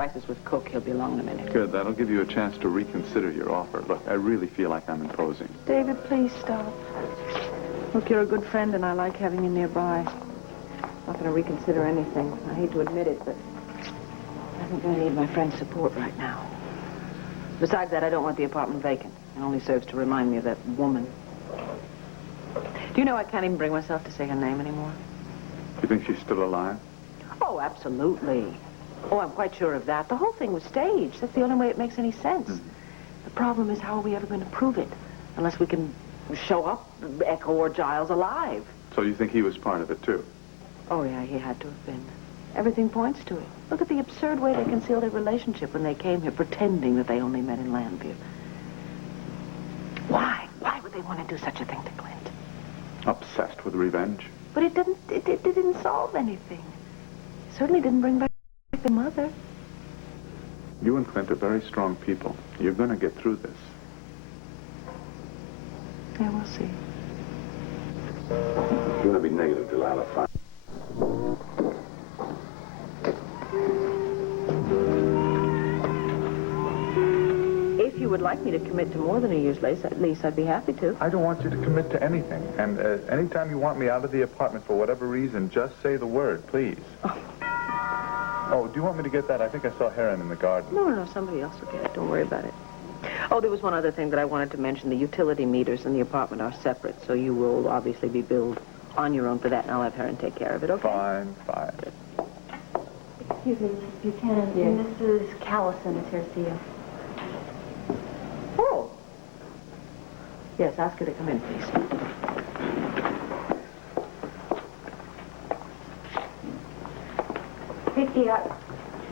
crisis with Cook. He'll be along in a minute. Good. That'll give you a chance to reconsider your offer. Look, I really feel like I'm imposing. David, please stop. Look, you're a good friend, and I like having you nearby. Not going to reconsider anything. I hate to admit it, but I think I need my friend's support right now. Besides that, I don't want the apartment vacant. It only serves to remind me of that woman. Do you know I can't even bring myself to say her name anymore? You think she's still alive? Oh, absolutely. Oh, I'm quite sure of that. The whole thing was staged. That's the only way it makes any sense. The problem is, how are we ever going to prove it? Unless we can show up, Echo or Giles, alive. So you think he was part of it, too? Oh, yeah, he had to have been. Everything points to it. Look at the absurd way they concealed their relationship when they came here, pretending that they only met in Landview. Why? Why would they want to do such a thing to Clint? Obsessed with revenge? But it didn't solve anything. It certainly didn't bring back the mother. You and Clint are very strong people. You're going to get through this. Yeah, we'll see. You're going to be negative, Delilah. Fine. If you would like me to commit to more than a year's lease, I'd be happy to. I don't want you to commit to anything. And anytime you want me out of the apartment for whatever reason, just say the word, please. Oh, do you want me to get that? I think I saw heron in the garden. No, somebody else will get it. Don't worry about it. Oh, there was one other thing that I wanted to mention. The utility meters in the apartment are separate, so you will obviously be billed on your own for that, and I'll have Heron take care of it, okay? Fine. Excuse me, Miss Buchanan. Yes. Mrs. Callison is here to see you. Oh. Yes, ask her to come in, please. Vicky,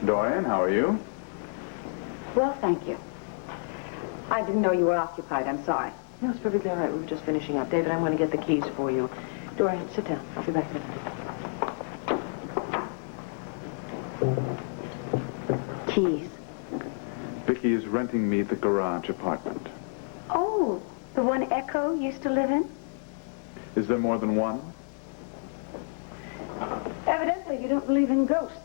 Dorian, how are you? well, thank you. I didn't know you were occupied. I'm sorry. No, it's perfectly all right. We were just finishing up. David, I'm going to get the keys for you. Dorian, sit down. I'll be back in a minute. Keys. Vicky is renting me the garage apartment. Oh, the one Echo used to live in? Is there more than one? Evidently, you don't believe in ghosts.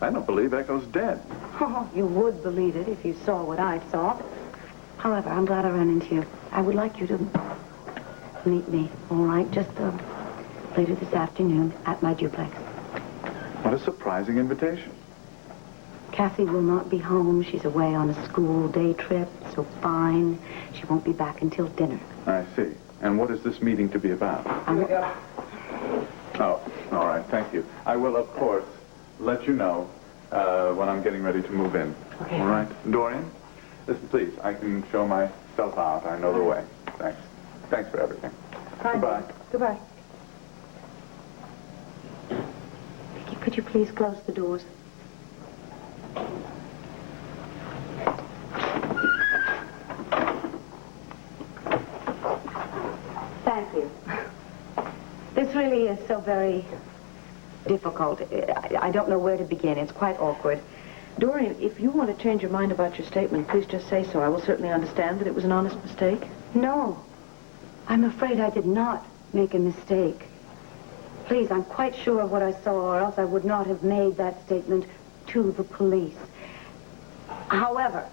I don't believe Echo's dead. Oh, you would believe it if you saw what I saw. However, I'm glad I ran into you. I would like you to meet me, all right? Just later this afternoon at my duplex. What a surprising invitation. Kathy will not be home. She's away on a school day trip, so fine. She won't be back until dinner. I see. And what is this meeting to be about? Oh, all right, thank you. I will, of course, let you know when I'm getting ready to move in. Okay. All right? Dorian, listen, please. I can show myself out. I know the way. Thanks. Thanks for everything. Fine. Goodbye. Goodbye. Vicky, could you please close the doors? Thank you. This really is so very difficult. I don't know where to begin. It's quite awkward. Dorian, if you want to change your mind about your statement, please just say so. I will certainly understand that it was an honest mistake. No. I'm afraid I did not make a mistake. Please, I'm quite sure of what I saw, or else I would not have made that statement to the police. However,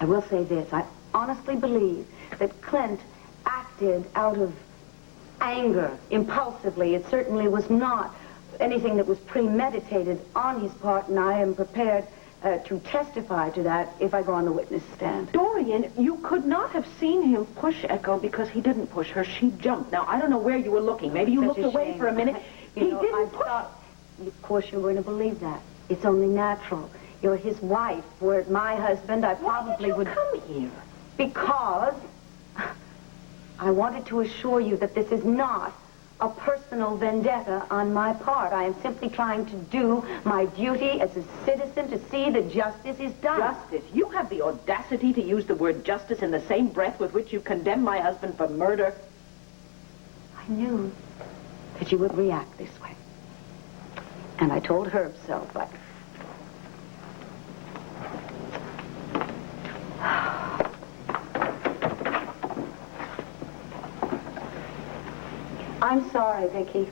I will say this. I honestly believe that Clint acted out of anger, impulsively. It certainly was not anything that was premeditated on his part, and I am prepared to testify to that if I go on the witness stand. Dorian, you could not have seen him push Echo because he didn't push her. She jumped. Now, I don't know where you were looking. Maybe you looked away for a minute. He didn't push. Of course, you're going to believe that. It's only natural. You're his wife. Were it my husband, I probably would... Why did you come here? Because I wanted to assure you that this is not a personal vendetta on my part. I am simply trying to do my duty as a citizen to see that justice is done. Justice? You have the audacity to use the word justice in the same breath with which you condemn my husband for murder? I knew that you would react this way. And I told Herb so, but... I'm sorry, Vicky.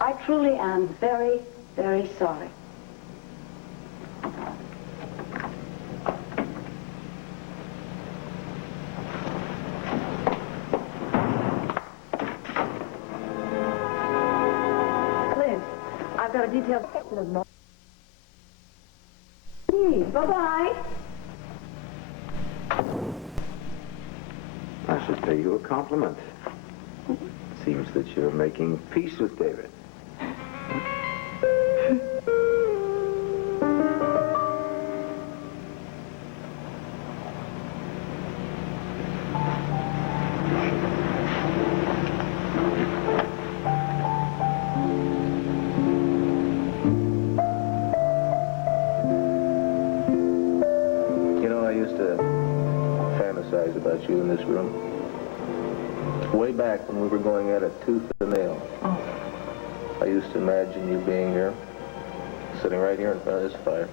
I truly am very, very sorry. got a detailed description of Bye-bye. I should pay you a compliment. Seems that you're making peace with David. You know, I used to fantasize about you in this room. Way back when we were going at it tooth and nail. Oh. I used to imagine you being here, sitting right here in front of this fire.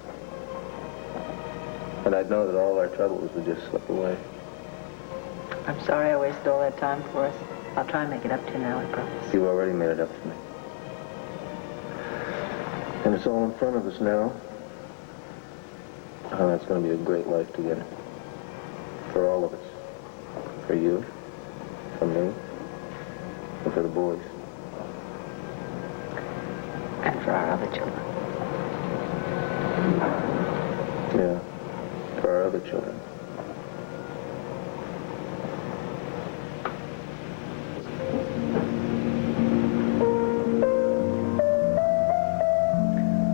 And I'd know that all our troubles would just slip away. I'm sorry I wasted all that time for us. I'll try and make it up to you now, I promise. You've already made it up to me. And it's all in front of us now. Oh, it's going to be a great life together. For all of us. For you. For me. And for the boys. And for our other children. Yeah. For our other children.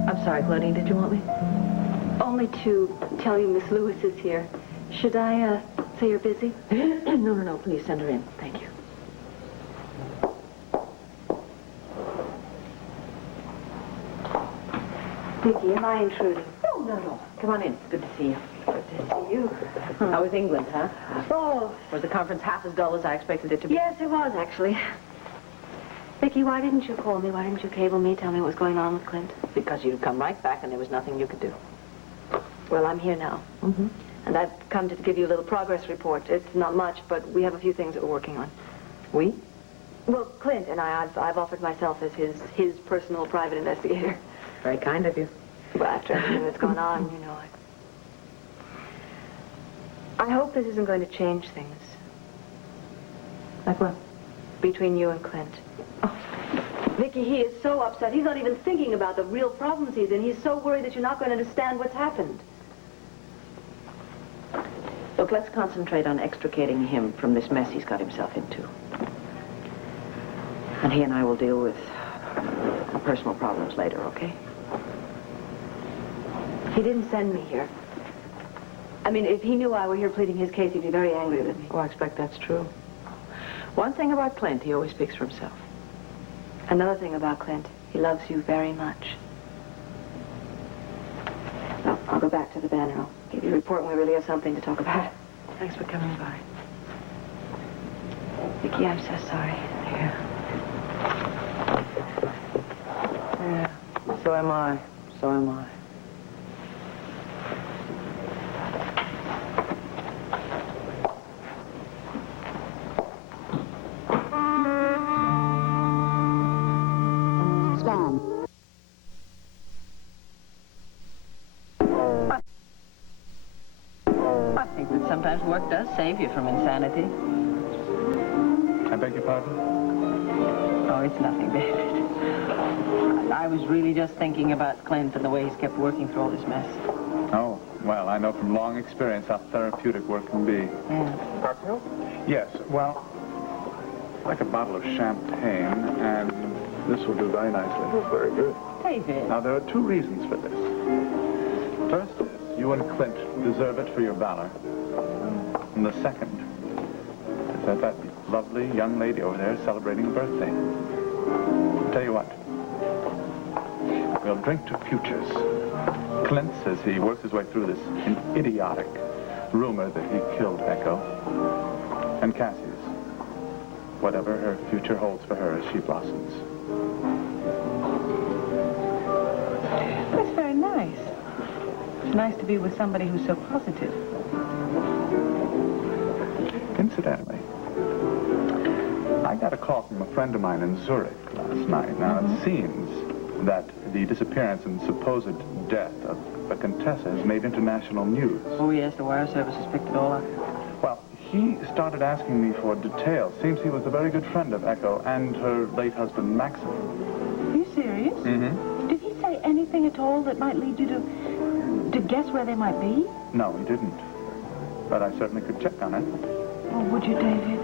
I'm sorry, Claudine, did you want me? Only to tell you Miss Lewis is here. Should I, say you're busy? No, please send her in. Thank you. Vicky, am I intruding? No. Come on in. Good to see you. Good to see you. How was England, huh? Oh, Was the conference half as dull as I expected it to be? yes, it was, actually. Vicky, why didn't you call me? Why didn't you cable me, tell me what was going on with Clint? Because you'd come right back and there was nothing you could do. Well, I'm here now. Mm-hmm. And I've come to give you a little progress report. It's not much, but we have a few things that we're working on. We? Well, Clint and I've offered myself as his personal private investigator. Very kind of you. Well, after everything that's gone on, you know, I hope this isn't going to change things. Like what? Between you and Clint. Oh. Vicky, he is so upset. He's not even thinking about the real problems he's in. He's so worried that you're not going to understand what's happened. Look, let's concentrate on extricating him from this mess he's got himself into. And he and I will deal with personal problems later, okay? He didn't send me here. I mean, if he knew I were here pleading his case, he'd be very angry with me. Oh, I expect that's true. One thing about Clint, he always speaks for himself. Another thing about Clint, he loves you very much. Well, I'll go back to the banner. I'll give you a report when we really have something to talk about. Thanks for coming by. Vicky, I'm so sorry. Yeah, so am I. So am I. I think that sometimes work does save you from insanity. I beg your pardon? Oh, it's nothing, David. I was really just thinking about Clint and the way he's kept working through all this mess. Oh, well, I know from long experience how therapeutic work can be. Yeah. Cocktail? Yes, well, like a bottle of champagne, and this will do very nicely. Very good. David. Now, there are two reasons for this. First is, you and Clint deserve it for your valor. And the second is that lovely young lady over there is celebrating a birthday. I'll tell you what. We'll drink to futures. Clint says he works his way through this idiotic rumor that he killed Echo. And Cassie's. Whatever her future holds for her as she blossoms. That's very nice. It's nice to be with somebody who's so positive. Incidentally, I got a call from a friend of mine in Zurich last night. Now, it seems that the disappearance and supposed death of the Contessa has made international news. Oh, yes, the wire service has picked it all up. Well, he started asking me for details. Seems he was a very good friend of Echo and her late husband, Maxim. Are you serious? Mm-hmm. Did he anything at all that might lead you to guess where they might be? No, he didn't. But I certainly could check on it. Oh, would you, David?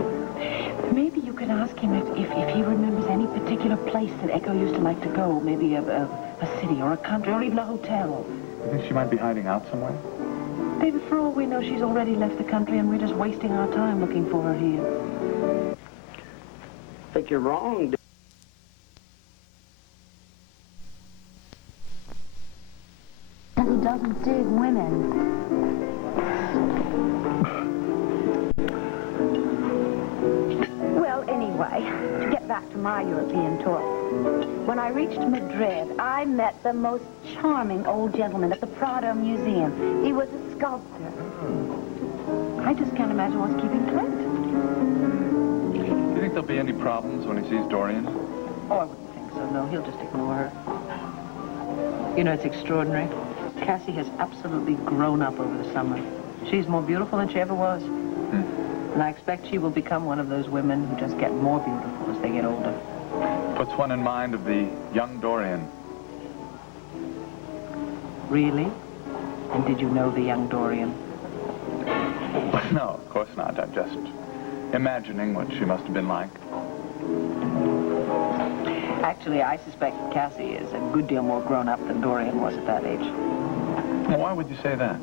Maybe you could ask him if he remembers any particular place that Echo used to like to go. Maybe a city or a country or even a hotel. You think she might be hiding out somewhere? David, for all we know, she's already left the country and we're just wasting our time looking for her here. I think you're wrong. He doesn't dig women. Well, anyway, to get back to my European tour. When I reached Madrid, I met the most charming old gentleman at the Prado Museum. He was a sculptor. I just can't imagine what's keeping Clint. Do you think there'll be any problems when he sees Dorian? Oh, I wouldn't think so, no. He'll just ignore her. You know, it's extraordinary. Cassie has absolutely grown up over the summer. She's more beautiful than she ever was. And I expect she will become one of those women who just get more beautiful as they get older. Puts one in mind of the young Dorian. Really? And did you know the young Dorian? No, of course not. I'm just imagining what she must have been like. Actually, I suspect Cassie is a good deal more grown up than Dorian was at that age. Well, why would you say that?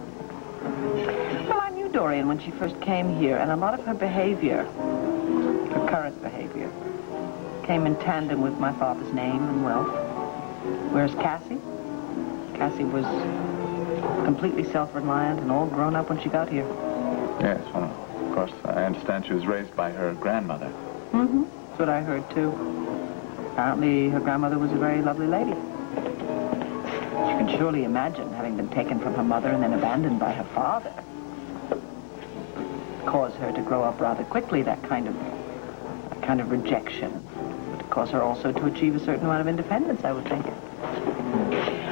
Well, I knew Dorian when she first came here, and a lot of her behavior, her current behavior, came in tandem with my father's name and wealth. Whereas Cassie was completely self-reliant and all grown up when she got here. Yes, well, of course, I understand she was raised by her grandmother. Mm-hmm. That's what I heard, too. Apparently, her grandmother was a very lovely lady. You can surely imagine having been taken from her mother and then abandoned by her father. Caused her to grow up rather quickly, that kind of rejection. Would cause her also to achieve a certain amount of independence, I would think.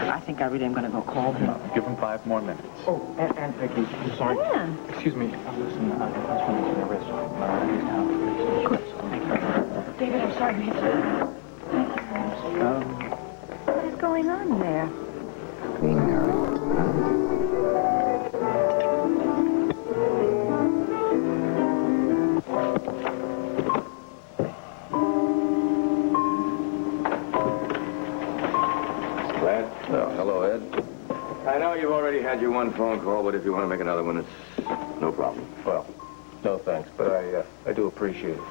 I think I really am going to go call him. No, give him 5 more minutes. Oh, and Peggy, I'm sorry. Dan. Excuse me. Listen, I just want to get a rest. Good. David, I'm sorry, we have to... What is going on there? Cleaning her. Glad? Oh, hello, Ed. I know you've already had your one phone call, but if you want to make another one, it's no problem. Well, no thanks, but I do appreciate it.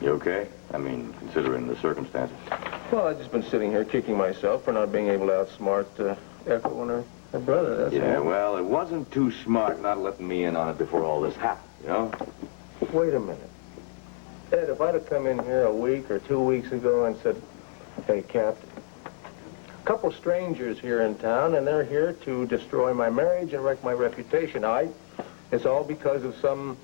You okay? I mean, considering the circumstances. Well, I've just been sitting here kicking myself for not being able to outsmart Echo and her brother, that's Yeah, all. well, it wasn't too smart not letting me in on it before all this happened, you know? Wait a minute. Ed, if I'd have come in here a week or 2 weeks ago and said, hey, Captain, a couple strangers here in town, and they're here to destroy my marriage and wreck my reputation. It's all because of some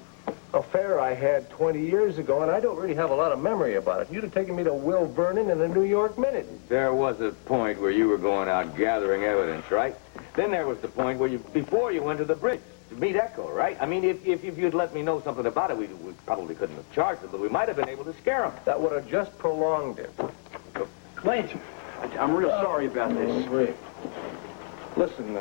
affair I had 20 years ago, and I don't really have a lot of memory about it. You'd have taken me to Will Vernon in a New York minute. There was a point where you were going out gathering evidence, right? Then there was the point where before you went to the bridge to meet Echo, right? I mean, if you'd let me know something about it, we probably couldn't have charged him, but we might have been able to scare him. That would have just prolonged it. Clint, I'm real sorry about this. Great. Listen,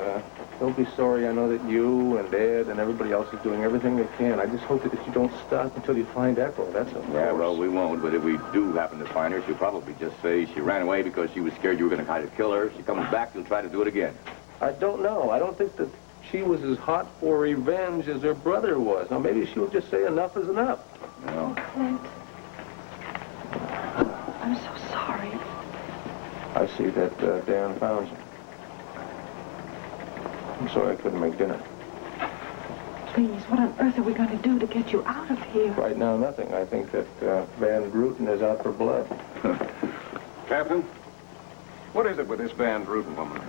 don't be sorry. I know that you and Ed and everybody else is doing everything they can. I just hope that you don't stop until you find Echo. That's all. Yeah, well, we won't, but if we do happen to find her, she'll probably just say she ran away because she was scared you were going to try to kill her. If she comes back, you'll try to do it again. I don't know. I don't think that she was as hot for revenge as her brother was. Now, maybe she'll just say enough is enough. No. Clint. I'm so sorry. I see that Dan found you. I'm sorry I couldn't make dinner. Please, what on earth are we going to do to get you out of here? Right now, nothing. I think that Van Druten is out for blood. Captain, what is it with this Van Druten woman?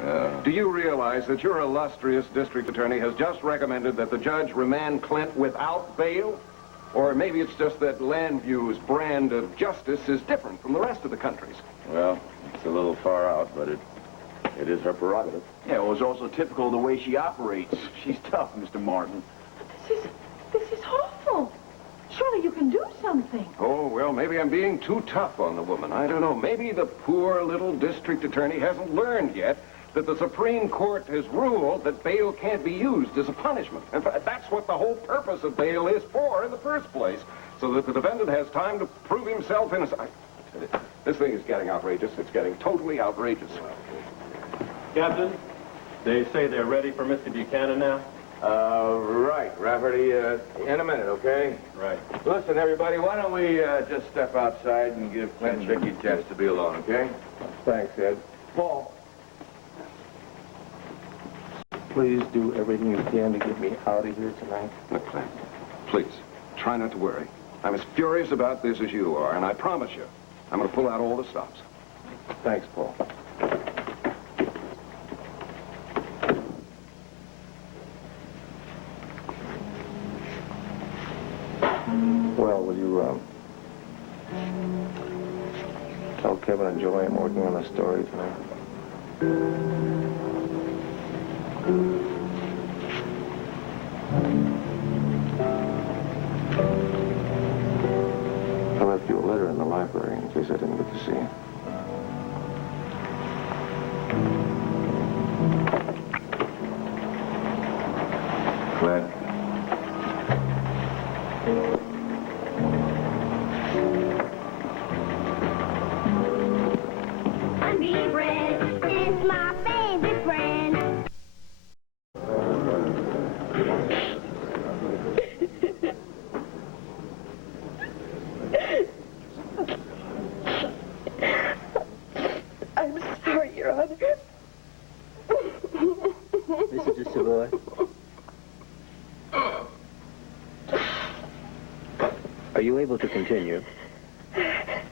Do you realize that your illustrious district attorney has just recommended that the judge remand Clint without bail? Or maybe it's just that Landview's brand of justice is different from the rest of the country's. Well, it's a little far out, but it is her prerogative. Yeah, well, it's also typical of the way she operates. She's tough, Mr. Martin. This is awful. Surely you can do something. Oh, well, maybe I'm being too tough on the woman. I don't know. Maybe the poor little district attorney hasn't learned yet that the Supreme Court has ruled that bail can't be used as a punishment. In fact, that's what the whole purpose of bail is for in the first place, so that the defendant has time to prove himself innocent. This thing is getting outrageous. It's getting totally outrageous. Captain, they say they're ready for Mr. Buchanan now? Right, Rafferty, in a minute, okay? Right. Listen, everybody, why don't we just step outside and give Clint and Vicky a chance to be alone, okay? Thanks, Ed. Paul. Please do everything you can to get me out of here tonight. Look, Clint, please, try not to worry. I'm as furious about this as you are, and I promise you, I'm going to pull out all the stops. Thanks, Paul. Well, will you, tell Kevin and Joey I'm working on a story tonight? I left you a letter in the library in case I didn't get to see it. Clint. Honey bread is my favorite friend. I'm sorry, Your Honor. Mrs. de Savoy. Are you able to continue?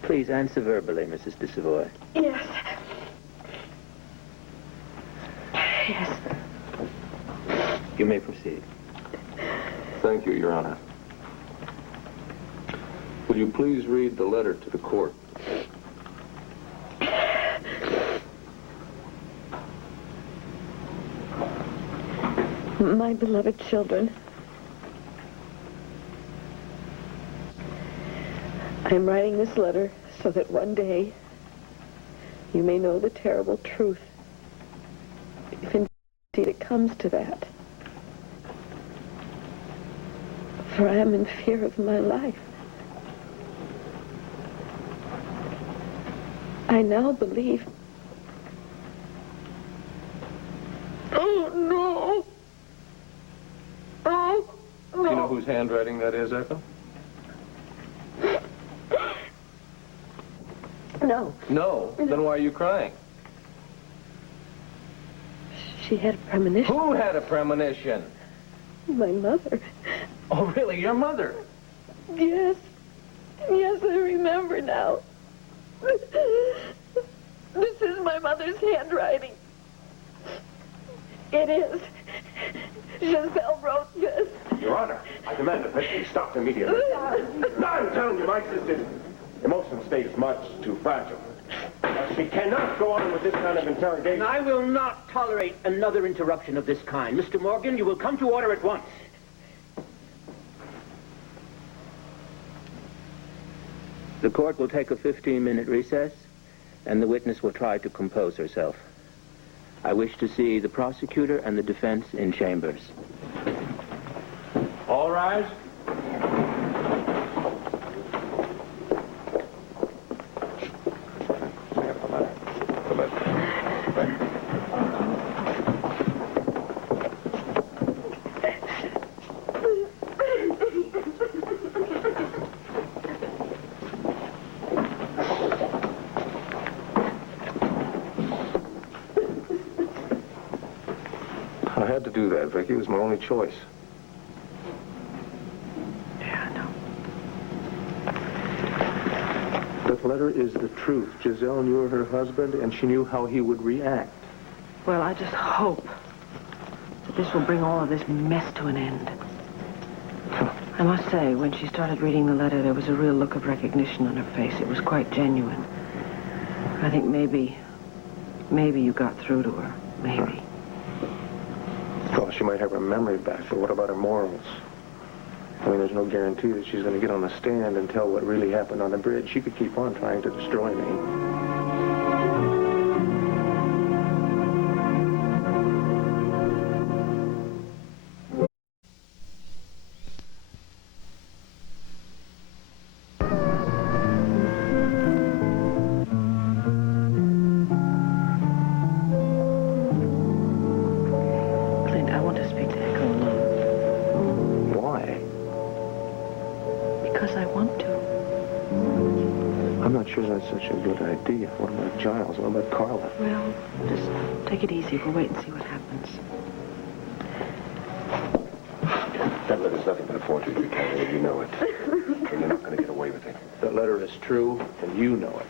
Please answer verbally, Mrs. de Savoy. Yes. Yes. You may proceed. Thank you, Your Honor. Will you please read the letter to the court? My beloved children, I am writing this letter so that one day you may know the terrible truth, if indeed it comes to that. For I am in fear of my life. I now believe... Oh, no! Oh, no! Do you know whose handwriting that is, Ethel? No. No? Then why are you crying? She had a premonition. Who had a premonition? My mother. Oh, really? Your mother? Yes. Yes, I remember now. This is my mother's handwriting. It is. Giselle wrote this. Your Honor, I demand that Vicky be stopped immediately. No, I'm telling you, my sister's emotional state is much too fragile. She cannot go on with this kind of interrogation. I will not tolerate another interruption of this kind. Mr. Morgan, you will come to order at once. The court will take a 15-minute recess, and the witness will try to compose herself. I wish to see the prosecutor and the defense in chambers. All rise. I had to do that, Vicky. It was my only choice. Yeah, I know. That letter is the truth. Giselle knew her husband, and she knew how he would react. Well, I just hope that this will bring all of this mess to an end. I must say, when she started reading the letter, there was a real look of recognition on her face. It was quite genuine. I think maybe you got through to her. Maybe. Well, she might have her memory back, but what about her morals? I mean, there's no guarantee that she's going to get on the stand and tell what really happened on the bridge. She could keep on trying to destroy me. sure that's such a good idea. What about Giles? What about Carla? Well, just take it easy. We'll wait and see what happens. That letter's nothing but a forgery, Buchanan. You know it. And you're not going to get away with it. The letter is true, and you know it.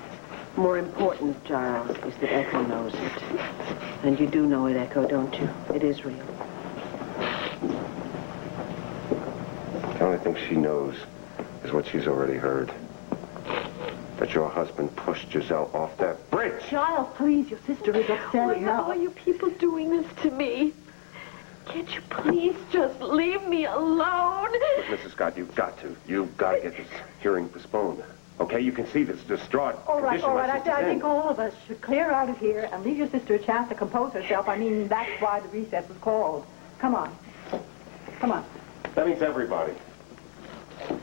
More important, Giles, is that Echo knows it. And you do know it, Echo, don't you? It is real. The only thing she knows is what she's already heard. That your husband pushed Giselle off that bridge. Giles, please, your sister is upset Why are you people doing this to me? Can't you please just leave me alone? Look, Mrs. Scott, you've got to. You've got to get this hearing postponed. Okay? You can see this distraught condition my sister's I in. think all of us should clear out of here and leave your sister a chance to compose herself. I mean, that's why the recess was called. Come on. Come on. That means everybody. You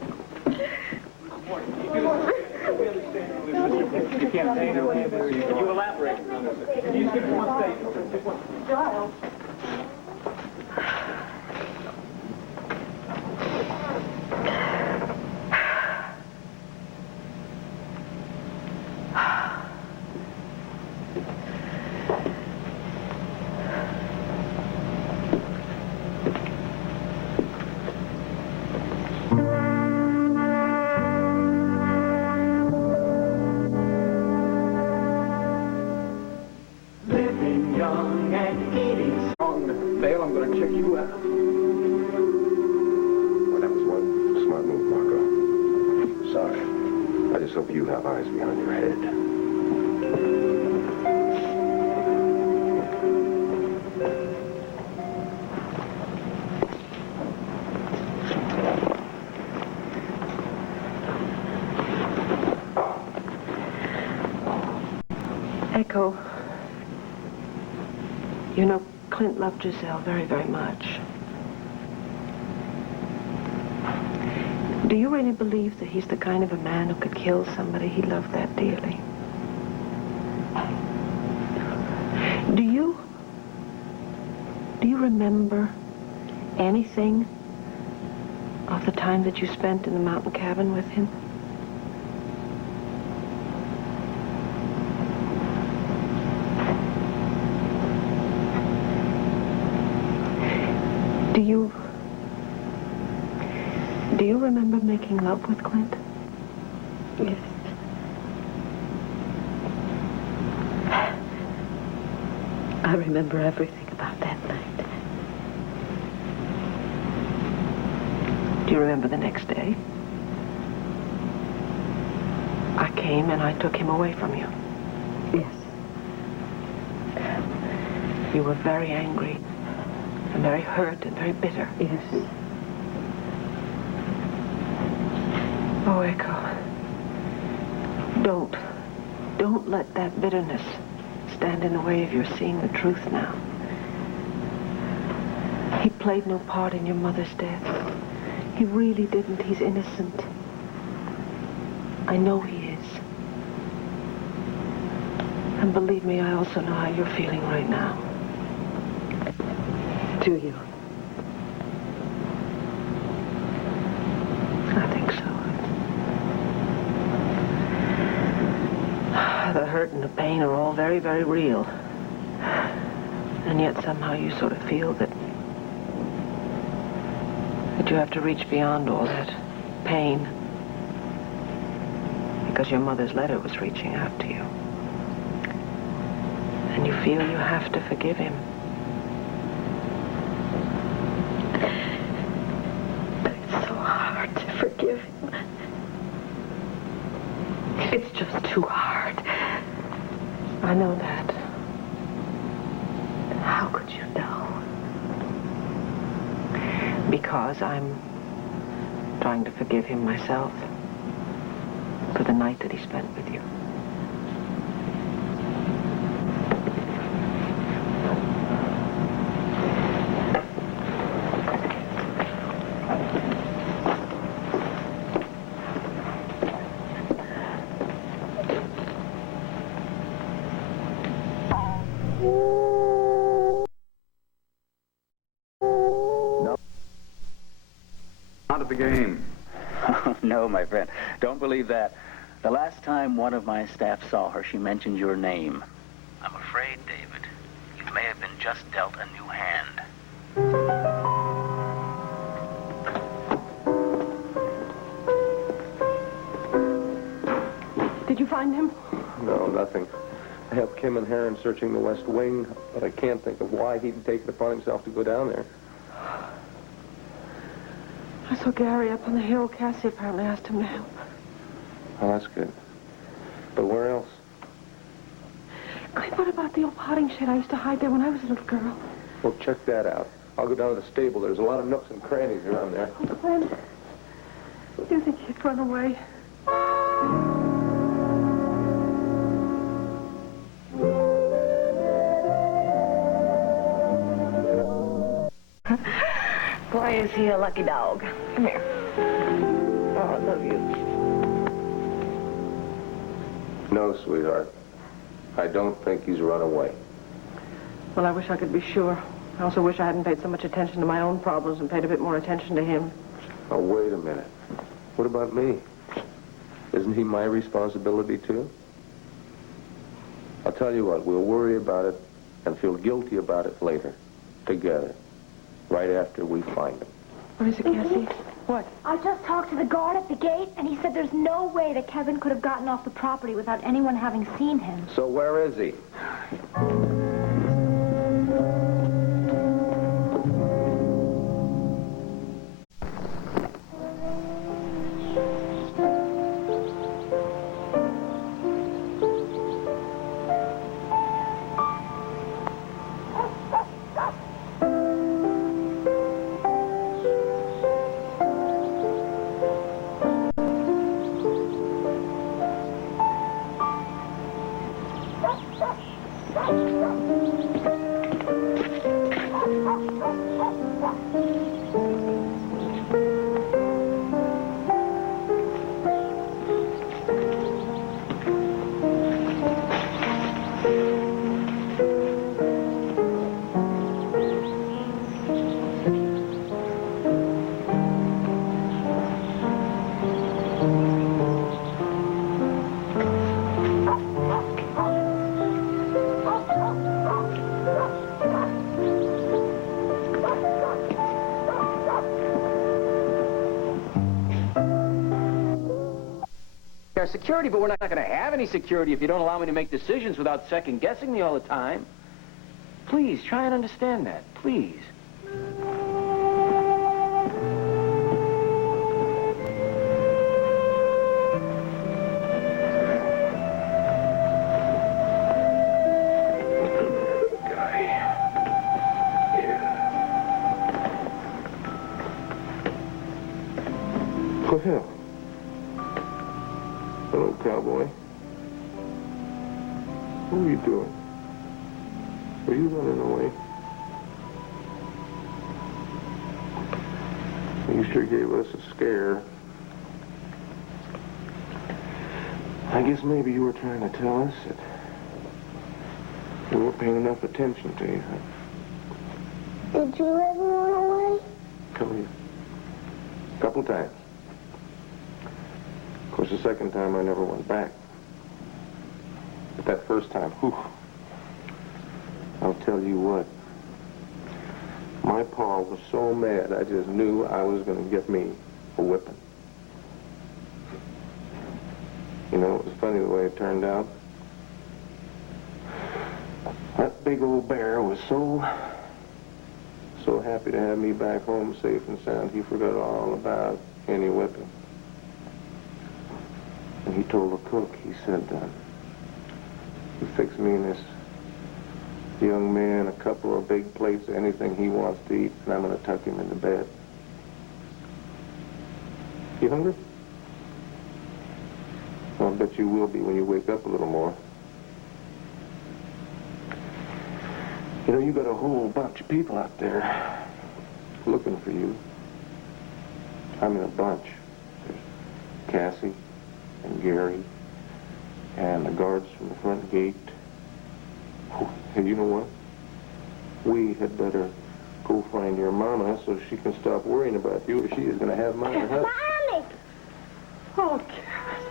can't say no. You elaborate on this. Can you just give me one statement? Just one. Giles. Dale, I'm going to check you out. Well, that was one smart move, Marco. Sorry. I just hope you have eyes behind your head. Echo, you know, Clint loved Giselle very, very much. Do you really believe that he's the kind of a man who could kill somebody he loved that dearly? Do you remember anything of the time that you spent in the mountain cabin with him? Do you remember making love with Clint? Yes. I remember everything about that night. Do you remember the next day? I came and I took him away from you. Yes. You were very angry and very hurt and very bitter. Yes. Oh, Echo. Don't let that bitterness stand in the way of your seeing the truth now. He played no part in your mother's death. He really didn't. He's innocent. I know he is. And believe me, I also know how you're feeling right now. Do you? I think so. The hurt and the pain are all very, very real. And yet somehow you sort of feel that you have to reach beyond all that pain. Because your mother's letter was reaching out to you. And you feel you have to forgive him. But it's so hard to forgive him. It's just too hard. I know that. How could you know? Because I'm trying to forgive him myself for the night that he spent with you. Out of the game. No, my friend. Don't believe that. The last time one of my staff saw her, she mentioned your name. I'm afraid, David, you may have been just dealt a new hand. Did you find him? No, nothing. I have Kim and Heron searching the West Wing, but I can't think of why he'd take it upon himself to go down there. I saw Gary up on the hill. Cassie apparently asked him to help. Oh, that's good. But where else? Cliff, what about the old potting shed I used to hide there when I was a little girl? Well, check that out. I'll go down to the stable. There's a lot of nooks and crannies around there. Oh, Clint, do you think he'd run away? Boy, is he a lucky dog. Come here. Oh, I love you. No, sweetheart. I don't think he's run away. Well, I wish I could be sure. I also wish I hadn't paid so much attention to my own problems and paid a bit more attention to him. Oh, wait a minute. What about me? Isn't he my responsibility, too? I'll tell you what, we'll worry about it and feel guilty about it later, together, right after we find him. What is it, Cassie? What? I just talked to the guard at the gate, and he said there's no way that Kevin could have gotten off the property without anyone having seen him. So where is he? Our security, but we're not going to have any security if you don't allow me to make decisions without second-guessing me all the time. Please, try and understand that. Please. Well, hello, cowboy. What are you doing? Are you running away? You sure gave us a scare. I guess maybe you were trying to tell us that we weren't paying enough attention to you. Did you ever run away? Come here. A couple times. Of course, the second time I never went back. But that first time, whew, I'll tell you what. My pa was so mad, I just knew I was going to get me a whipping. You know, it was funny the way it turned out. That big old bear was so happy to have me back home safe and sound, he forgot all about any whipping. And he told the cook, he said, you fix me and this young man a couple of big plates of anything he wants to eat, and I'm going to tuck him into bed. You hungry? Well, I bet you will be when you wake up a little more. You know, you got a whole bunch of people out there looking for you. I mean, a bunch. There's Cassie and Gary and the guards from the front gate. And you know what? We had better go find your mama so she can stop worrying about you, or she is going to have mine or her. Mommy! Oh, Garrett.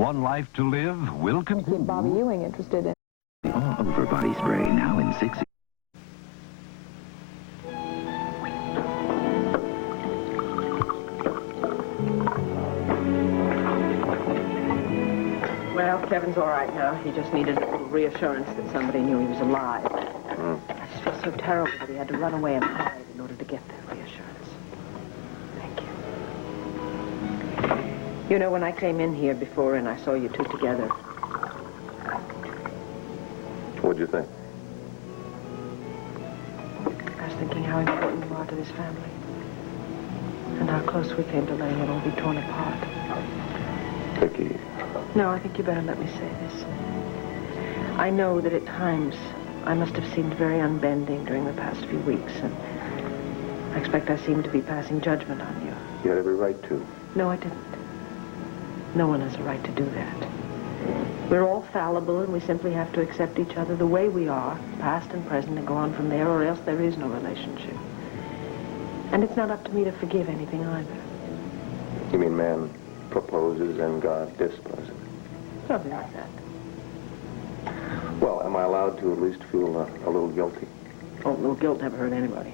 One life to live will continue. Bobby Ewing interested in. The all-over body spray now in 6. Well, Kevin's all right now. He just needed a little reassurance that somebody knew he was alive. I just feel so terrible that he had to run away and hide in order to get that reassurance. Thank you. You know, when I came in here before and I saw you two together, What'd you think? I was thinking how important you are to this family. And how close we came to letting it all be torn apart. Vicky. No, I think you better let me say this. I know that at times I must have seemed very unbending during the past few weeks, and I expect I seemed to be passing judgment on you. You had every right to. No, I didn't. No one has a right to do that. We're all fallible, and we simply have to accept each other the way we are, past and present, and go on from there, or else there is no relationship. And it's not up to me to forgive anything either. You mean man proposes and God disposes? Something like that. Well, am I allowed to at least feel a little guilty? Oh, no guilt never hurt anybody.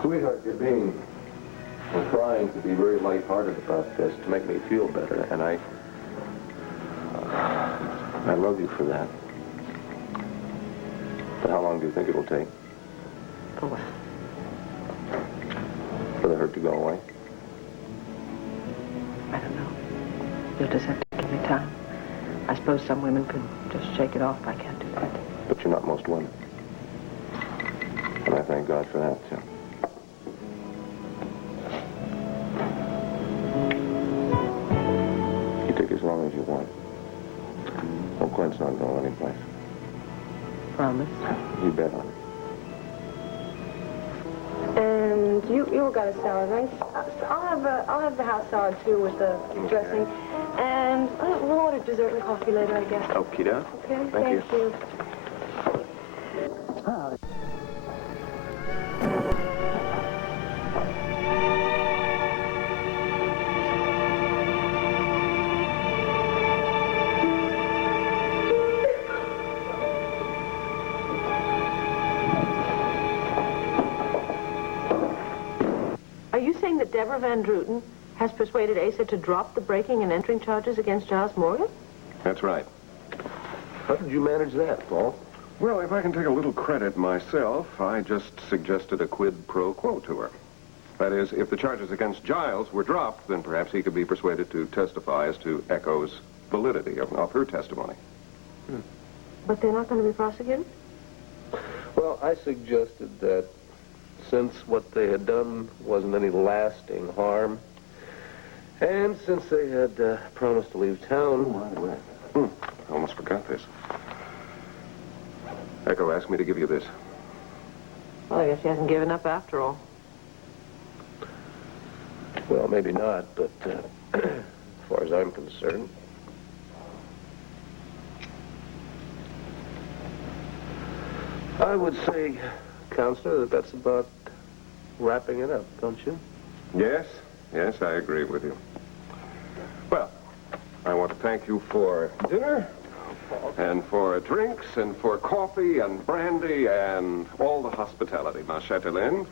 Sweetheart, you're being... I'm trying to be very lighthearted about this to make me feel better, and I love you for that. But how long do you think it'll take? For what? For the hurt to go away? I don't know. You'll just have to give me time. I suppose some women could just shake it off. I can't do that. But you're not most women. And I thank God for that, too. You take as long as you want. Oh, Clint's not going anyplace. Promise? You bet on it. And you got a salad, right? I'll have the house salad too with the dressing, and we'll order dessert and coffee later, I guess. Okie doke. Okay, Thank you. Are you saying that Deborah Van Druten has persuaded Asa to drop the breaking and entering charges against Giles Morgan? That's right. How did you manage that, Paul? Well, if I can take a little credit myself, I just suggested a quid pro quo to her. That is, if the charges against Giles were dropped, then perhaps he could be persuaded to testify as to Echo's validity of her testimony. But they're not going to be prosecuted? Well, I suggested that since what they had done wasn't any lasting harm, and since they had promised to leave town... I almost forgot this. Echo asked me to give you this. Well, I guess she hasn't given up after all. Well, maybe not, but as far as I'm concerned... I would say, Counselor, that that's about wrapping it up, don't you? Yes, I agree with you. Well, I want to thank you for dinner, and for drinks, and for coffee, and brandy, and all the hospitality, ma chatelaine.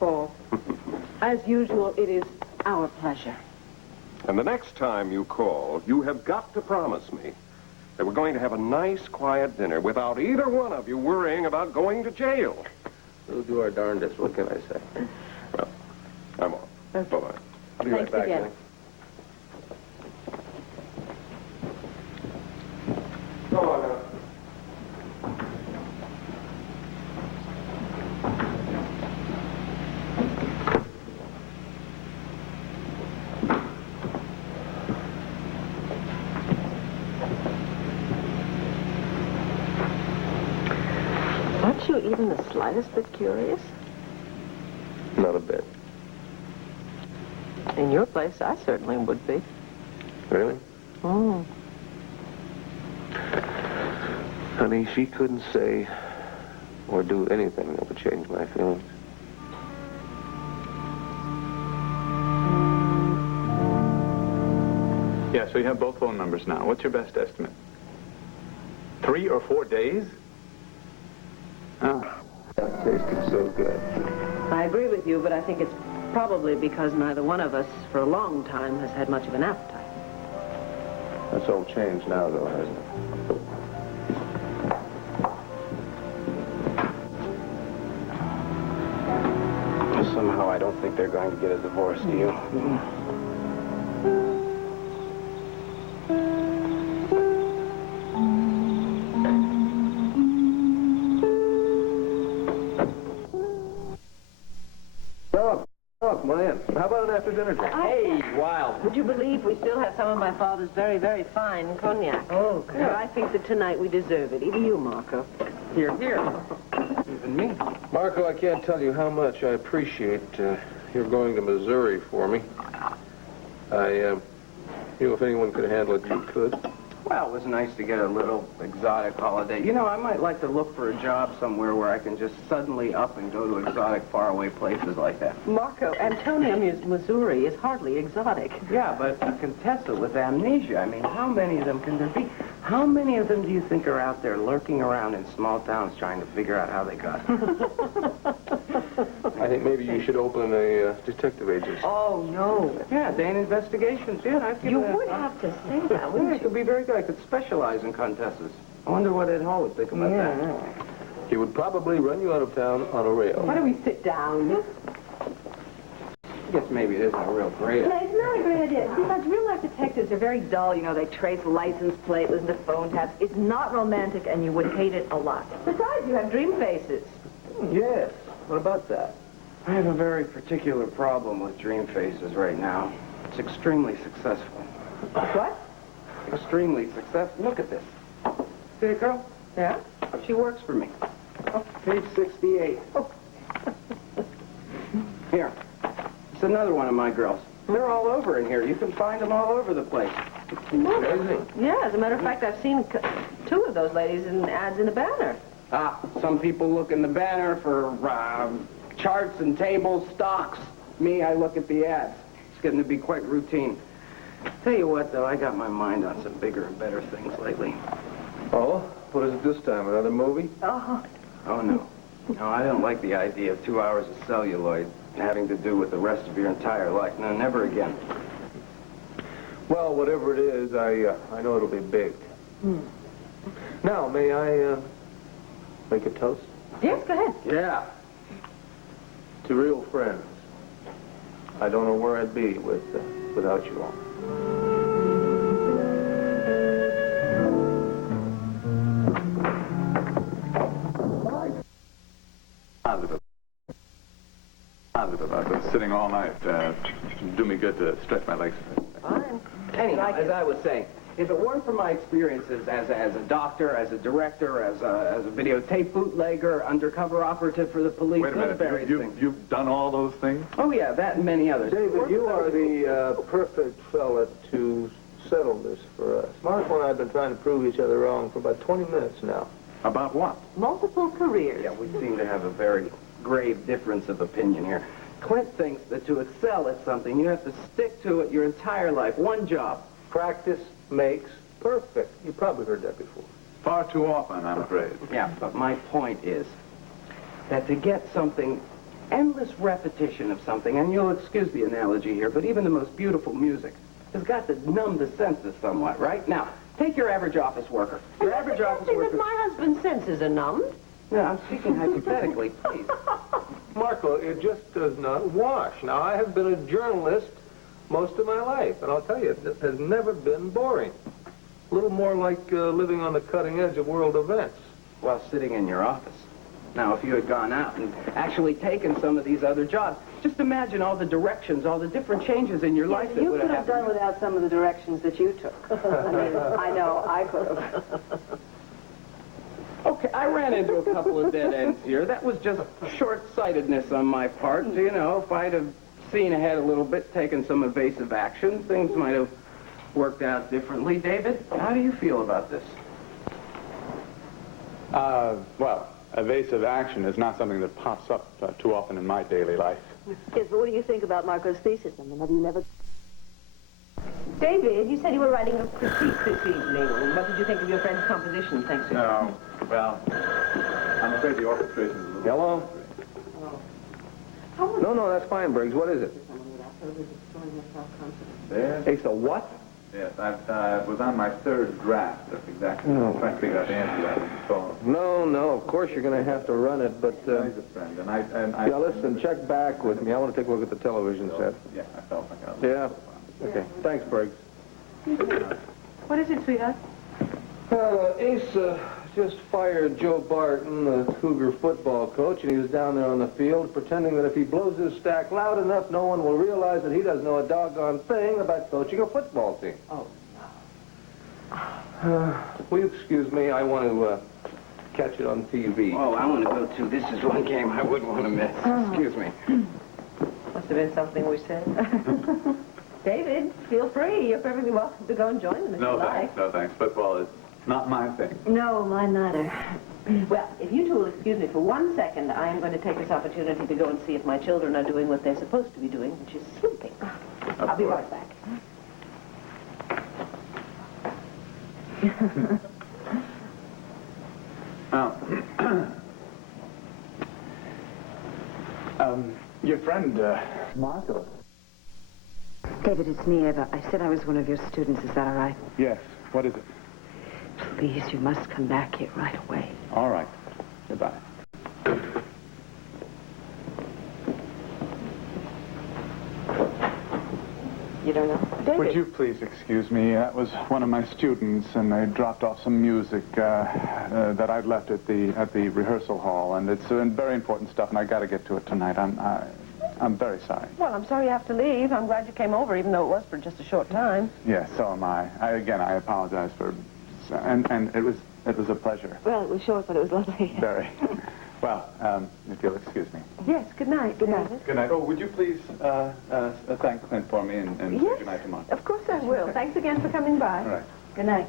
Oh, as usual, it is our pleasure. And the next time you call, you have got to promise me that we're going to have a nice, quiet dinner without either one of you worrying about going to jail. We'll do our darndest. What can I say? Well, I'm off. Okay. Bye-bye. I'll be right Thanks back. again. Jenny. Go on now. Aren't you even the slightest bit curious? Not a bit. In your place, I certainly would be. Really? Oh. Honey, she couldn't say or do anything that would change my feelings. Yeah, so you have both phone numbers now. What's your best estimate? 3 or 4 days? Oh. That tasted so good. I agree with you, but I think it's probably because neither one of us, for a long time, has had much of an appetite. That's all changed now, though, hasn't it? Somehow I don't think they're going to get a divorce, do you? Oh, man. How about an after-dinner drink? Hey, wow. Would you believe we still have some of my father's very, very fine cognac? Oh, good. I think that tonight we deserve it. Even you, Marco. Here, here. Even me. Marco, I can't tell you how much I appreciate your going to Missouri for me. I knew if anyone could handle it, you could. Well, it was nice to get a little exotic holiday. You know, I might like to look for a job somewhere where I can just suddenly up and go to exotic, faraway places like that. Marco, Antonia, Missouri is hardly exotic. Yeah, but a Contessa with amnesia. I mean, how many of them can there be? How many of them do you think are out there lurking around in small towns trying to figure out how they got here? I think maybe you should open a detective agency. Oh, no. Yeah, Dane Investigations. Yeah, I've given You would have to say that, wouldn't it could be very good. I could specialize in Contessas. I wonder what Ed Hall would think about that. He would probably run you out of town on a rail. Why don't we sit down? I guess maybe it isn't a real great idea. No, it's not a great idea. Besides, real-life detectives are very dull. You know, they trace license plate, listen to phone taps. It's not romantic, and you would hate it a lot. Besides, you have dream faces. Yes. What about that? I have a very particular problem with dream faces right now. It's extremely successful. What? Extremely successful. Look at this. See it, girl? Yeah? She works for me. Page 68. Here. It's another one of my girls. They're all over in here. You can find them all over the place. Amazing. Yeah, as a matter of fact, I've seen 2 of those ladies in ads in the Banner. Ah, some people look in the Banner for charts and tables, stocks. Me, I look at the ads. It's getting to be quite routine. Tell you what, though, I got my mind on some bigger and better things lately. Oh? What is it this time? Another movie? Oh. Oh, no. No, I don't like the idea of 2 hours of celluloid having to do with the rest of your entire life. No, never again. Well, whatever it is, I know it'll be big. Now, may I make a toast? Yes, go ahead. Yeah. To real friends. I don't know where I'd be without you all. Positive about this. Sitting all night do me good to stretch my legs. Fine. Anyhow, as I was saying, if it weren't for my experiences as a doctor, as a director, as a videotape bootlegger, undercover operative for the police, Wait a minute. You've done all those things? Oh, yeah, that and many others. David, you are the perfect fella to settle this for us. Marco and I have been trying to prove each other wrong for about 20 minutes now. About what? Multiple careers. Yeah, we seem to have a very grave difference of opinion here. Clint thinks that to excel at something, you have to stick to it your entire life. One job. Practice makes perfect. You probably heard that before. Far too often, I'm afraid. Yeah, but my point is that to get something, endless repetition of something, and you'll excuse the analogy here, but even the most beautiful music has got to numb the senses somewhat, right? Now, take your average office worker. Your average office worker... My husband's senses are numbed. No, I'm speaking hypothetically, please. Marco, it just does not wash. Now, I have been a journalist most of my life, and I'll tell you, it has never been boring. A little more like living on the cutting edge of world events. While sitting in your office. Now, if you had gone out and actually taken some of these other jobs, just imagine all the directions, all the different changes in your life that You would could have have happened. done without some of the directions that you took. I mean, I know, I could have. Okay, I ran into a couple of dead ends here. That was just short-sightedness on my part. You know, if I'd have seen ahead a little bit, taken some evasive action, things might have worked out differently. David, how do you feel about this? Well, evasive action is not something that pops up too often in my daily life. Yes, but what do you think about Marco's thesis? I mean, have you never... David, you said you were writing a critique this evening. What did you think of your friend's composition? Thanks, sir. No, well, I'm afraid the orchestration is a little... Hello? No, that's fine, Briggs. What is it? There? It's a what? Yes, I was on my third draft of exactly. I'm trying to figure out the answer to that. So, No, of course you're going to have to run it, but... he's a friend, and I... Yeah, listen, check back with me. I want to take a look at the television set. Yeah, I felt like I was... Yeah? Okay. Thanks, Briggs. What is it, sweetheart? Ace just fired Joe Barton, the Cougar football coach, and he was down there on the field pretending that if he blows his stack loud enough, no one will realize that he doesn't know a doggone thing about coaching a football team. Oh, Will you excuse me? I want to catch it on TV. Oh, I want to go, too. This is one game I wouldn't want to miss. Excuse me. must have been something we said. David, feel free. You're perfectly welcome to go and join them if you like. No, thanks. Football is not my thing. No, mine neither. Well, if you two will excuse me for 1 second, I am going to take this opportunity to go and see if my children are doing what they're supposed to be doing, which is sleeping. I'll be right back. Your friend, Marco. David, it's me, Eva. I said I was one of your students. Is that all right? Yes. What is it? Please, you must come back here right away. All right. Goodbye. You don't know? David. Would you please excuse me? That was one of my students, and they dropped off some music that I'd left at the rehearsal hall, and it's very important stuff, and I got to get to it tonight. I'm very sorry. Well, I'm sorry you have to leave. I'm glad you came over, even though it was for just a short time. Yes, so am I. I apologize for, and it was a pleasure. Well, it was short, but it was lovely. Very. Well, if you'll excuse me. Yes, good night. Good night. Good night. Oh, would you please thank Clint for me and say Yes, good night tomorrow? of course I will. Thanks again for coming by. All right. Good night.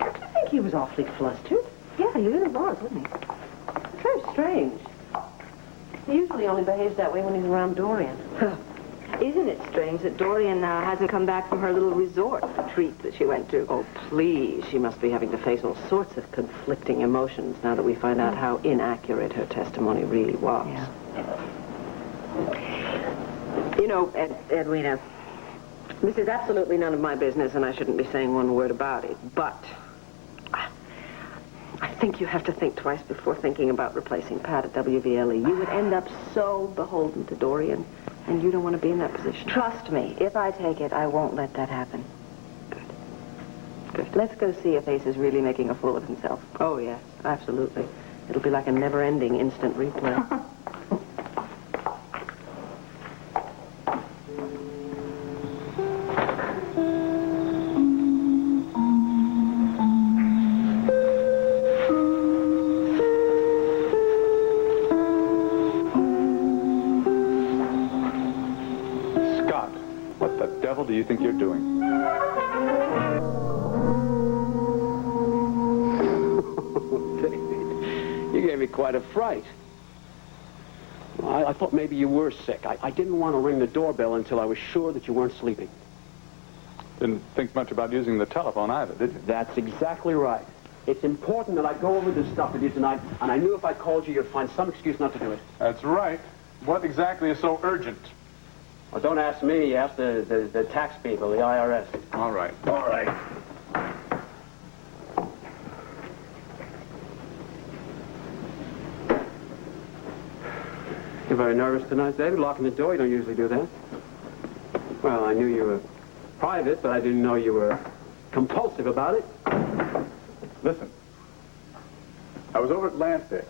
I think he was awfully flustered. Yeah, he really was, wasn't he? Very strange. He usually only behaves that way when he's around Dorian. Isn't it strange that Dorian hasn't come back from her little resort retreat that she went to? Oh, please. She must be having to face all sorts of conflicting emotions now that we find out how inaccurate her testimony really was. Yeah. You know, Edwina, this is absolutely none of my business, and I shouldn't be saying one word about it, but I think you have to think twice before thinking about replacing Pat at WVLE. You would end up so beholden to Dorian, and you don't want to be in that position. Trust me, if I take it, I won't let that happen. Good. Let's go see if Ace is really making a fool of himself. Oh, yes, absolutely. It'll be like a never-ending instant replay. Do you think you're doing? David, you gave me quite a fright. I thought maybe you were sick. I didn't want to ring the doorbell until I was sure that you weren't sleeping. Didn't think much about using the telephone either, did you? That's exactly right. It's important that I go over this stuff with you tonight, and I knew if I called you, you'd find some excuse not to do it. That's right. What exactly is so urgent? Well, don't ask me. Ask the tax people, the IRS. All right. All right. You're very nervous tonight, David, locking the door. You don't usually do that. Well, I knew you were private, but I didn't know you were compulsive about it. Listen, I was over at Lansdale.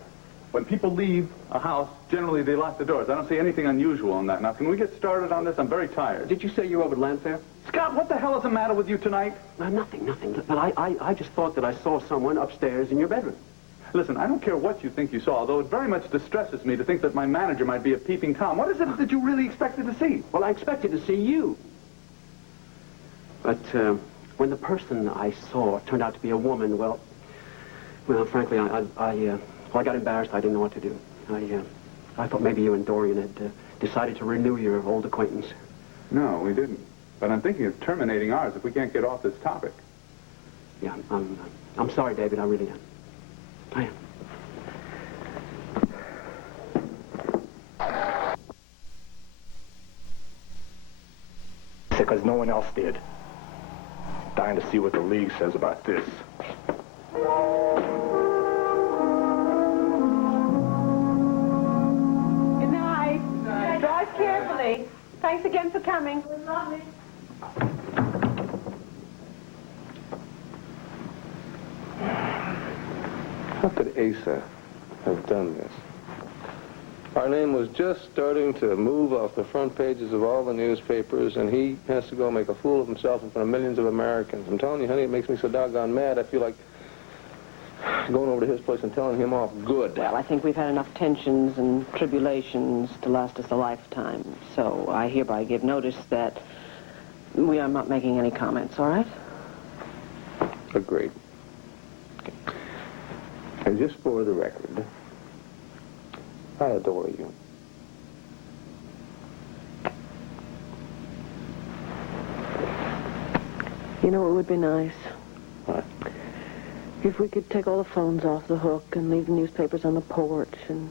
When people leave a house, generally they lock the doors. I don't see anything unusual in that. Now, can we get started on this? I'm very tired. Did you say you were over at Landfair? Scott, what the hell is the matter with you tonight? Nothing. But I just thought that I saw someone upstairs in your bedroom. Listen, I don't care what you think you saw, although it very much distresses me to think that my manager might be a peeping Tom. What is it that you really expected to see? Well, I expected to see you. But when the person I saw turned out to be a woman, well, frankly, I got embarrassed. I didn't know what to do. I thought maybe you and Dorian had decided to renew your old acquaintance. No, we didn't. But I'm thinking of terminating ours if we can't get off this topic. Yeah, I'm sorry, David. I really am. I am. Because no one else did. Dying to see what the League says about this. Good night. Drive carefully. Thanks again for coming. Lovely. How could Asa have done this? Our name was just starting to move off the front pages of all the newspapers, and he has to go make a fool of himself in front of millions of Americans. I'm telling you, honey, it makes me so doggone mad. I feel like going over to his place and telling him off good. Well, I think we've had enough tensions and tribulations to last us a lifetime. So I hereby give notice that we are not making any comments, all right? Agreed. And just for the record, I adore you. You know, it would be nice. What? If we could take all the phones off the hook and leave the newspapers on the porch and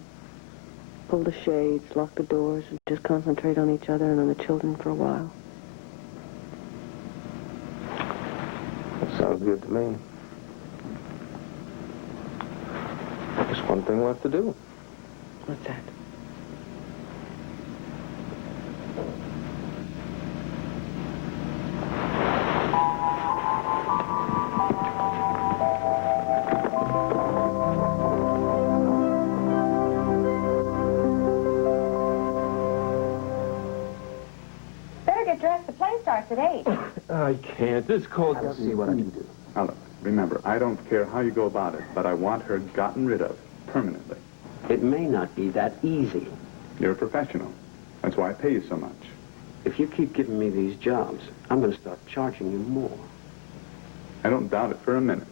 pull the shades, lock the doors, and just concentrate on each other and on the children for a while. That sounds good to me. Just one thing left to do. What's that? Better get dressed. The play starts at 8. I can't. It's cold. I'll see what I can do. Now, look, remember, I don't care how you go about it, but I want her gotten rid of permanently. It may not be that easy. You're a professional. That's why I pay you so much. If you keep giving me these jobs, I'm going to start charging you more. I don't doubt it for a minute.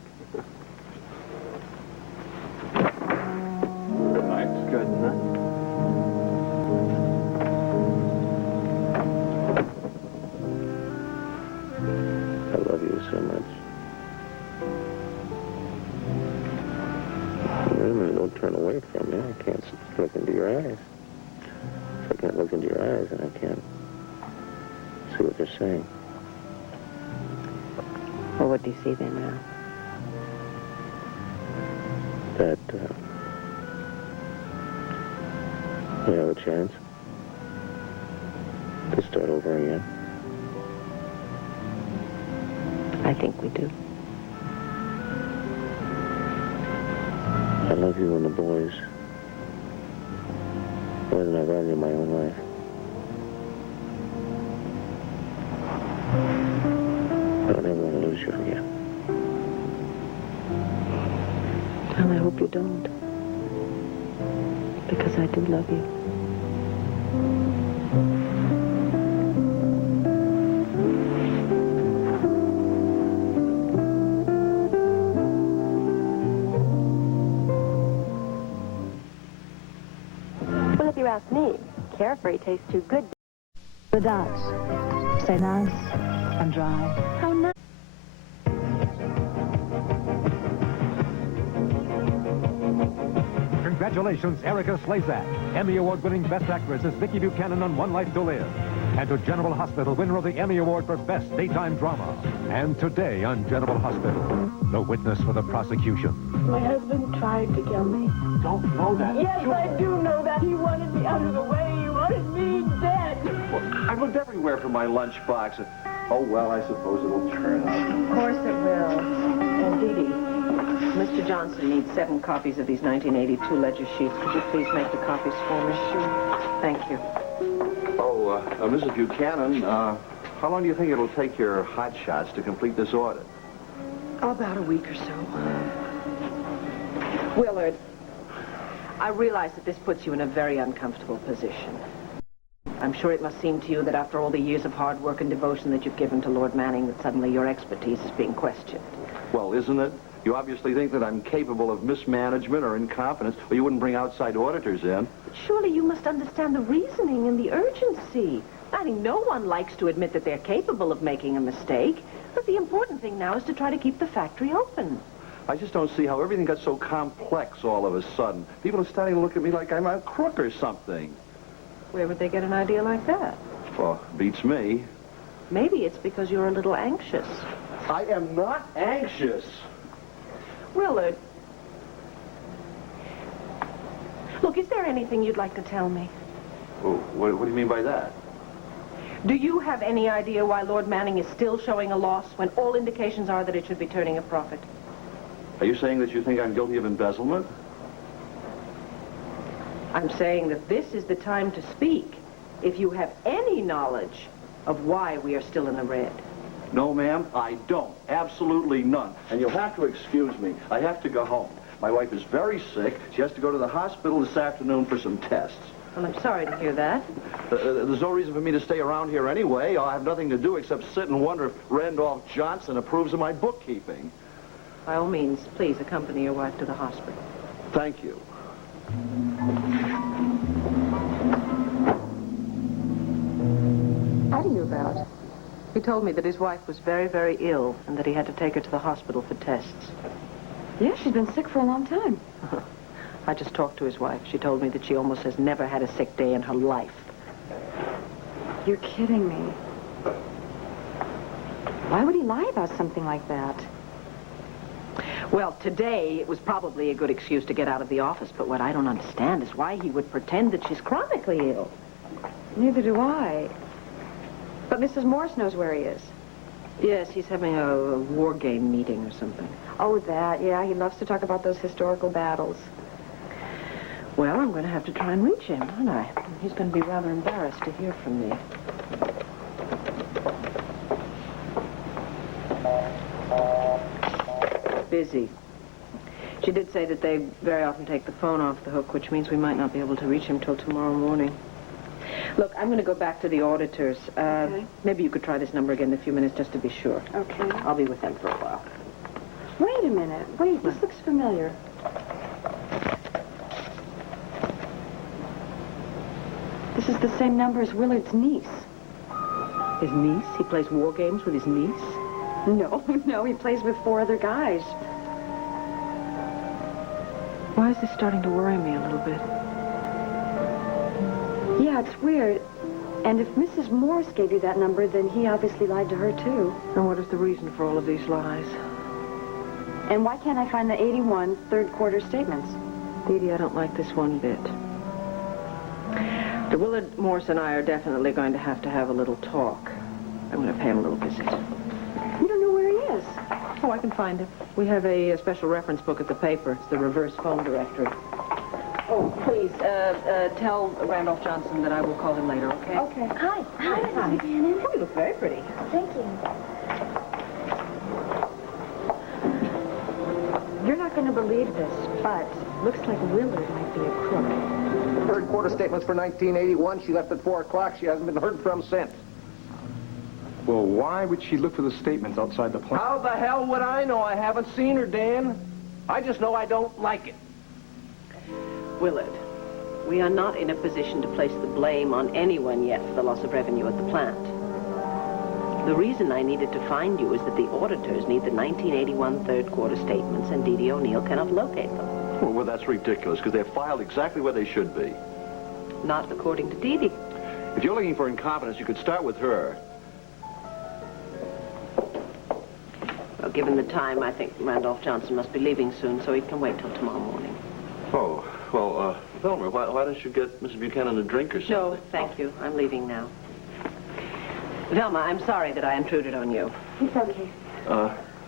Good night. Good night. I love you so much. Really, don't turn away from me. I can't look into your eyes. If I can't look into your eyes, then I can't see what they're saying. Well, what do you see then now? That, we have a chance to start over again. I think we do. I love you and the boys more than I value my own life. I don't ever want to lose you again. And I hope you don't. Because I do love you. Well, if you ask me, Carefree tastes too good. The dots. Stay nice and dry. How nice. Congratulations, Erica Slazak. Emmy Award-winning Best Actress is Vicki Buchanan on One Life to Live. And to General Hospital, winner of the Emmy Award for Best Daytime Drama. And today on General Hospital, the witness for the prosecution. My husband tried to kill me. Don't know that. Yes, I do know that. He wanted me out of the way. He wanted me dead. Well, I've looked everywhere for my lunchbox. Oh, well, I suppose it'll turn out. Of course it will. And Dee Dee, Mr. Johnson needs 7 copies of these 1982 ledger sheets. Could you please make the copies for me? Sure. Thank you. Oh, Mrs. Buchanan, how long do you think it'll take your hot shots to complete this audit? About a week or so. Willard, I realize that this puts you in a very uncomfortable position. I'm sure it must seem to you that after all the years of hard work and devotion that you've given to Lord Manning, that suddenly your expertise is being questioned. Well, isn't it? You obviously think that I'm capable of mismanagement or incompetence, or you wouldn't bring outside auditors in. Surely you must understand the reasoning and the urgency. I think no one likes to admit that they're capable of making a mistake. But the important thing now is to try to keep the factory open. I just don't see how everything got so complex all of a sudden. People are starting to look at me like I'm a crook or something. Where would they get an idea like that? Well, beats me. Maybe it's because you're a little anxious. I am not anxious. Willard. Look, is there anything you'd like to tell me? Oh, what do you mean by that? Do you have any idea why Lord Manning is still showing a loss when all indications are that it should be turning a profit? Are you saying that you think I'm guilty of embezzlement? I'm saying that this is the time to speak if you have any knowledge of why we are still in the red. No, ma'am, I don't. Absolutely none. And you'll have to excuse me. I have to go home. My wife is very sick. She has to go to the hospital this afternoon for some tests. Well, I'm sorry to hear that. There's no reason for me to stay around here anyway. I'll have nothing to do except sit and wonder if Randolph Johnson approves of my bookkeeping. By all means, please accompany your wife to the hospital. Thank you. What are you about? He told me that his wife was very, very ill and that he had to take her to the hospital for tests. Yeah, she's been sick for a long time. I just talked to his wife. She told me that she almost has never had a sick day in her life. You're kidding me. Why would he lie about something like that? Well, today it was probably a good excuse to get out of the office, but what I don't understand is why he would pretend that she's chronically ill. Neither do I. But Mrs. Morse knows where he is. Yes, he's having a war game meeting or something. Oh, that. Yeah, he loves to talk about those historical battles. Well, I'm going to have to try and reach him, aren't I? He's going to be rather embarrassed to hear from me. Busy. She did say that they very often take the phone off the hook, which means we might not be able to reach him till tomorrow morning. Look, I'm going to go back to the auditors. Okay. Maybe you could try this number again in a few minutes just to be sure. Okay. I'll be with them for a while. Wait a minute. Wait, this looks familiar. This is the same number as Willard's niece. His niece? He plays war games with his niece? No, he plays with 4 other guys. Why is this starting to worry me a little bit? Yeah, it's weird. And if Mrs. Morse gave you that number, then he obviously lied to her, too. And what is the reason for all of these lies? And why can't I find the 81 third quarter statements? Dee, I don't like this one bit. The Willard Morse and I are definitely going to have a little talk. I'm going to pay him a little visit. You don't know where he is. Oh, I can find him. We have a special reference book at the paper. It's the reverse phone directory. Oh, please, tell Randolph Johnson that I will call him later, okay? Okay. Hi. Hi, Mrs. Hi. Buchanan. Oh, you look very pretty. Thank you. You're not going to believe this, but looks like Willard might be a crook. Third quarter statements for 1981. She left at 4 o'clock. She hasn't been heard from since. Well, why would she look for the statements outside the plant? How the hell would I know? I haven't seen her, Dan. I just know I don't like it. Willard, we are not in a position to place the blame on anyone yet for the loss of revenue at the plant. The reason I needed to find you is that the auditors need the 1981 third quarter statements, and Dee O'Neill cannot locate them. Well, that's ridiculous, because they're filed exactly where they should be. Not according to Dee. If you're looking for incompetence, you could start with her. Well, given the time, I think Randolph Johnson must be leaving soon, so he can wait till tomorrow morning. Oh, well, Velma, why don't you get Mrs. Buchanan a drink or something? No, thank you. I'm leaving now. Velma, I'm sorry that I intruded on you. It's okay.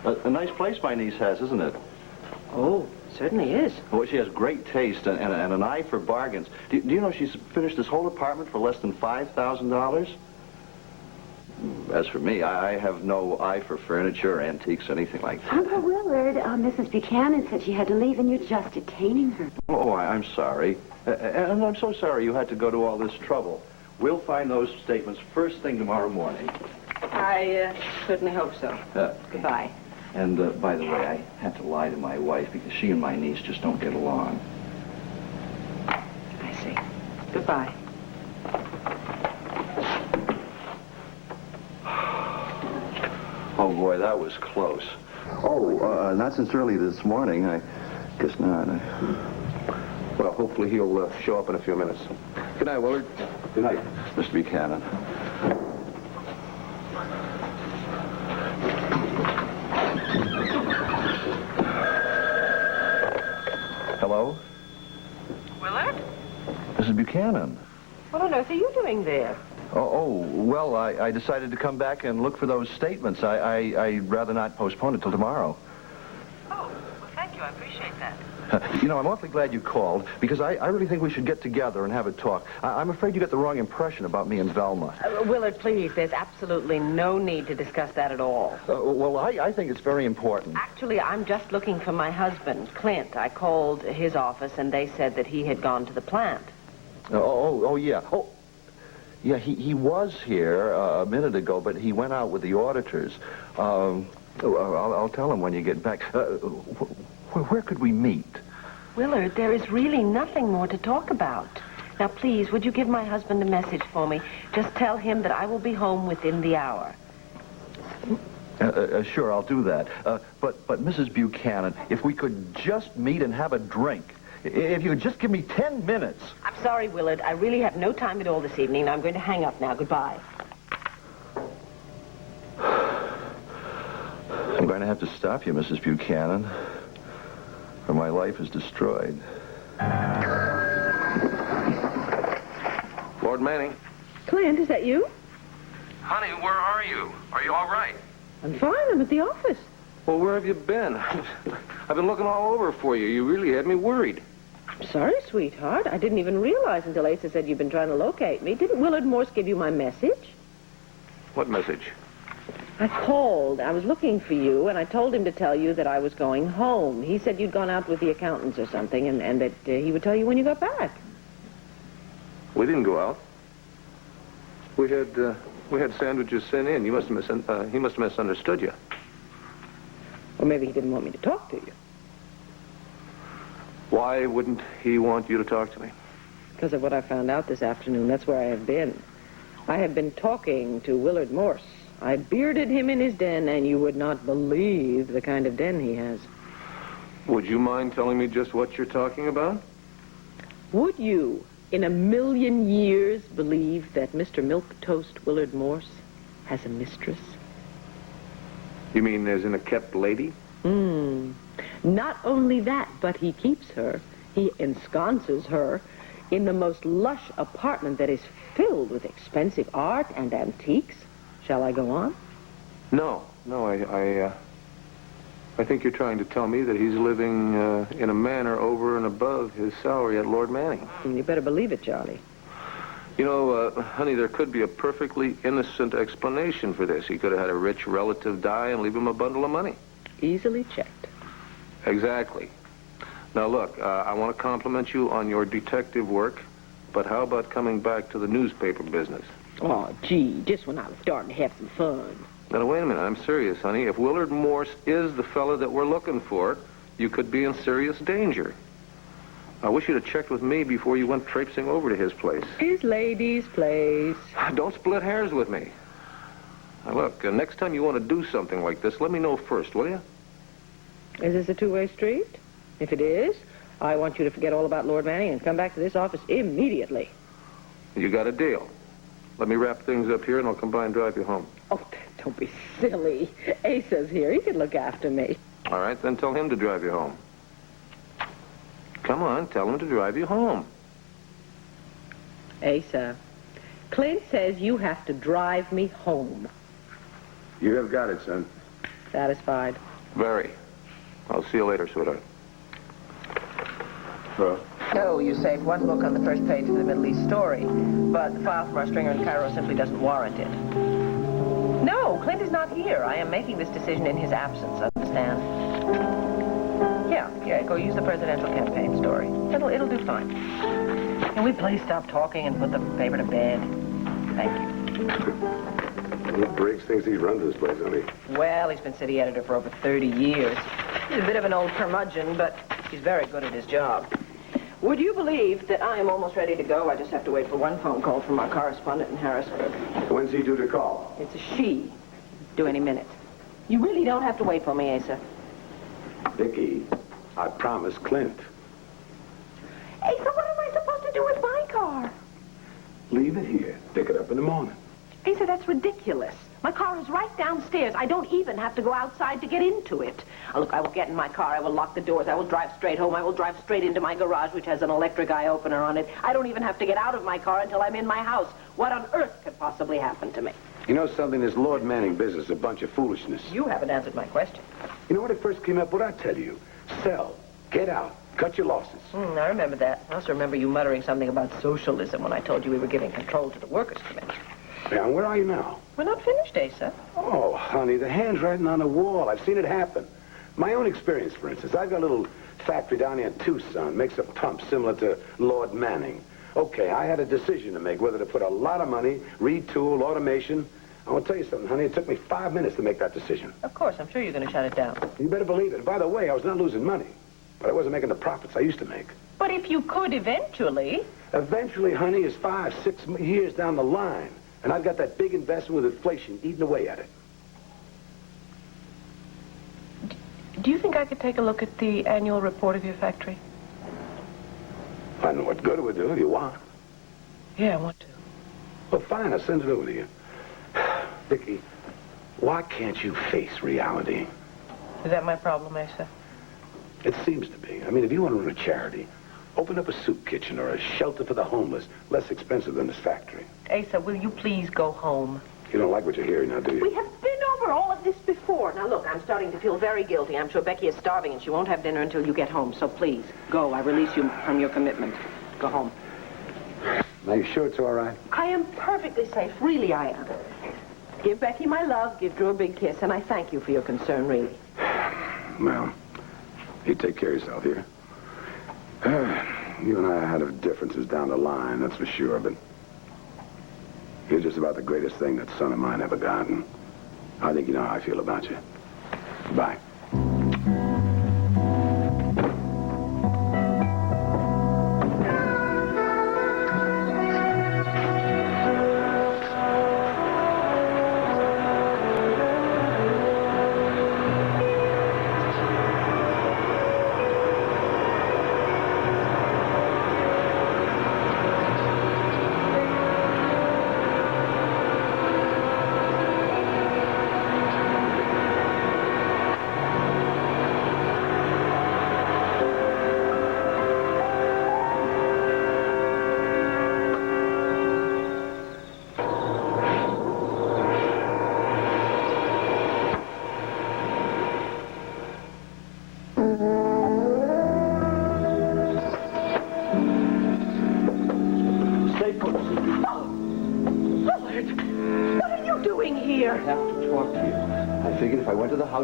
A nice place my niece has, isn't it? Oh, certainly is. Well, she has great taste and an eye for bargains. Do you know she's finished this whole apartment for less than $5,000? As for me, I have no eye for furniture, antiques, anything like that. Uncle Willard, Mrs. Buchanan said she had to leave and you're just detaining her. Oh, I'm sorry. And I'm so sorry you had to go to all this trouble. We'll find those statements first thing tomorrow morning. I certainly hope so. Goodbye. And, by the way, I had to lie to my wife because she and my niece just don't get along. I see. Goodbye. Oh, boy, that was close. Oh, not since early this morning. I guess not. Well, hopefully he'll show up in a few minutes. Good night, Willard. Good night, Mr. Buchanan. Hello? Willard? Mrs. Buchanan. What on earth are you doing there? Well, I decided to come back and look for those statements. I'd rather not postpone it till tomorrow. Oh, well, thank you. I appreciate that. You know, I'm awfully glad you called, because I really think we should get together and have a talk. I'm afraid you got the wrong impression about me and Velma. Willard, please, there's absolutely no need to discuss that at all. Well, I think it's very important. Actually, I'm just looking for my husband, Clint. I called his office, and they said that he had gone to the plant. Yeah. Yeah, he was here a minute ago, but he went out with the auditors. I'll tell him when you get back. Where could we meet? Willard, there is really nothing more to talk about. Now, please, would you give my husband a message for me? Just tell him that I will be home within the hour. Sure, I'll do that. But Mrs. Buchanan, if we could just meet and have a drink. If you would just give me 10 minutes. I'm sorry, Willard. I really have no time at all this evening. I'm going to hang up now. Goodbye. I'm going to have to stop you, Mrs. Buchanan, or my life is destroyed. Lord Manning. Clint, is that you? Honey, where are you? Are you all right? I'm fine. I'm at the office. Well, where have you been? I've been looking all over for you. You really had me worried. I'm sorry, sweetheart. I didn't even realize until Asa said you've been trying to locate me. Didn't Willard Morse give you my message? What message? I called. I was looking for you, and I told him to tell you that I was going home. He said you'd gone out with the accountants or something, and that he would tell you when you got back. We didn't go out. We had sandwiches sent in. He must have misunderstood you. Or maybe he didn't want me to talk to you. Why wouldn't he want you to talk to me? Because of what I found out this afternoon. That's where I have been. I have been talking to Willard Morse. I bearded him in his den, and you would not believe the kind of den he has. Would you mind telling me just what you're talking about? Would you, in a million years, believe that Mr. Milquetoast Willard Morse has a mistress? You mean as in a kept lady? Not only that, but he keeps her. He ensconces her in the most lush apartment that is filled with expensive art and antiques. Shall I go on? No, I think you're trying to tell me that he's living in a manor over and above his salary at Lord Manning. You better believe it, Charlie. You know, honey, there could be a perfectly innocent explanation for this. He could have had a rich relative die and leave him a bundle of money. Easily checked. Exactly. Now, look, I want to compliment you on your detective work, but how about coming back to the newspaper business? Oh, gee, just when I was starting to have some fun. Now, wait a minute. I'm serious, honey. If Willard Morse is the fella that we're looking for, you could be in serious danger. I wish you'd have checked with me before you went traipsing over to his place. His lady's place. Don't split hairs with me. Now, look, next time you want to do something like this, let me know first, will you? Is this a two-way street? If it is, I want you to forget all about Lord Manning and come back to this office immediately. You got a deal. Let me wrap things up here, and I'll come by and drive you home. Oh, don't be silly. Asa's here. He can look after me. All right, then tell him to drive you home. Come on, tell him to drive you home. Asa, Clint says you have to drive me home. You have got it, son. Satisfied? Very. I'll see you later, sweetheart. So, you saved one book on the first page of the Middle East story, but the file from our stringer in Cairo simply doesn't warrant it. No, Clint is not here. I am making this decision in his absence, understand? Yeah, go use the presidential campaign story. It'll do fine. Can we please stop talking and put the paper to bed? Thank you. Briggs thinks he runs this place, doesn't he? Well, he's been city editor for over 30 years. He's a bit of an old curmudgeon, but he's very good at his job. Would you believe that I am almost ready to go? I just have to wait for one phone call from our correspondent in Harrisburg. When's he due to call? It's a she. Due any minute. You really don't have to wait for me, Asa. Vicky, I promised Clint. Asa, what am I supposed to do with my car? Leave it here. Pick it up in the morning. Asa, that's ridiculous. My car is right downstairs. I don't even have to go outside to get into it. Look, I will get in my car. I will lock the doors. I will drive straight home. I will drive straight into my garage, which has an electric eye opener on it. I don't even have to get out of my car until I'm in my house. What on earth could possibly happen to me? You know something? This Lord Manning business is a bunch of foolishness. You haven't answered my question. You know when it first came up, what'd I tell you? Sell. Get out. Cut your losses. I remember that. I also remember you muttering something about socialism when I told you we were giving control to the workers' committee. Yeah, and where are you now? We're not finished, Asa. Oh, honey, the hand's writing on the wall. I've seen it happen. My own experience, for instance. I've got a little factory down here in Tucson. Makes a pump similar to Lord Manning. Okay, I had a decision to make, whether to put a lot of money, retool, automation. I want to tell you something, honey. It took me 5 minutes to make that decision. Of course, I'm sure you're going to shut it down. You better believe it. And by the way, I was not losing money. But I wasn't making the profits I used to make. But if you could eventually... Eventually, honey, is 5, 6 years down the line. And I've got that big investment with inflation eating away at it. Do you think I could take a look at the annual report of your factory? I don't know what good it would do if you want. Yeah, I want to. Well, fine, I'll send it over to you. Vicky, why can't you face reality? Is that my problem, Asa? It seems to be. I mean, if you want to run a charity, open up a soup kitchen or a shelter for the homeless, less expensive than this factory. Asa, will you please go home? You don't like what you're hearing now, do you? We have been over all of this before. Now, look, I'm starting to feel very guilty. I'm sure Becky is starving, and she won't have dinner until you get home. So please, go. I release you from your commitment. Go home. Now, you sure it's all right? I am perfectly safe. Really, I am. Give Becky my love. Give Drew a big kiss. And I thank you for your concern, really. Well, you take care of yourself here. You and I had our differences down the line, that's for sure, but you're just about the greatest thing that son of mine ever gotten. I think you know how I feel about you. Bye.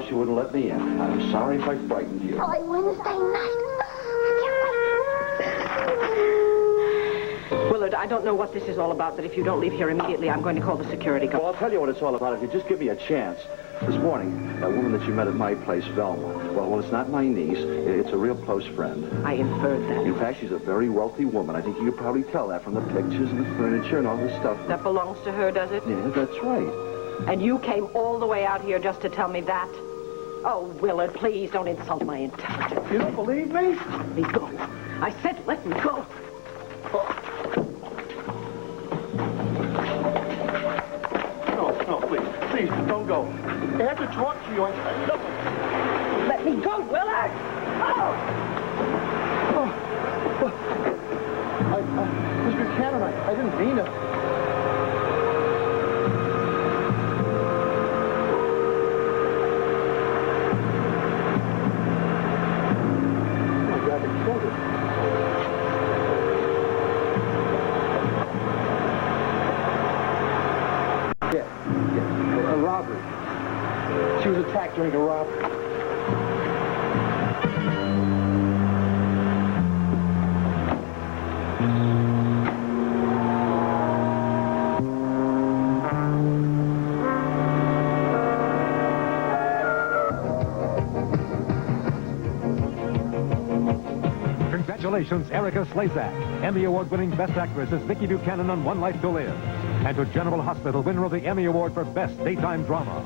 You wouldn't let me in. I'm sorry if I frightened you. Oh, Wednesday night. Willard, I don't know what this is all about, but if you don't leave here immediately, I'm going to call the security guard. Well, I'll tell you what it's all about if you just give me a chance. This morning, that woman that you met at my place, Velma, well, it's not my niece. It's a real close friend. I inferred that. In fact, she's a very wealthy woman. I think you could probably tell that from the pictures and the furniture and all this stuff. That belongs to her, does it? Yeah, that's right. And you came all the way out here just to tell me that? Oh, Willard, please don't insult my intelligence. You don't believe me? Let me go. I said let me go. No, please, don't go. I have to talk to you. Let me go, Willard! Miss Buchanan, I didn't mean it. A robbery. She was attacked during a robbery. Congratulations, Erica Slazak. Emmy Award-winning Best Actress is Vicki Buchanan on One Life to Live. And to General Hospital, winner of the Emmy Award for Best Daytime Drama.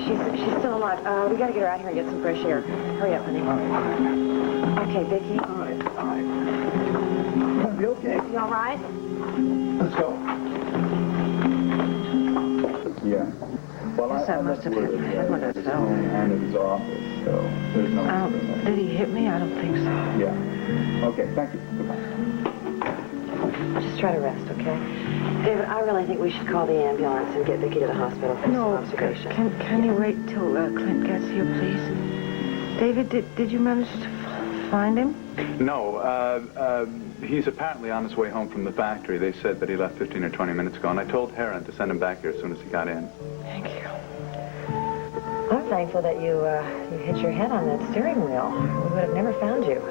She's still alive. We gotta get her out here and get some fresh air. Hurry up, honey. Okay, Vicki. All right. Gonna be okay. You all right? Let's go. Yeah. Well, Yes, I must have hit my head when I fell. And it was office, so there's no... Did he hit me? I don't think so. Yeah. Okay, thank you. Goodbye. Just try to rest, okay? David, I really think we should call the ambulance and get Vicki to the hospital for some observation. Can you wait till Clint gets here, please? David, did you manage to find him? No, he's apparently on his way home from the factory. They said that he left 15 or 20 minutes ago, and I told Heron to send him back here as soon as he got in. Thank you. I'm thankful that you hit your head on that steering wheel. We would have never found you.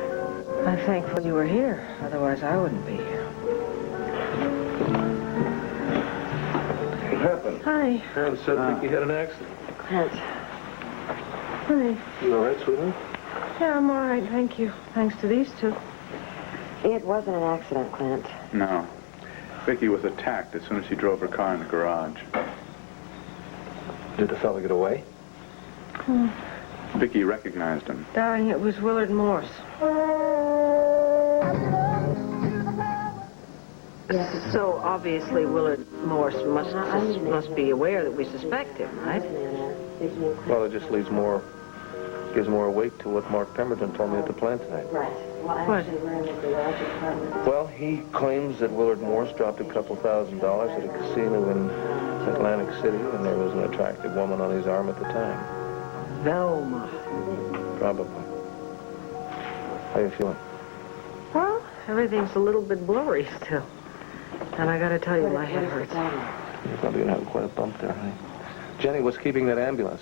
I'm thankful you were here. Otherwise, I wouldn't be here. What happened? Honey. Heron said Vicki had an accident. Clint. Honey. You all right, sweetheart? Yeah, I'm all right, thank you. Thanks to these two. It wasn't an accident, Clint. No. Vicki was attacked as soon as she drove her car in the garage. Did the fella get away? Vicki recognized him. Darling, it was Willard Morse. So obviously Willard Morse must be aware that we suspect him, right? Well, it just gives more weight to what Mark Pemberton told me at the plant tonight. Right. What? Well, he claims that Willard Morse dropped a couple $1,000s at a casino in Atlantic City, and there was an attractive woman on his arm at the time. Velma. Probably. How you feeling? Well, everything's a little bit blurry still. And I gotta tell you, my head hurts. You're probably gonna have quite a bump there, honey. Jenny, what's keeping that ambulance?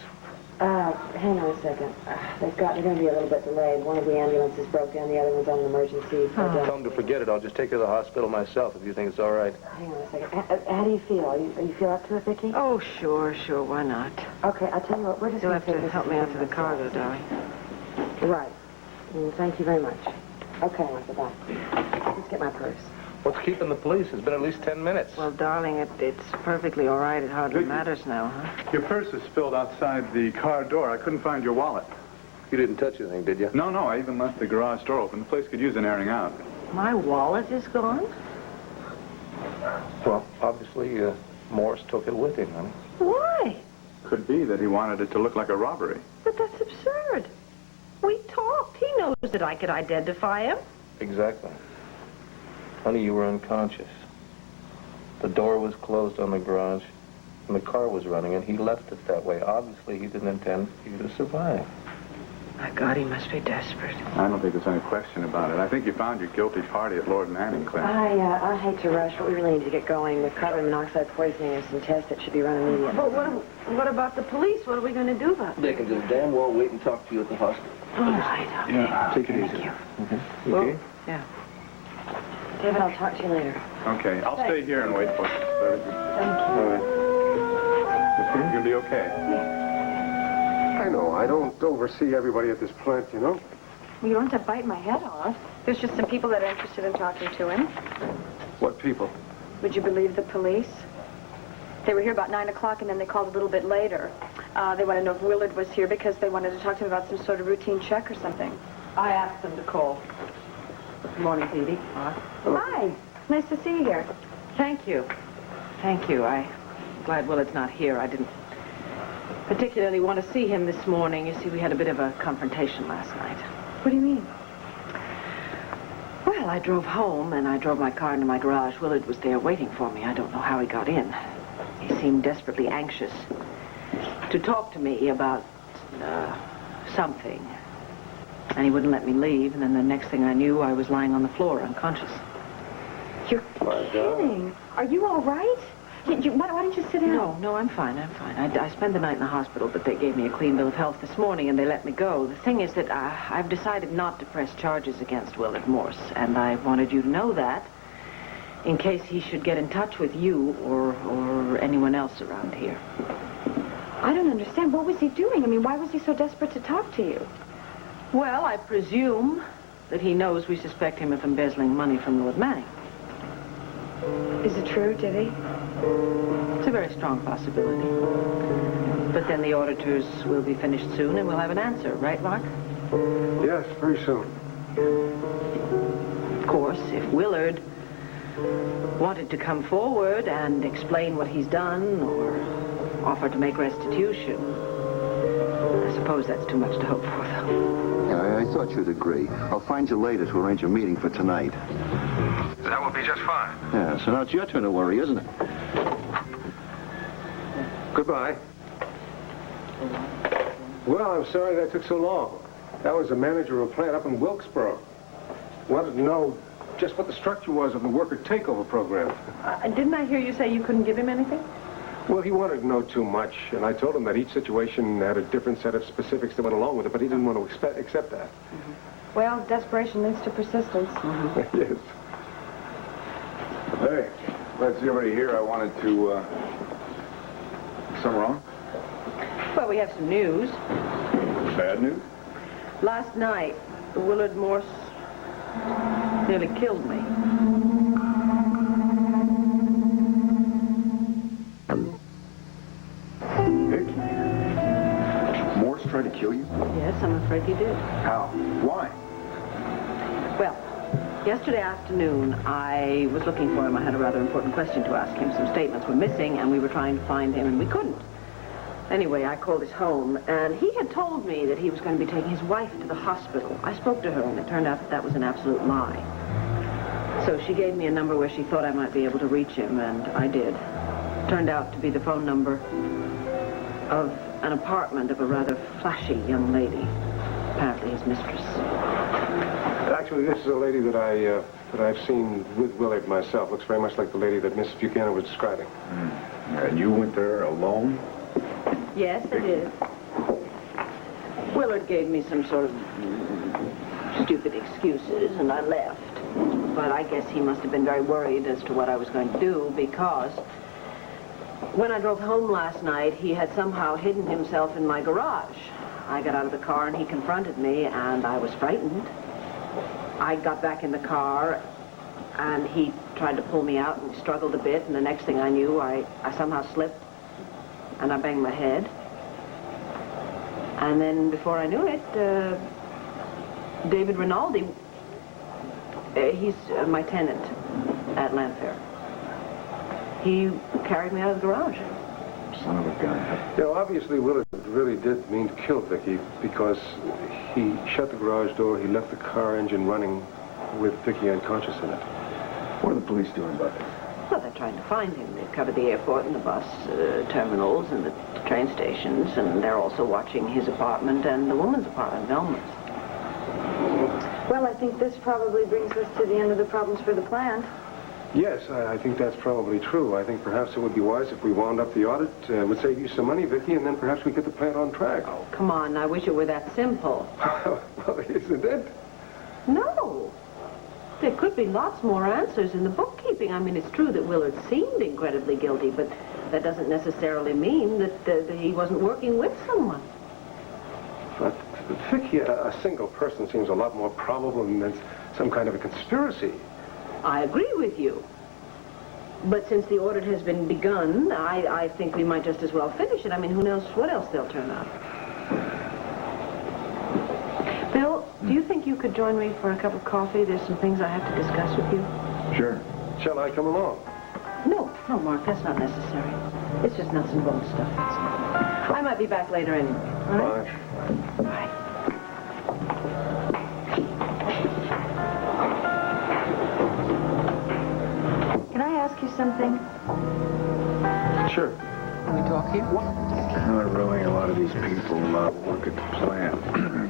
Hang on a second. They're going to be a little bit delayed. One of the ambulances broke down, the other one's on an emergency. Tell them to forget it. I'll just take her to the hospital myself if you think it's all right. Hang on a second. How do you feel? Are you feel up to it, Vicki? Oh, sure, why not? Okay, I'll tell you what, we're just You'll going have to help me out to the car, though, darling. Right. Thank you very much. Okay, Martha, bye. Let's get my purse. What's keeping the police? It's been at least 10 minutes. Well, darling, it's perfectly all right. It hardly matters now, huh? Your purse is spilled outside the car door. I couldn't find your wallet. You didn't touch anything, did you? No, I even left the garage door open. The place could use an airing out. My wallet is gone? Well, obviously, Morse took it with him, honey. Why? Could be that he wanted it to look like a robbery. But that's absurd. We talked. He knows that I could identify him. Exactly. Honey, you were unconscious. The door was closed on the garage, and the car was running, and he left it that way. Obviously, he didn't intend for you to survive. My God, he must be desperate. I don't think there's any question about it. I think you found your guilty party at Lord Manning, Clint. I hate to rush, but we really need to get going. With carbon monoxide poisoning and some tests that should be run immediately. But what about the police? What are we going to do about They can just damn well wait and talk to you at the hospital. All right, okay. Yeah, take it Thank easy. you. You okay? Yeah. David, I'll talk to you later. Okay, I'll stay here and wait for you. Thank you. All right. You're going to be okay. I know. I don't oversee everybody at this plant, you know. Well, you don't have to bite my head off. There's just some people that are interested in talking to him. What people? Would you believe the police? They were here about 9 o'clock, and then they called a little bit later. They wanted to know if Willard was here because they wanted to talk to him about some sort of routine check or something. I asked them to call. Good morning, Petey. Hi. Nice to see you here. Thank you. Thank you. I'm glad Willard's not here. I didn't particularly want to see him this morning. You see, we had a bit of a confrontation last night. What do you mean? Well, I drove home, and I drove my car into my garage. Willard was there waiting for me. I don't know how he got in. He seemed desperately anxious to talk to me about something. And he wouldn't let me leave, and then the next thing I knew, I was lying on the floor, unconscious. You're kidding. Are you all right? Why didn't you sit down? No, I'm fine. I spent the night in the hospital, but they gave me a clean bill of health this morning, and they let me go. The thing is that I've decided not to press charges against Willard Morse, and I wanted you to know that in case he should get in touch with you or anyone else around here. I don't understand. What was he doing? I mean, why was he so desperate to talk to you? Well, I presume that he knows we suspect him of embezzling money from Lord Manning. Is it true, did he? It's a very strong possibility. But then the auditors will be finished soon, and we'll have an answer, right, Mark? Yes, very soon. Of course, if Willard wanted to come forward and explain what he's done or offer to make restitution, I suppose that's too much to hope for, though. Yeah, I thought you'd agree. I'll find you later to arrange a meeting for tonight. That will be just fine. Yeah, so now it's your turn to worry, isn't it? Goodbye. Well, I'm sorry that took so long. That was the manager of a plant up in Wilkesboro. Wanted to know just what the structure was of the worker takeover program. Didn't I hear you say you couldn't give him anything? Well, he wanted to know too much, and I told him that each situation had a different set of specifics that went along with it, but he didn't want to accept that. Well, desperation leads to persistence. Yes. Hey, glad to see everybody here. I wanted to, something wrong? Well, we have some news. Bad news? Last night, Willard Morse nearly killed me. Vic? Morse tried to kill you? Yes, I'm afraid he did. How? Why? Well, yesterday afternoon, I was looking for him. I had a rather important question to ask him. Some statements were missing, and we were trying to find him, and we couldn't. Anyway, I called his home, and he had told me that he was going to be taking his wife to the hospital. I spoke to her, and it turned out that that was an absolute lie. So she gave me a number where she thought I might be able to reach him, and I did. Turned out to be the phone number of an apartment of a rather flashy young lady, apparently his mistress. Actually, this is a lady that I've seen with Willard myself. Looks very much like the lady that Miss Buchanan was describing. And you went there alone? Yes, I did. Willard gave me some sort of stupid excuses, and I left. But I guess he must have been very worried as to what I was going to do, because when I drove home last night, he had somehow hidden himself in my garage. I got out of the car, and he confronted me, and I was frightened. I got back in the car, and he tried to pull me out and struggled a bit, and the next thing I knew, I somehow slipped, and I banged my head. And then before I knew it, David Rinaldi, he's my tenant at Landfair. He carried me out of the garage. Son of a gun. You know, obviously Willard really did mean to kill Vicky because he shut the garage door, he left the car engine running with Vicky unconscious in it. What are the police doing about this? Well, they're trying to find him. They've covered the airport and the bus terminals and the train stations, and they're also watching his apartment and the woman's apartment, Velma's. Well, I think this probably brings us to the end of the problems for the plant. Yes, I think that's probably true. I think perhaps it would be wise if we wound up the audit. It would save you some money, Vicki, and then perhaps we get the plant on track. Oh, come on. I wish it were that simple. Well, isn't it? No. There could be lots more answers in the bookkeeping. I mean, it's true that Willard seemed incredibly guilty, but that doesn't necessarily mean that he wasn't working with someone. But, Vicki, a single person seems a lot more probable than some kind of a conspiracy. I agree with you. But since the audit has been begun, I think we might just as well finish it. I mean, who knows what else they'll turn up. Bill, do you think you could join me for a cup of coffee? There's some things I have to discuss with you. Sure. Shall I come along? No, Mark, that's not necessary. It's just nuts and bolts stuff. I might be back later anyway. All right? Bye. Can I ask you something? Sure. Can we talk here? Not really. A lot of these people work at the plant.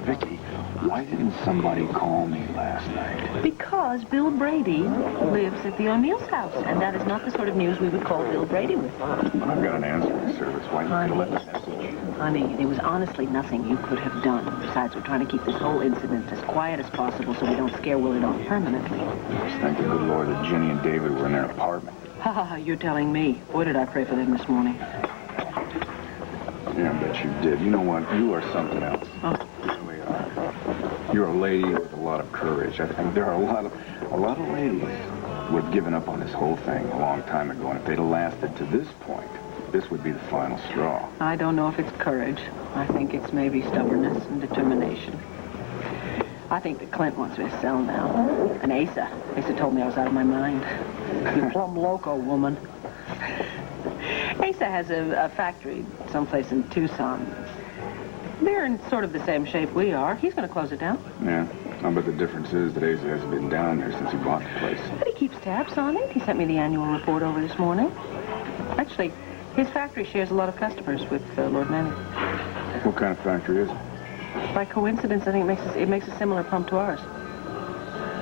Vicki, why didn't somebody call me last night? Because Bill Brady lives at the O'Neill's house, and that is not the sort of news we would call Bill Brady with. I've got an answering service. Why didn't you let the message? Honey, there was honestly nothing you could have done. Besides, we're trying to keep this whole incident as quiet as possible so we don't scare Willard off permanently. Just thank the good Lord that Ginny and David were in their apartment. Ha ha, you're telling me. Boy, did I pray for them this morning. Yeah, I bet you did. You know what? You are something else. Oh. You really are. You're a lady with a lot of courage. I think there are a lot of ladies who have given up on this whole thing a long time ago, and if they'd have lasted to this point, this would be the final straw. I don't know if it's courage. I think it's maybe stubbornness and determination. I think that Clint wants me to sell now. And Asa told me I was out of my mind. You plumb loco, woman. Asa has a factory someplace in Tucson. They're in sort of the same shape we are. He's going to close it down. Yeah. But the difference is that Asa hasn't been down there since he bought the place. But he keeps tabs on it. He sent me the annual report over this morning. Actually, his factory shares a lot of customers with Lord Manning. What kind of factory is it? By coincidence, I think it makes a similar pump to ours.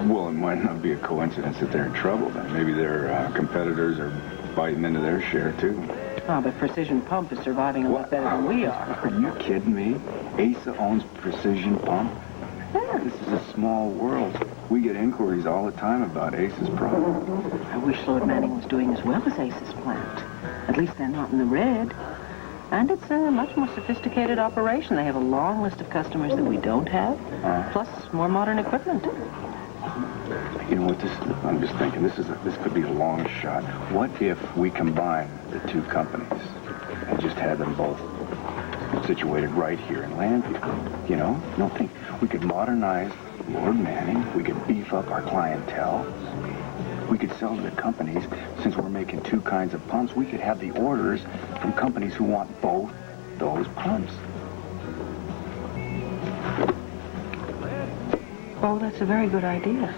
Well, it might not be a coincidence that they're in trouble then. Maybe their competitors are biting into their share, too. Oh, but Precision Pump is surviving a lot better than we are. Are you kidding me? Asa owns Precision Pump? Yeah. This is a small world. We get inquiries all the time about Ace's product. I wish Lord Manning was doing as well as Ace's plant. At least they're not in the red. And it's a much more sophisticated operation. They have a long list of customers that we don't have, plus more modern equipment. You know what, I'm just thinking, this could be a long shot. What if we combine the two companies and just had them both situated right here in Landview? You know? No, think. We could modernize Lord Manning. We could beef up our clientele. We could sell to the companies. Since we're making two kinds of pumps, we could have the orders from companies who want both those pumps. Oh, that's a very good idea.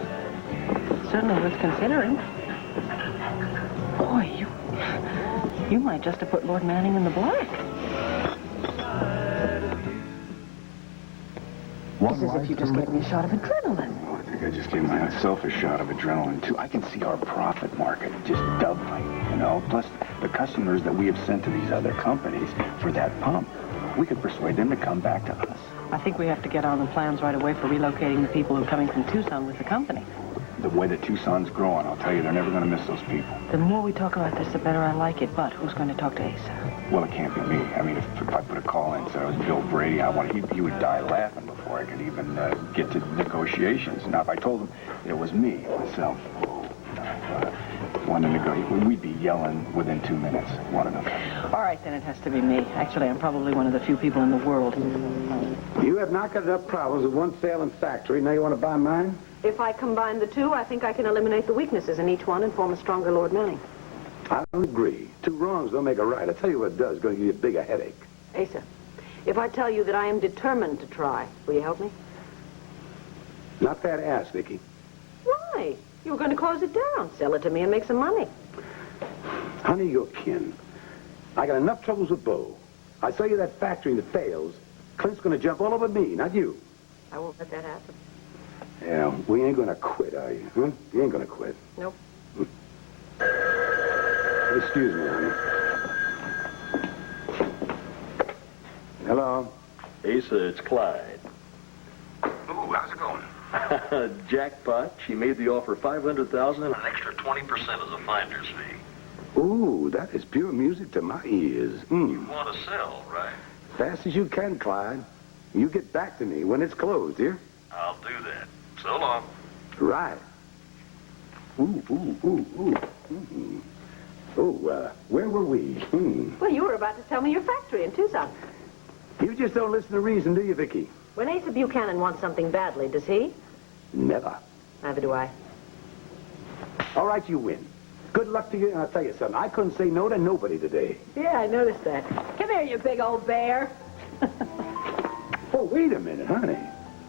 Certainly worth considering. Boy, you might just have put Lord Manning in the black. It's as if you just gave me a shot of adrenaline. Oh, I think I just gave myself a shot of adrenaline, too. I can see our profit market just doubling, you know, plus the customers that we have sent to these other companies for that pump. We could persuade them to come back to us. I think we have to get on the plans right away for relocating the people who are coming from Tucson with the company. The way that Tucson's growing, I'll tell you, they're never going to miss those people. The more we talk about this, the better I like it. But who's going to talk to Asa? Well, it can't be me. I mean, if I put a call in and said it was Bill Brady, he would die laughing before I could even get to negotiations. Now, if I told him it was me, myself, wanted to go, we'd be yelling within 2 minutes, one another. All right, then it has to be me. Actually, I'm probably one of the few people in the world. You have not got enough problems with one failing factory. Now you want to buy mine? If I combine the two, I think I can eliminate the weaknesses in each one and form a stronger Lord Manning. I don't agree. Two wrongs don't make a right. I tell you what it does. It's going to give you a bigger headache. Asa, if I tell you that I am determined to try, will you help me? Not fair to ask, Vicki. Why? You were going to close it down, sell it to me, and make some money. Honey, you're kin. I got enough troubles with Bo. I sell you that factory that fails, Clint's going to jump all over me, not you. I won't let that happen. Yeah, we ain't going to quit, are you? Huh? You ain't going to quit. Nope. Excuse me, honey. Hello? Asa, it's Clyde. Ooh, how's it going? Jackpot. She made the offer $500,000 and an extra 20% as a finder's fee. Ooh, that is pure music to my ears. You want to sell, right? Fast as you can, Clyde. You get back to me when it's closed, dear. I'll do that. So long. Right. Ooh, ooh, ooh, ooh. Mm. Oh, where were we? Well, you were about to tell me your factory in Tucson. You just don't listen to reason, do you, Vicky? When Asa Buchanan wants something badly, does he? Never. Neither do I. All right, you win. Good luck to you, and I'll tell you something. I couldn't say no to nobody today. Yeah, I noticed that. Come here, you big old bear. Oh, wait a minute, honey.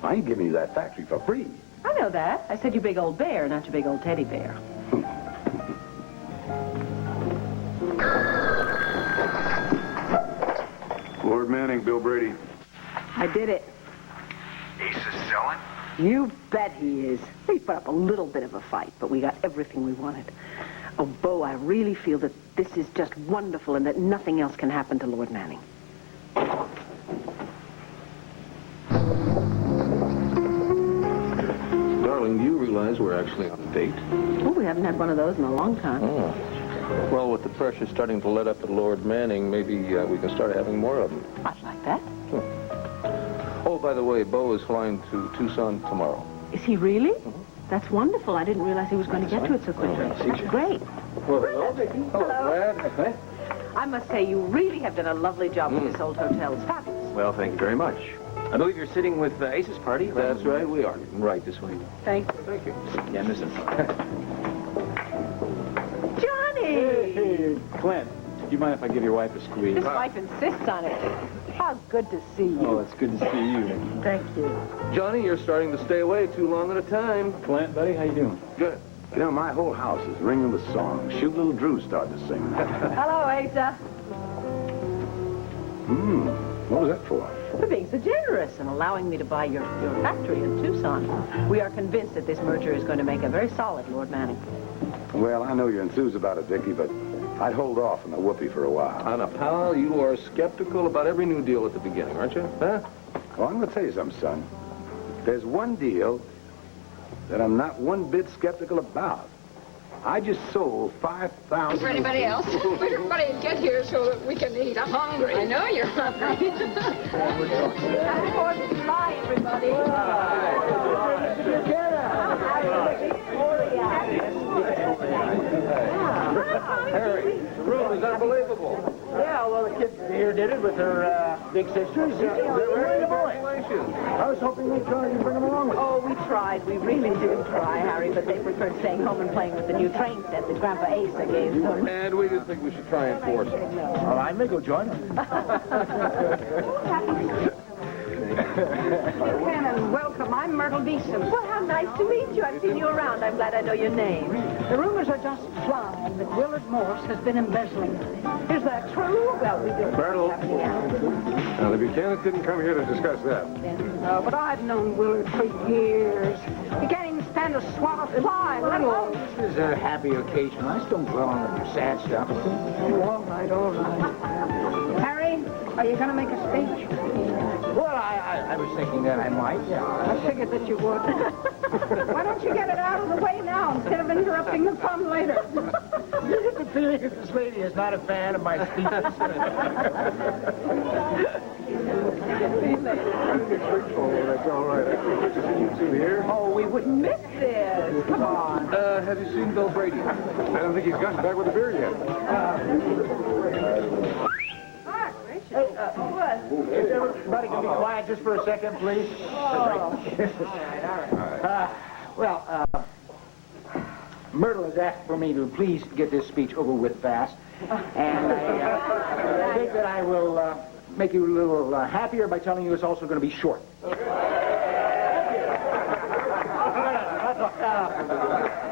I ain't giving you that factory for free. I know that. I said you big old bear, not you big old teddy bear. Lord Manning, Bill Brady. I did it. Ace is selling? You bet he is. We put up a little bit of a fight, but we got everything we wanted. Oh, Bo, I really feel that this is just wonderful and that nothing else can happen to Lord Manning. Darling, do you realize we're actually on a date? Oh, we haven't had one of those in a long time. Oh. Well, with the pressure starting to let up at Lord Manning, maybe we can start having more of them. I'd like that. Oh, by the way, Bo is flying to Tucson tomorrow. Is he really? That's wonderful. I didn't realize he was going to get to it so quickly. That's great. Well, hello, Vicky. Hello. Glad. I must say, you really have done a lovely job with this old hotel. It's fabulous. Well, thank you very much. I believe you're sitting with Ace's party. That's right, we are. Right this way. Thank you. Thank you. Yeah, listen. Johnny! Hey, Clint, do you mind if I give your wife a squeeze? His wife insists on it. How good to see you. Oh, it's good to see you. Thank you. Johnny, you're starting to stay away too long at a time. Clint, buddy, how you doing? Good. You know, my whole house is ringing with songs. Shoot little Drew started to sing. Hello, Asa. What was that for? For being so generous and allowing me to buy your factory in Tucson. We are convinced that this merger is going to make a very solid Lord Manning. Well, I know you're enthused about it, Vicky, but I'd hold off on the whoopee for a while. Anna, pal, you are skeptical about every new deal at the beginning, aren't you? Huh? Well, I'm going to tell you something, son. There's one deal that I'm not one bit skeptical about. I just sold 5,000... For anybody else? Everybody get here so that we can eat. I'm hungry. I know you're hungry. Happy 4th of July, everybody. Harry, the room is unbelievable. Yeah, well, the kid here did it with her big sisters. Congratulations. I was hoping they'd try to bring them along with us. Oh, we tried. We really did try, Harry, but they preferred staying home and playing with the new train set that Grandpa Asa gave them. And we didn't think we should try and force it. Well, I may go join them. Buchanan, welcome. I'm Myrtle Beeson. Well, how nice to meet you. I've seen you around. I'm glad I know your name. The rumors are just flying that Willard Morse has been embezzling. Is that true? Well, we don't Myrtle. have any answers. Now, the Buchanans didn't come here to discuss that. No, but I've known Willard for years. He can't even stand a swat of fly, let alone... This is a happy occasion. I just don't dwell on the sad stuff. Oh, all right, all right. Harry, are you going to make a speech? Well, I was thinking that I might, yeah. I figured that you would. Why don't you get it out of the way now instead of interrupting the fun later? You get the feeling that this lady is not a fan of my speeches. That's all right. I think good to see you two here. Oh, we wouldn't miss this. Come on. Have you seen Bill Brady? I don't think he's gotten back with the beer yet. If everybody can be quiet just for a second, please. Myrtle has asked for me to please get this speech over with fast. And I think that I will make you a little happier by telling you it's also going to be short.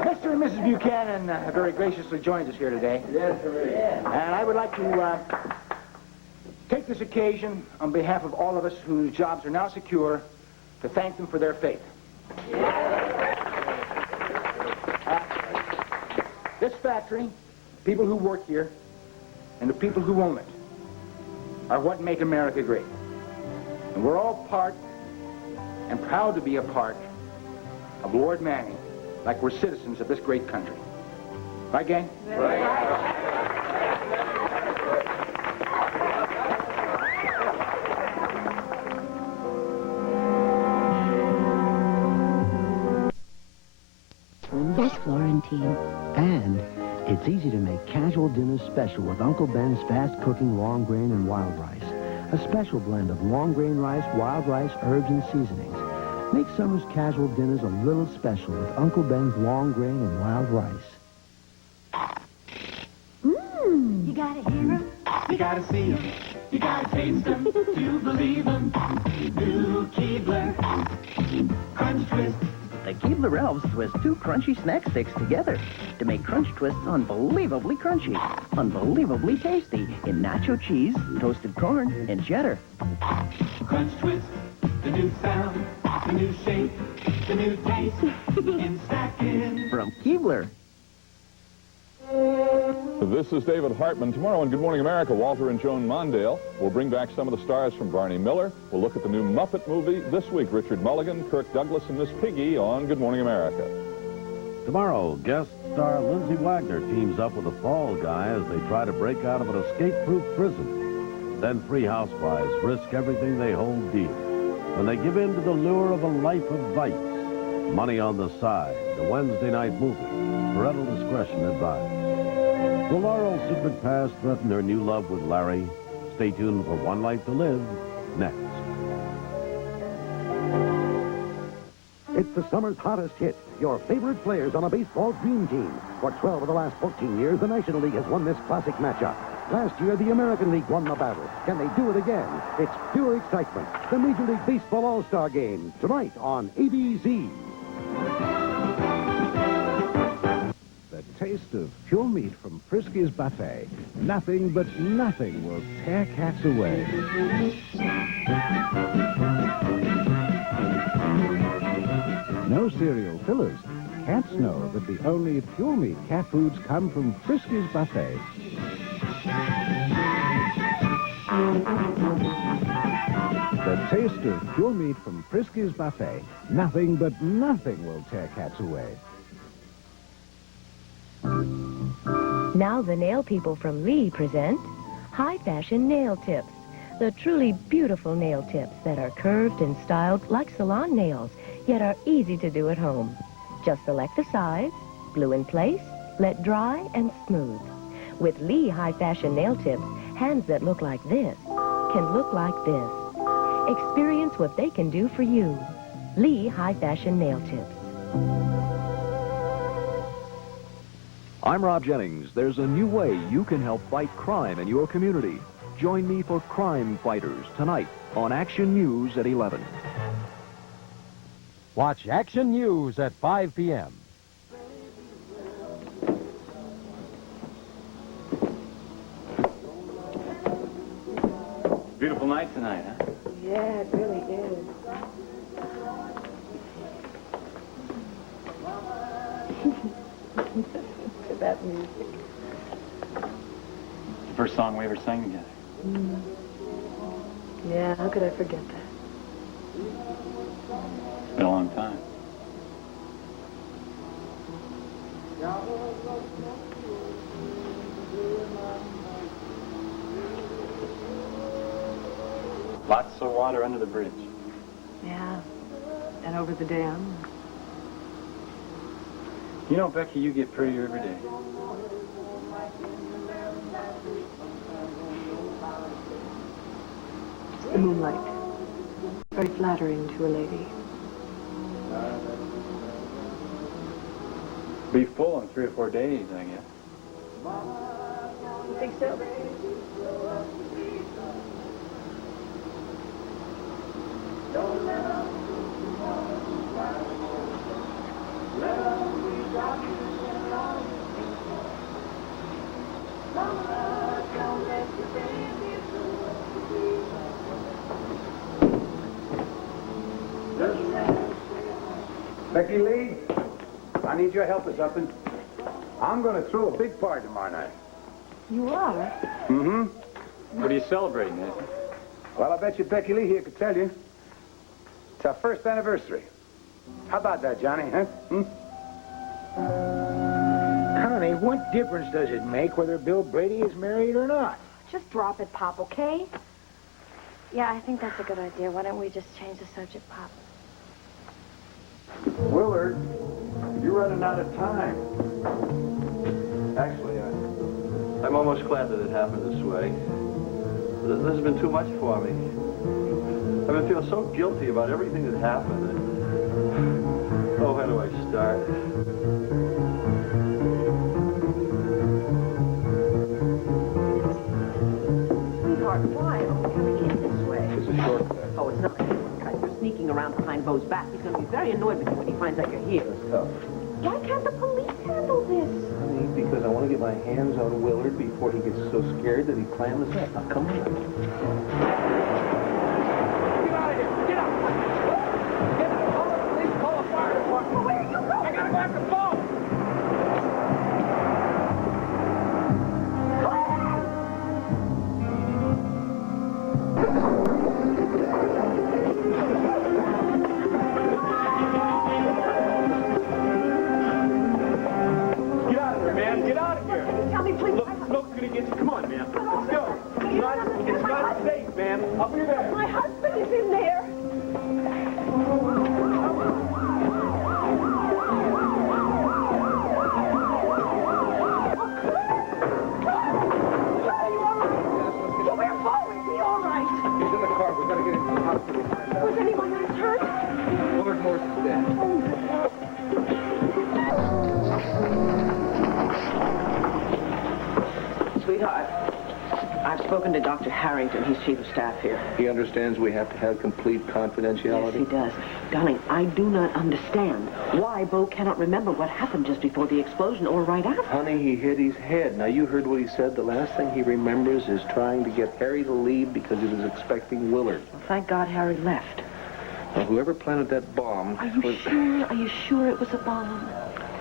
Mr. and Mrs. Buchanan have very graciously joined us here today. Yes, sir. And I would like to take this occasion on behalf of all of us whose jobs are now secure to thank them for their faith. This factory, people who work here, and the people who own it are what make America great. And we're all part and proud to be a part of Lord Manning, like we're citizens of this great country. Right, gang? Right. Yes, Florentine. And it's easy to make casual dinners special with Uncle Ben's fast-cooking long grain and wild rice. A special blend of long grain rice, wild rice, herbs, and seasonings. Make summer's casual dinners a little special with Uncle Ben's long grain and wild rice. You gotta hear 'em. You gotta see 'em. You gotta taste 'em to believe 'em. New Keebler Crunch Twist. The Keebler elves twist two crunchy snack sticks together to make Crunch Twists unbelievably crunchy, unbelievably tasty in nacho cheese, toasted corn, and cheddar. Crunch Twist, the new sound, the new shape, the new taste in snacking. From Keebler. This is David Hartman. Tomorrow on Good Morning America, Walter and Joan Mondale will bring back some of the stars from Barney Miller. We'll look at the new Muppet movie this week. Richard Mulligan, Kirk Douglas, and Miss Piggy on Good Morning America. Tomorrow, guest star Lindsay Wagner teams up with a fall guy as they try to break out of an escape-proof prison. Then 3 housewives risk everything they hold dear when they give in to the lure of a life of vice. Money on the Side, the Wednesday night movie. Parental discretion advised. Will Laurel's secret past threaten her new love with Larry? Stay tuned for One Life to Live next. It's the summer's hottest hit. Your favorite players on a baseball dream team. For 12 of the last 14 years, the National League has won this classic matchup. Last year, the American League won the battle. Can they do it again? It's pure excitement. The Major League Baseball All-Star Game, tonight on ABC. The taste of pure meat from Frisky's Buffet. Nothing but nothing will tear cats away. No cereal fillers. Cats know that the only pure meat cat foods come from Frisky's Buffet. The taste of pure meat from Frisky's Buffet. Nothing but nothing will tear cats away. Now the nail people from Lee present High Fashion Nail Tips. The truly beautiful nail tips that are curved and styled like salon nails, yet are easy to do at home. Just select the size, glue in place, let dry, and smooth. With Lee High Fashion Nail Tips, hands that look like this can look like this. Experience what they can do for you. Lee High Fashion Nail Tips. I'm Rob Jennings. There's a new way you can help fight crime in your community. Join me for Crime Fighters tonight on Action News at 11. Watch Action News at 5 p.m. Beautiful night tonight, huh? Yeah, it really is. Listen to that music. The first song we ever sang together. Mm. Yeah, how could I forget that? It's been a long time. Lots of water under the bridge. Yeah, and over the dam. You know, Becky, you get prettier every day. It's the moonlight. Very flattering to a lady. Be full in 3 or 4 days, I guess. You think so? Becky Lee, I need your help or something. I'm going to throw a big party tomorrow night. You are? Mm-hmm. What are you celebrating, Ed? Well, I bet you Becky Lee here could tell you. It's our first anniversary. How about that, Johnny, huh? Connie, what difference does it make whether Bill Brady is married or not? Just drop it, Pop, okay? Yeah, I think that's a good idea. Why don't we just change the subject, Pop? Willard, you're running out of time. Actually, I'm almost glad that it happened this way. This has been too much for me. I've been feeling so guilty about everything that happened. Oh, where do I start? Sweetheart, why are we coming in this way? It's a shortcut. Oh, it's not a shortcut. You're sneaking around behind Bo's back. He's going to be very annoyed with you when he finds out you're here. That's tough. Why can't the police handle this? Honey, because I want to get my hands on Willard before he gets so scared that he clams up. Now, come on. My husband is in there. He's in the car. We've got to get him to the hospital. Was anyone else hurt? Willard Morse is dead. Sweetheart, I've spoken to Dr. Harrington. He's chief of staff here. He understands we have to have complete confidentiality? Yes, he does. Darling, I do not understand why Bo cannot remember what happened just before the explosion or right after. Honey, he hit his head. Now, you heard what he said. The last thing he remembers is trying to get Harry to leave because he was expecting Willard. Well, thank God Harry left. Now, whoever planted that bomb... Are you sure? Are you sure it was a bomb?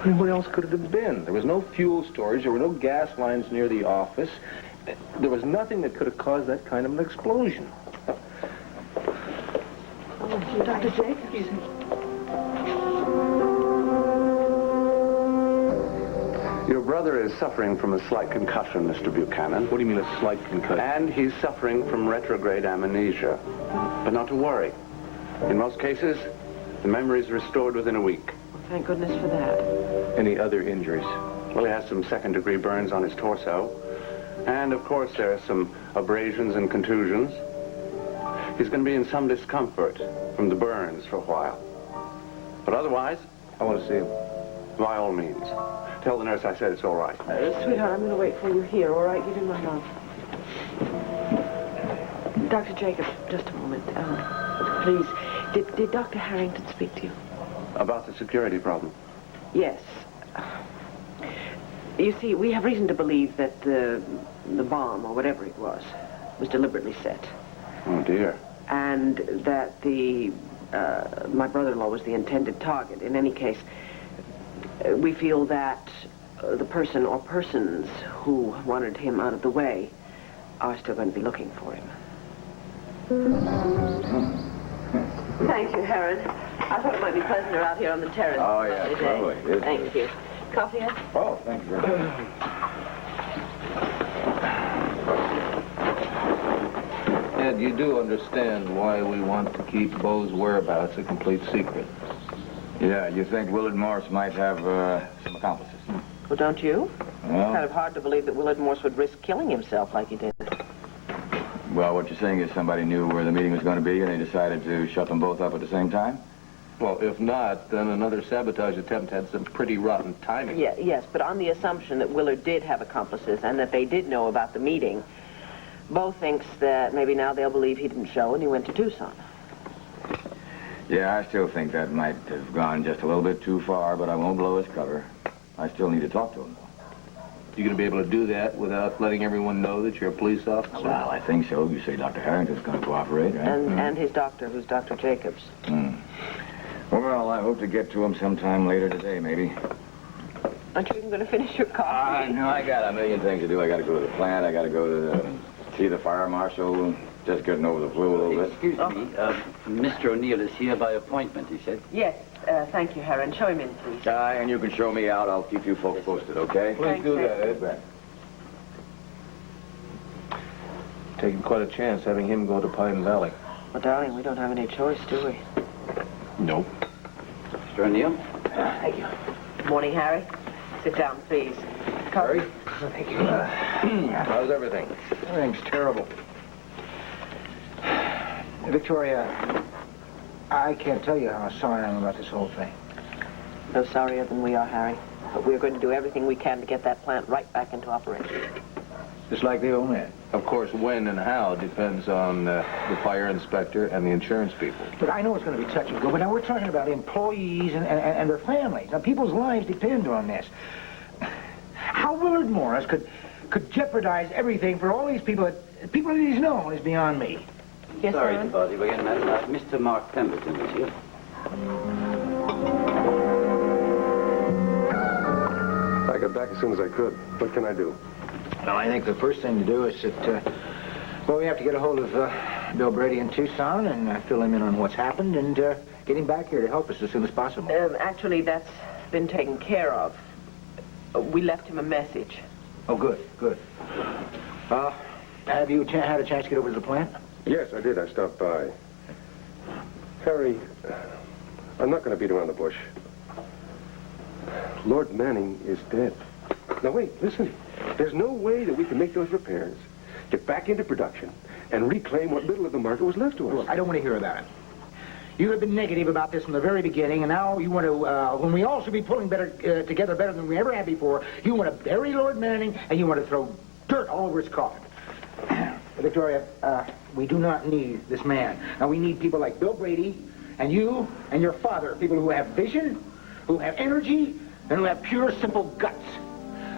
I mean, what else could it have been? There was no fuel storage. There were no gas lines near the office. There was nothing that could have caused that kind of an explosion. Oh, Dr. Jacobs. Your brother is suffering from a slight concussion, Mr. Buchanan. What do you mean, a slight concussion? And he's suffering from retrograde amnesia. But not to worry. In most cases, the memory is restored within a week. Well, thank goodness for that. Any other injuries? Well, he has some second-degree burns on his torso. And, of course, there are some abrasions and contusions. He's going to be in some discomfort from the burns for a while. But otherwise, I want to see him. By all means. Tell the nurse I said it's all right. Sweetheart, I'm going to wait for you here, all right? You do not know. Dr. Jacobs, just a moment. Please, did Dr. Harrington speak to you? About the security problem? Yes. You see, we have reason to believe that the bomb, or whatever it was deliberately set. Oh, dear. And that my brother-in-law was the intended target. In any case, we feel that the person or persons who wanted him out of the way are still going to be looking for him. Thank you, Harold. I thought it might be pleasanter out here on the terrace. Oh, yeah, lovely. Thank you. Coffee, Ed? Oh, thank you very much. Ed, you do understand why we want to keep Bo's whereabouts a complete secret. Yeah, you think Willard Morse might have some accomplices? Well, don't you? Well, It's kind of hard to believe that Willard Morse would risk killing himself like he did. well, what you're saying is somebody knew where the meeting was going to be and they decided to shut them both up at the same time? Well, if not, then another sabotage attempt had some pretty rotten timing. Yeah, yes, but on the assumption that Willard did have accomplices and that they did know about the meeting, Bo thinks that maybe now they'll believe he didn't show and he went to Tucson. Yeah, I still think that might have gone just a little bit too far, but I won't blow his cover. I still need to talk to him, though. You going to be able to do that without letting everyone know that you're a police officer? Well, I think so. You say Dr. Harrington's going to cooperate, right? And his doctor, who's Dr. Jacobs. Well, I hope to get to him sometime later today, maybe. Aren't you even going to finish your coffee? No, I got a million things to do. I got to go to the plant. I got to go to see the fire marshal. Just getting over the flu a little bit. Excuse me, Mr. O'Neill is here by appointment, he said. Yes, thank you, Heron. Show him in, please. And you can show me out. I'll keep you folks posted, okay? Please do that, Ed. Taking quite a chance having him go to Pine Valley. Well, darling, we don't have any choice, do we? Nope. Mr. O'Neill? Thank you. Morning, Harry. Sit down, please. Harry? Thank you. How's everything? Everything's terrible. Victoria, I can't tell you how sorry I am about this whole thing. No sorrier than we are, Harry. But we're going to do everything we can to get that plant right back into operation. Just like the old man. Of course, when and how depends on the fire inspector and the insurance people. Look, I know it's going to be touch and go, but now we're talking about employees and their families. Now, people's lives depend on this. How Willard Morris could jeopardize everything for all these people that he's known is beyond me. Yes, Sorry to bother you again, madam. Mr. Mark Pemberton is here. I got back as soon as I could. What can I do? Well, I think the first thing to do is that, well, we have to get a hold of Bill Brady in Tucson and fill him in on what's happened and get him back here to help us as soon as possible. Actually, that's been taken care of. We left him a message. Oh, good, good. Have you had a chance to get over to the plant? Yes, I did. I stopped by. Harry, I'm not going to beat around the bush. Lord Manning is dead. Now, wait, listen. There's no way that we can make those repairs, get back into production, and reclaim what little of the market was left to us. Look, I don't want to hear that. You have been negative about this from the very beginning, and now you want to, when we all should be pulling together better than we ever have before, you want to bury Lord Manning, and you want to throw dirt all over his coffin. Victoria, we do not need this man. Now, we need people like Bill Brady, and you, and your father, people who have vision, who have energy, and who have pure, simple guts.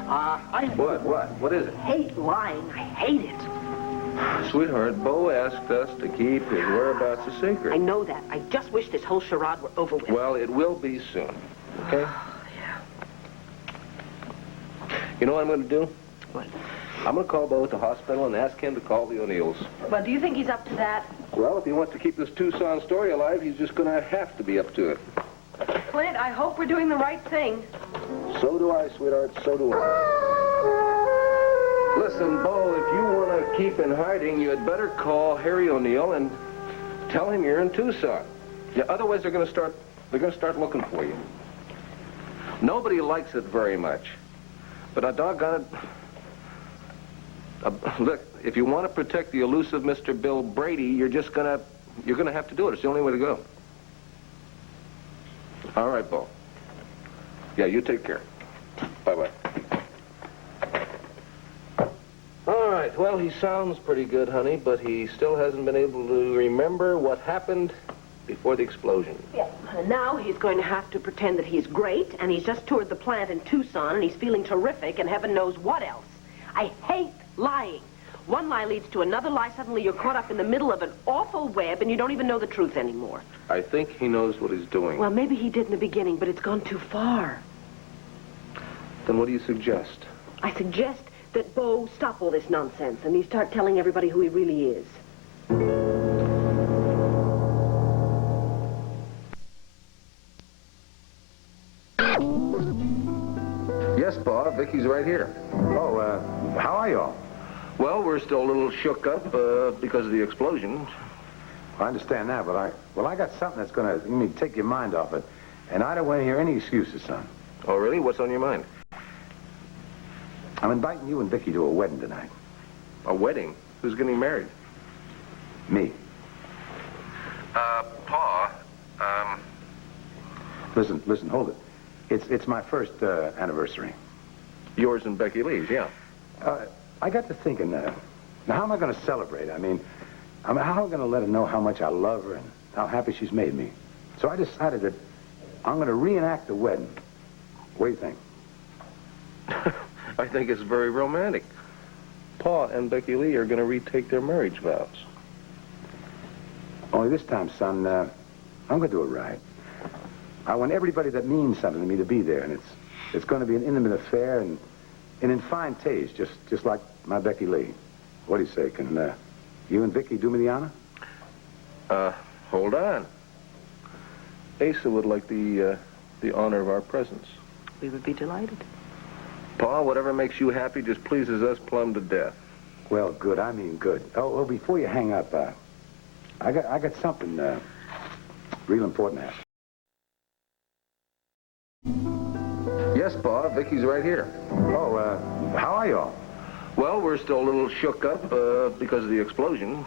What is it? I hate lying. I hate it. Sweetheart, Bo asked us to keep his whereabouts a secret. I know that. I just wish this whole charade were over with. Well, it will be soon, okay? You know what I'm going to do? What? I'm going to call Bo at the hospital and ask him to call the O'Neills. Well, do you think he's up to that? Well, if he wants to keep this Tucson story alive, he's just going to have to be up to it. Clint, I hope we're doing the right thing. So do I, sweetheart. So do I. Listen, Bo, if you want to keep in hiding, you had better call Harry O'Neill and tell him you're in Tucson. Yeah, otherwise they're going to start looking for you. Nobody likes it very much. But I doggone it. Look, if you want to protect the elusive Mr. Bill Brady, you're going to have to do it. It's the only way to go. All right, Bo. Yeah, you take care. Bye-bye. All right, well, he sounds pretty good, honey, but he still hasn't been able to remember what happened before the explosion. Yeah, and now he's going to have to pretend that he's great, and he's just toured the plant in Tucson, and he's feeling terrific, and heaven knows what else. I hate lying. One lie leads to another lie. Suddenly you're caught up in the middle of an awful web, and you don't even know the truth anymore. I think he knows what he's doing. Well, maybe he did in the beginning, but it's gone too far. Then what do you suggest? I suggest that Bo stop all this nonsense, and he start telling everybody who he really is. Yes, Bob. Vicky's right here. Oh, how are you all? Well, we're still a little shook up because of the explosion. I understand that, but I got something that's going to take your mind off it. And I don't want to hear any excuses, son. Oh, really? What's on your mind? I'm inviting you and Vicky to a wedding tonight. A wedding? Who's getting married? Me. Pa, Listen, hold it. It's my first anniversary. Yours and Becky Lee's, yeah. I got to thinking, now how am I going to celebrate? I mean, how am I going to let her know how much I love her and how happy she's made me? So I decided that I'm going to reenact the wedding. What do you think? I think it's very romantic. Pa and Becky Lee are going to retake their marriage vows. Only this time, son, I'm going to do it right. I want everybody that means something to me to be there, and it's going to be an intimate affair and in fine taste, just like my Becky Lee. What do you say? Can you and Vicky do me the honor? Hold on. Asa would like the honor of our presence. We would be delighted. Pa, whatever makes you happy just pleases us plumb to death. Well, good. I mean good. Oh, before you hang up, I got something real important to ask. Yes, Pa, Vicky's right here. Oh, how are you all? Well, we're still a little shook up because of the explosion.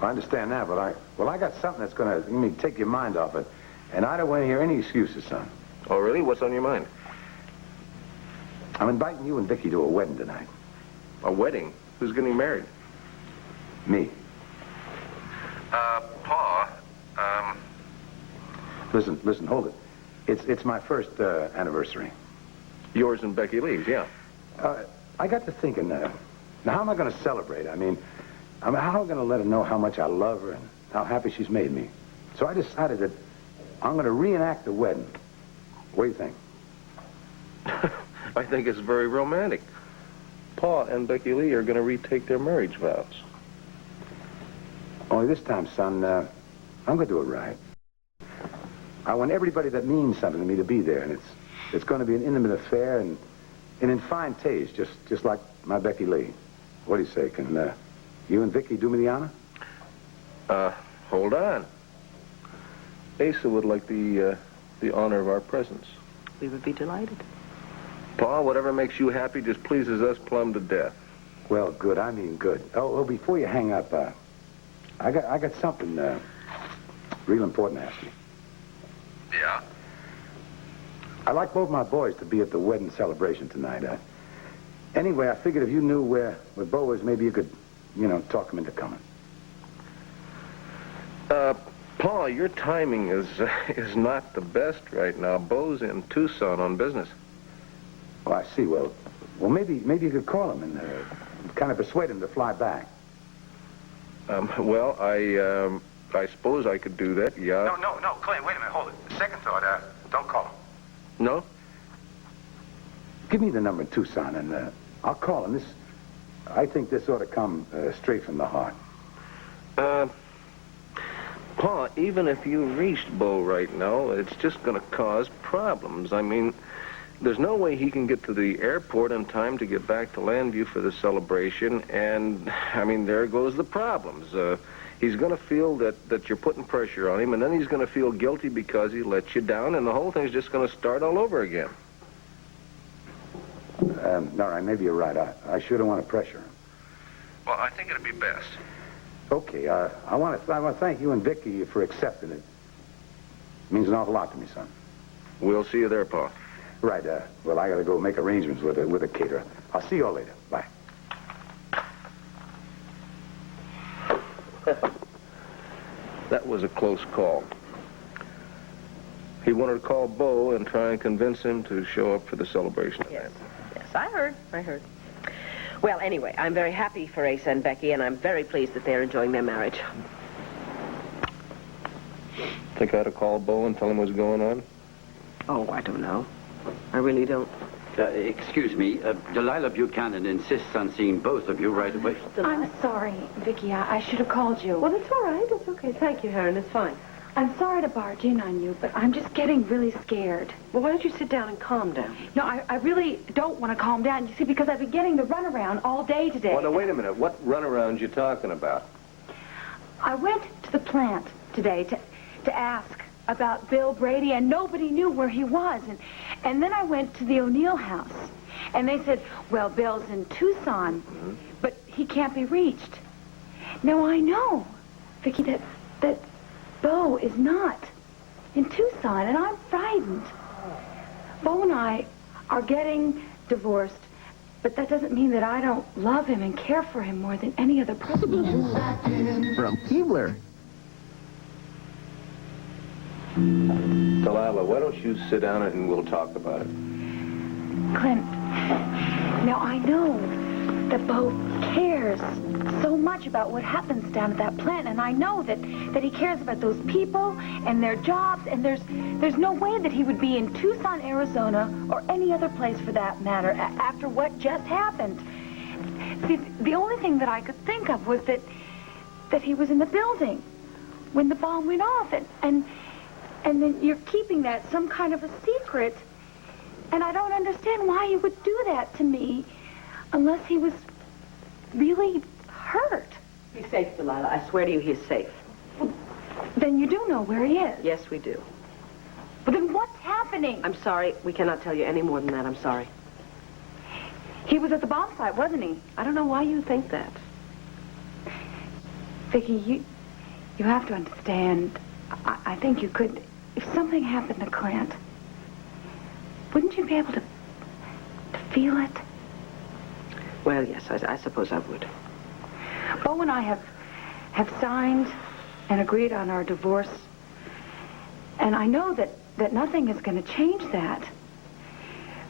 I understand that, but I got something that's going to take your mind off it, and I don't want to hear any excuses, son. Oh, really? What's on your mind? I'm inviting you and Vicky to a wedding tonight. A wedding? Who's getting married? Me. Pa, Listen, hold it. It's my first anniversary. Yours and Becky Lee's, yeah. I got to thinking, now how am I going to celebrate? I mean, how am I going to let her know how much I love her and how happy she's made me? So I decided that I'm going to reenact the wedding. What do you think? I think it's very romantic. Pa and Becky Lee are going to retake their marriage vows. Only this time, son, I'm going to do it right. I want everybody that means something to me to be there, and it's going to be an intimate affair and in fine taste, just like my Becky Lee. What do you say? Can you and Vicky do me the honor? Hold on. Asa would like the honor of our presence. We would be delighted. Pa, whatever makes you happy just pleases us plumb to death. Well, good. I mean good. Oh, before you hang up, I got something real important to ask you. Yeah? I'd like both my boys to be at the wedding celebration tonight. Anyway, I figured if you knew where Bo was, maybe you could, talk him into coming. Pa, your timing is not the best right now. Bo's in Tucson on business. Oh, I see. Well, maybe you could call him and kind of persuade him to fly back. Well, I suppose I could do that, yeah. No, Clint, wait a minute, hold it. Second thought, don't call him. No? Give me the number in Tucson, and I'll call him. I think this ought to come straight from the heart. Pa, even if you reached Bo right now, it's just going to cause problems. I mean, there's no way he can get to the airport in time to get back to Landview for the celebration, and, I mean, there goes the problems. He's going to feel that you're putting pressure on him, and then he's going to feel guilty because he let you down, and the whole thing's just going to start all over again. All right, maybe you're right. I sure don't want to pressure him. Well, I think it'd be best. Okay, I want to thank you and Vicky for accepting it. It means an awful lot to me, son. We'll see you there, Pa. Right, well, I got to go make arrangements with a caterer. I'll see you all later. Bye. That was a close call. He wanted to call Bo and try and convince him to show up for the celebration Yes, I heard. Well, anyway, I'm very happy for Asa and Becky, and I'm very pleased that they're enjoying their marriage. Think I ought to call Bo and tell him what's going on? Oh, I don't know. I really don't. Excuse me, Delilah Buchanan insists on seeing both of you right away. I'm sorry, Vicky. I should have called you. Well, it's all right. It's okay. Thank you, Heron. It's fine. I'm sorry to barge in on you, but I'm just getting really scared. Well, why don't you sit down and calm down? No, I really don't want to calm down, you see, because I've been getting the runaround all day today. Well, now, wait a minute. What runaround you talking about? I went to the plant today to ask about Bill Brady, and nobody knew where he was. And then I went to the O'Neill house, and they said, well, Bill's in Tucson, but he can't be reached. Now, I know, Vicky, that Bo is not in Tucson, and I'm frightened. Bo and I are getting divorced, but that doesn't mean that I don't love him and care for him more than any other person. From Keebler. Delilah, why don't you sit down and we'll talk about it? Clint, now I know that Bo cares cares so much about what happens down at that plant, and I know that he cares about those people and their jobs, and there's no way that he would be in Tucson, Arizona, or any other place for that matter, after what just happened. See, the only thing that I could think of was that he was in the building when the bomb went off, and then you're keeping that some kind of a secret, and I don't understand why he would do that to me unless he was really hurt. He's safe, Delilah. I swear to you, he's safe. Well, then you do know where he is. Yes, we do. But then what's happening? I'm sorry. We cannot tell you any more than that. I'm sorry. He was at the bomb site, wasn't he? I don't know why you think that. Vicki, you have to understand. I think you could, if something happened to Clint, wouldn't you be able to feel it? Well, yes, I suppose I would. Bo and I have signed and agreed on our divorce, and I know that nothing is going to change that.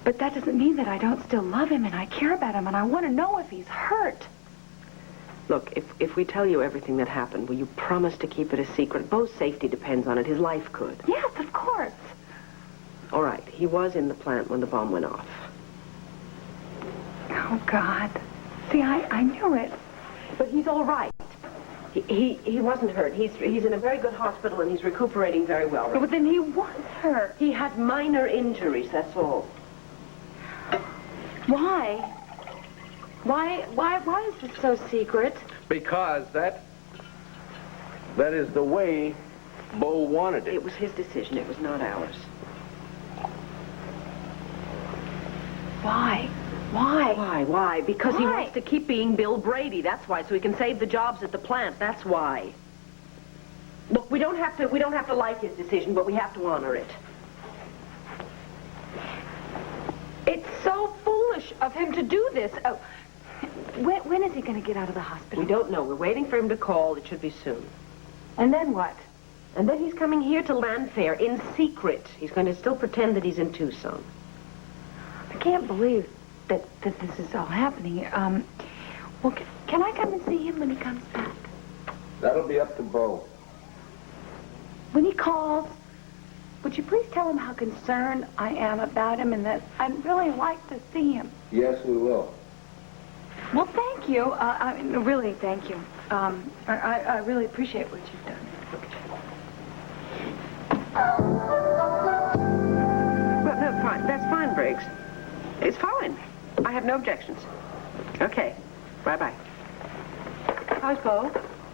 But that doesn't mean that I don't still love him and I care about him and I want to know if he's hurt. Look, if we tell you everything that happened, will you promise to keep it a secret? Bo's safety depends on it. His life could. Yes, of course. All right. He was in the plant when the bomb went off. Oh, God. See, I knew it. But he's all right. He wasn't hurt. He's in a very good hospital and he's recuperating very well. But then he was hurt. He had minor injuries, that's all. Why? Why is this so secret? Because that is the way Bo wanted it. It was his decision. It was not ours. Why? Why? Because he wants to keep being Bill Brady. That's why. So he can save the jobs at the plant. That's why. Look, we don't have to like his decision, but we have to honor it. It's so foolish of him to do this. Oh, when is he going to get out of the hospital? We don't know. We're waiting for him to call. It should be soon. And then what? And then he's coming here to Landfair in secret. He's going to still pretend that he's in Tucson. I can't believe that this is all happening. Well, can I come and see him when he comes back? That'll be up to Bo. When he calls, would you please tell him how concerned I am about him and that I'd really like to see him? Yes, we will. Well, thank you. I mean, really, thank you. I really appreciate what you've done. Well, no, fine. That's fine, Briggs. It's fine. I have no objections. Okay. Bye-bye. How's Bo?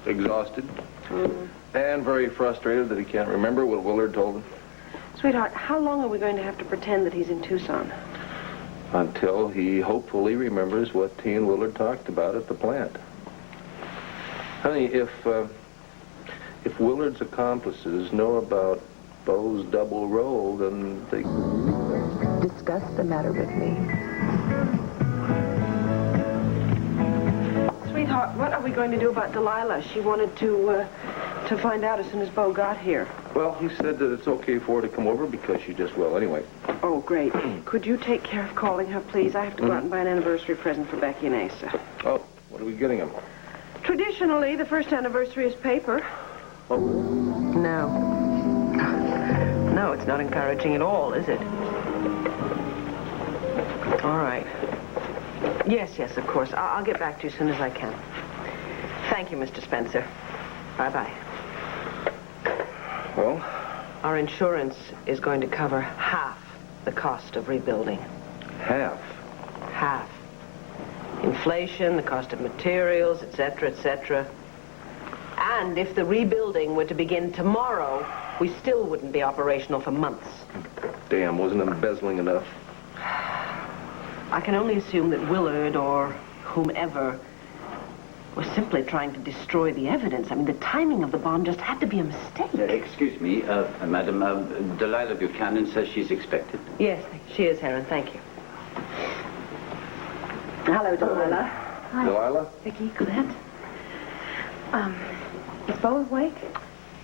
Exhausted. And very frustrated that he can't remember what Willard told him. Sweetheart, how long are we going to have to pretend that he's in Tucson? Until he hopefully remembers what he and Willard talked about at the plant. Honey, if Willard's accomplices know about Bo's double role, then they... Discuss the matter with me. Sweetheart, what are we going to do about Delilah? She wanted to find out as soon as Bo got here. Well, he said that it's okay for her to come over because she just will anyway. Oh, great. Could you take care of calling her, please? I have to go out and buy an anniversary present for Becky and Asa. Oh, what are we getting them? Traditionally, the first anniversary is paper. Oh. No. No, it's not encouraging at all, is it? All right. Yes, of course. I'll get back to you as soon as I can. Thank you, Mr. Spencer. Bye-bye. Well? Our insurance is going to cover half the cost of rebuilding. Half? Half. Inflation, the cost of materials, etc., etc. And if the rebuilding were to begin tomorrow, we still wouldn't be operational for months. Damn, wasn't embezzling enough? I can only assume that Willard or whomever was simply trying to destroy the evidence. I mean, the timing of the bomb just had to be a mistake. Excuse me, Madam, Delilah Buchanan says she's expected. Yes, she is, Heron. Thank you. Hello, Delilah. Hi. Delilah? Vicki, Clint. Is Bo awake?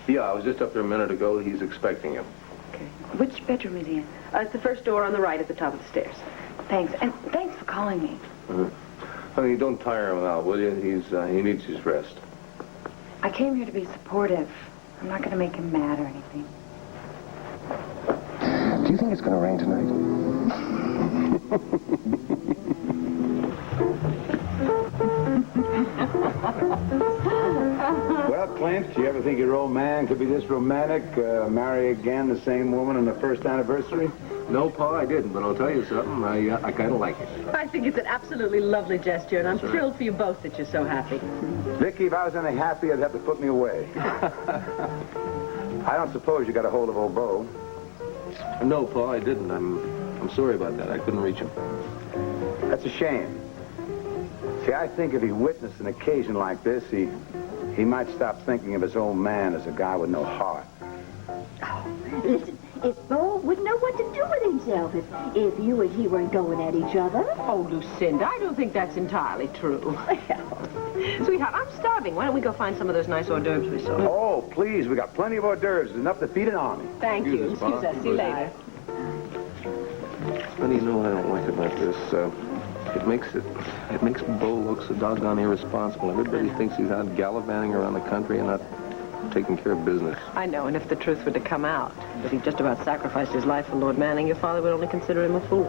Yeah, I was just up there a minute ago. He's expecting you. Okay. Which bedroom is he in? It's the first door on the right at the top of the stairs. Thanks. And thanks for calling me. Honey, don't tire him out, will you? He needs his rest. I came here to be supportive. I'm not going to make him mad or anything. Do you think it's going to rain tonight? Well, Clint, do you ever think your old man could be this romantic, marry again the same woman on the first anniversary? No, Pa, I didn't, but I'll tell you something. I kind of like it. I think it's an absolutely lovely gesture, and I'm thrilled for you both that you're so happy. Vicky, if I was any happy, you'd have to put me away. I don't suppose you got a hold of old Bo. No, Pa, I didn't. I'm sorry about that. I couldn't reach him. That's a shame. See, I think if he witnessed an occasion like this, he might stop thinking of his old man as a guy with no heart. Listen, if Bo wouldn't know what to do with himself if you and he weren't going at each other. Oh, Lucinda, I don't think that's entirely true. Sweetheart, I'm starving. Why don't we go find some of those nice hors d'oeuvres we saw? Oh, please, we got plenty of hors d'oeuvres. Enough to feed an army. Thank you. Excuse us. See you later. Honey, you know what I don't like about this? It makes Bo look so doggone irresponsible. Everybody thinks he's out gallivanting around the country and not taking care of business. I know, and if the truth were to come out, that he just about sacrificed his life for Lord Manning, your father would only consider him a fool.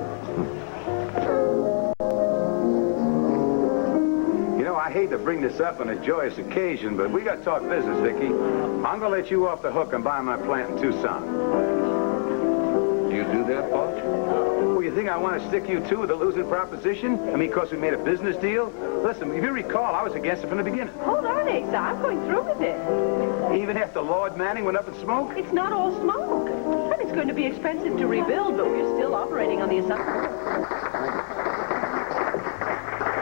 You know, I hate to bring this up on a joyous occasion, but we got to talk business, Vicky. I'm going to let you off the hook and buy my plant in Tucson. Do you do that, Pa? Well, you think I want to stick you two with a losing proposition? I mean, because we made a business deal? Listen, if you recall, I was against it from the beginning. Hold on, Asa. I'm going through with it. Even after Lord Manning went up in smoke? It's not all smoke. And it's going to be expensive to rebuild, but we're still operating on the assumption.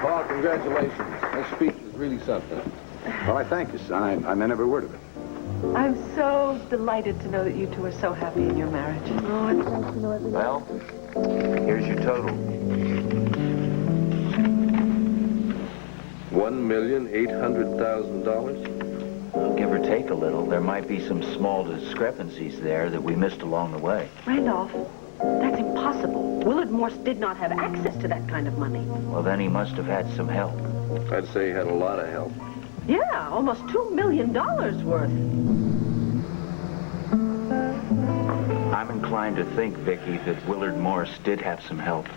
Pa, congratulations. That speech was really something. Well, I thank you, son. I meant every word of it. I'm so delighted to know that you two are so happy in your marriage. Oh, it's nice to know it. Well, here's your total. $1,800,000? Well, give or take a little. There might be some small discrepancies there that we missed along the way. Randolph, that's impossible. Willard Morse did not have access to that kind of money. Well, then he must have had some help. I'd say he had a lot of help. Yeah, almost $2 million worth. I'm inclined to think, Vicky, that Willard Morse did have some help.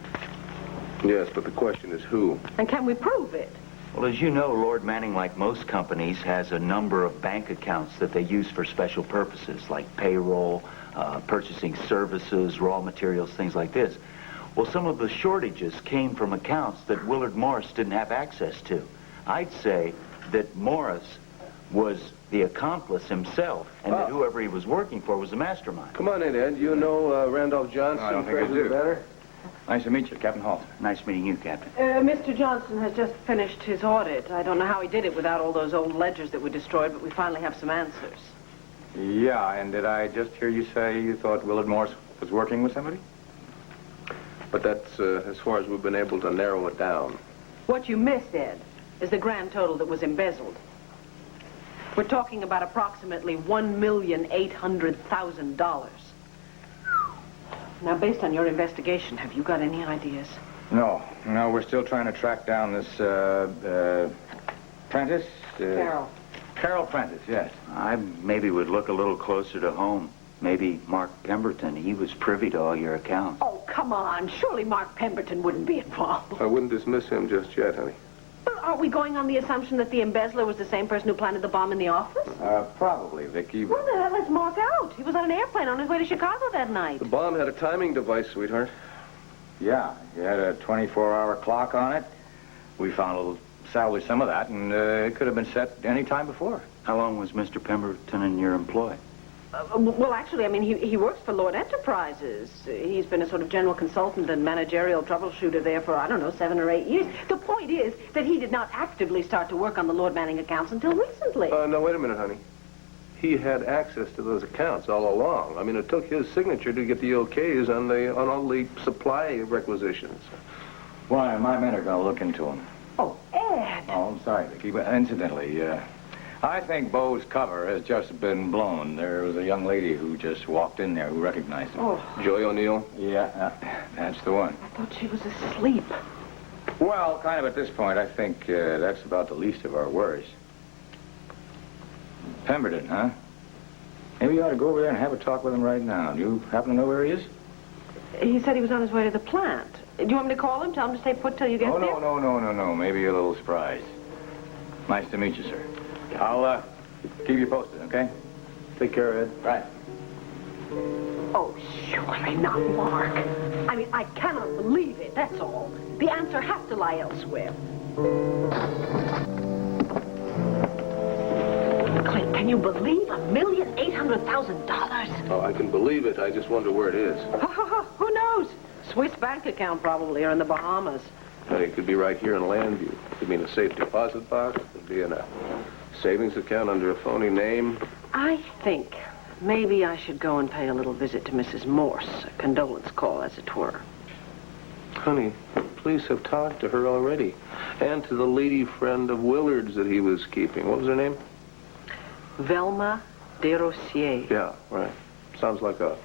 Yes, but the question is who? And can we prove it? Well, as you know, Lord Manning, like most companies, has a number of bank accounts that they use for special purposes, like payroll, purchasing services, raw materials, things like this. Well, some of the shortages came from accounts that Willard Morse didn't have access to. I'd say that Morris was the accomplice himself, and that whoever he was working for was the mastermind. Come on in, Ed. You know Randolph Johnson? I don't think I do. Better? Nice to meet you, Captain Hall. Nice meeting you, Captain. Mr. Johnson has just finished his audit. I don't know how he did it without all those old ledgers that were destroyed, but we finally have some answers. Yeah, and did I just hear you say you thought Willard Morse was working with somebody? But that's as far as we've been able to narrow it down. What you missed, Ed, is the grand total that was embezzled. We're talking about approximately $1,800,000. Now, based on your investigation, have you got any ideas? No, we're still trying to track down this, Prentice? Carol. Carol Prentice, yes. I maybe would look a little closer to home. Maybe Mark Pemberton. He was privy to all your accounts. Oh, come on. Surely Mark Pemberton wouldn't be involved. I wouldn't dismiss him just yet, honey. Well, aren't we going on the assumption that the embezzler was the same person who planted the bomb in the office? Probably, Vicky. Well, then that lets Mark out. He was on an airplane on his way to Chicago that night. The bomb had a timing device, sweetheart. Yeah, he had a 24-hour clock on it. We found a little salvage some of that, and it could have been set any time before. How long was Mr. Pemberton in your employ? Well, actually, I mean, he works for Lord Enterprises. He's been a sort of general consultant and managerial troubleshooter there for, I don't know, 7 or 8 years. The point is that he did not actively start to work on the Lord Manning accounts until recently. No, wait a minute, honey. He had access to those accounts all along. I mean, it took his signature to get the OKs on all the supply requisitions. Why, my men are going to look into him. Oh, Ed! Oh, I'm sorry, Vicky, but incidentally, I think Bo's cover has just been blown. There was a young lady who just walked in there who recognized him. Oh. Joy O'Neill? Yeah, that's the one. I thought she was asleep. Well, kind of at this point, I think that's about the least of our worries. Pemberton, huh? Maybe you ought to go over there and have a talk with him right now. Do you happen to know where he is? He said he was on his way to the plant. Do you want me to call him? Tell him to stay put till you get there? No. Maybe you're a little surprised. Nice to meet you, sir. I'll keep you posted, okay? Take care, Ed. Right. Oh, surely not Mark. I mean, I cannot believe it, that's all. The answer has to lie elsewhere. Clint, can you believe $1,800,000? Oh, I can believe it. I just wonder where it is. Who knows? Swiss bank account probably, or in the Bahamas. It could be right here in Landview. It could be in a safe deposit box. It could be in a savings account under a phony name. I think maybe I should go and pay a little visit to Mrs. Morse, a condolence call, as it were. Honey, police have talked to her already. And to the lady friend of Willard's that he was keeping. What was her name? Velma Desrosiers. Yeah, right. Sounds like a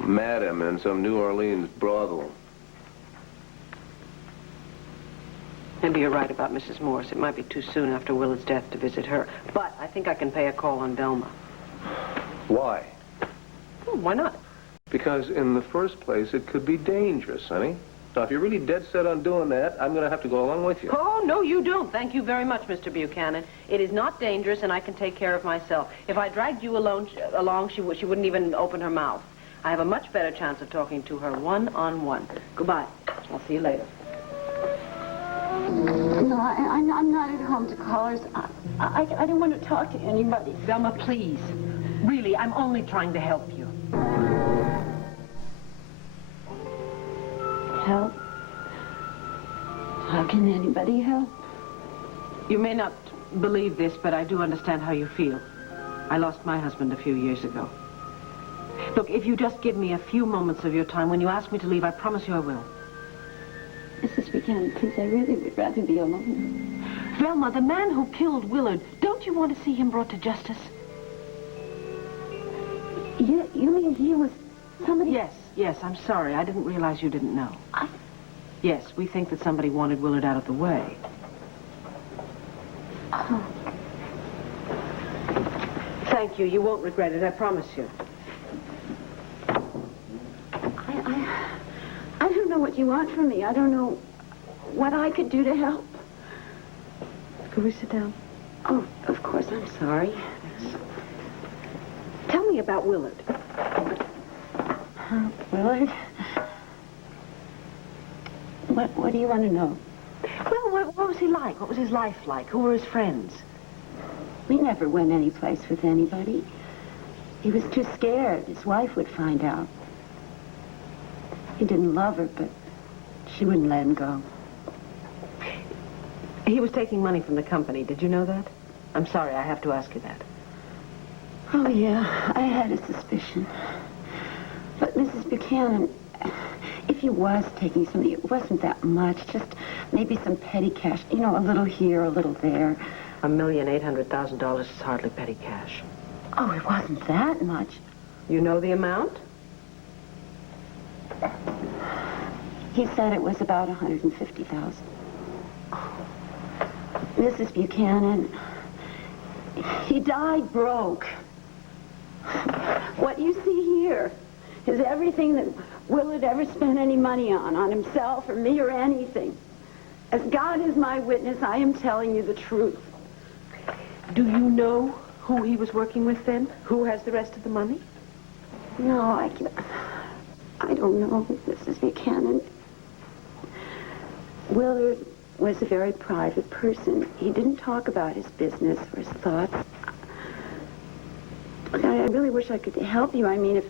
madam in some New Orleans brothel. Maybe you're right about Mrs. Morse. It might be too soon after Willard's death to visit her. But I think I can pay a call on Velma. Why? Oh, why not? Because in the first place, it could be dangerous, honey. Now, if you're really dead set on doing that, I'm going to have to go along with you. Oh, no, you don't. Thank you very much, Mr. Buchanan. It is not dangerous, and I can take care of myself. If I dragged you along, she wouldn't even open her mouth. I have a much better chance of talking to her one-on-one. Goodbye. I'll see you later. No, I'm not at home to callers. I don't want to talk to anybody. Velma, please. Really, I'm only trying to help you. Help? How can anybody help? You may not believe this, but I do understand how you feel. I lost my husband a few years ago. Look, if you just give me a few moments of your time, when you ask me to leave, I promise you I will. Mrs. Buchanan, please, I really would rather be alone. Velma, the man who killed Willard, don't you want to see him brought to justice? You mean he was somebody? Yes, I'm sorry. I didn't realize you didn't know. Yes, we think that somebody wanted Willard out of the way. Oh. Thank you. You won't regret it, I promise you. I don't know what you want from me. I don't know what I could do to help. Could we sit down? Oh, of course, I'm sorry. Tell me about Willard. Willard? What do you want to know? Well, what was he like? What was his life like? Who were his friends? We never went any place with anybody. He was too scared his wife would find out. He didn't love her, but she wouldn't let him go. He was taking money from the company. Did you know that? I'm sorry, I have to ask you that. Oh, yeah, I had a suspicion. But, Mrs. Buchanan, if he was taking something, it wasn't that much. Just maybe some petty cash. You know, a little here, a little there. $1,800,000 is hardly petty cash. Oh, it wasn't that much. You know the amount? He said it was about $150,000. Mrs. Buchanan, he died broke. What you see here is everything that Willard ever spent any money on himself or me or anything. As God is my witness, I am telling you the truth. Do you know who he was working with then? Who has the rest of the money? No, I don't know, Mrs. Buchanan. Willard was a very private person. He didn't talk about his business or his thoughts. I really wish I could help you. I mean, if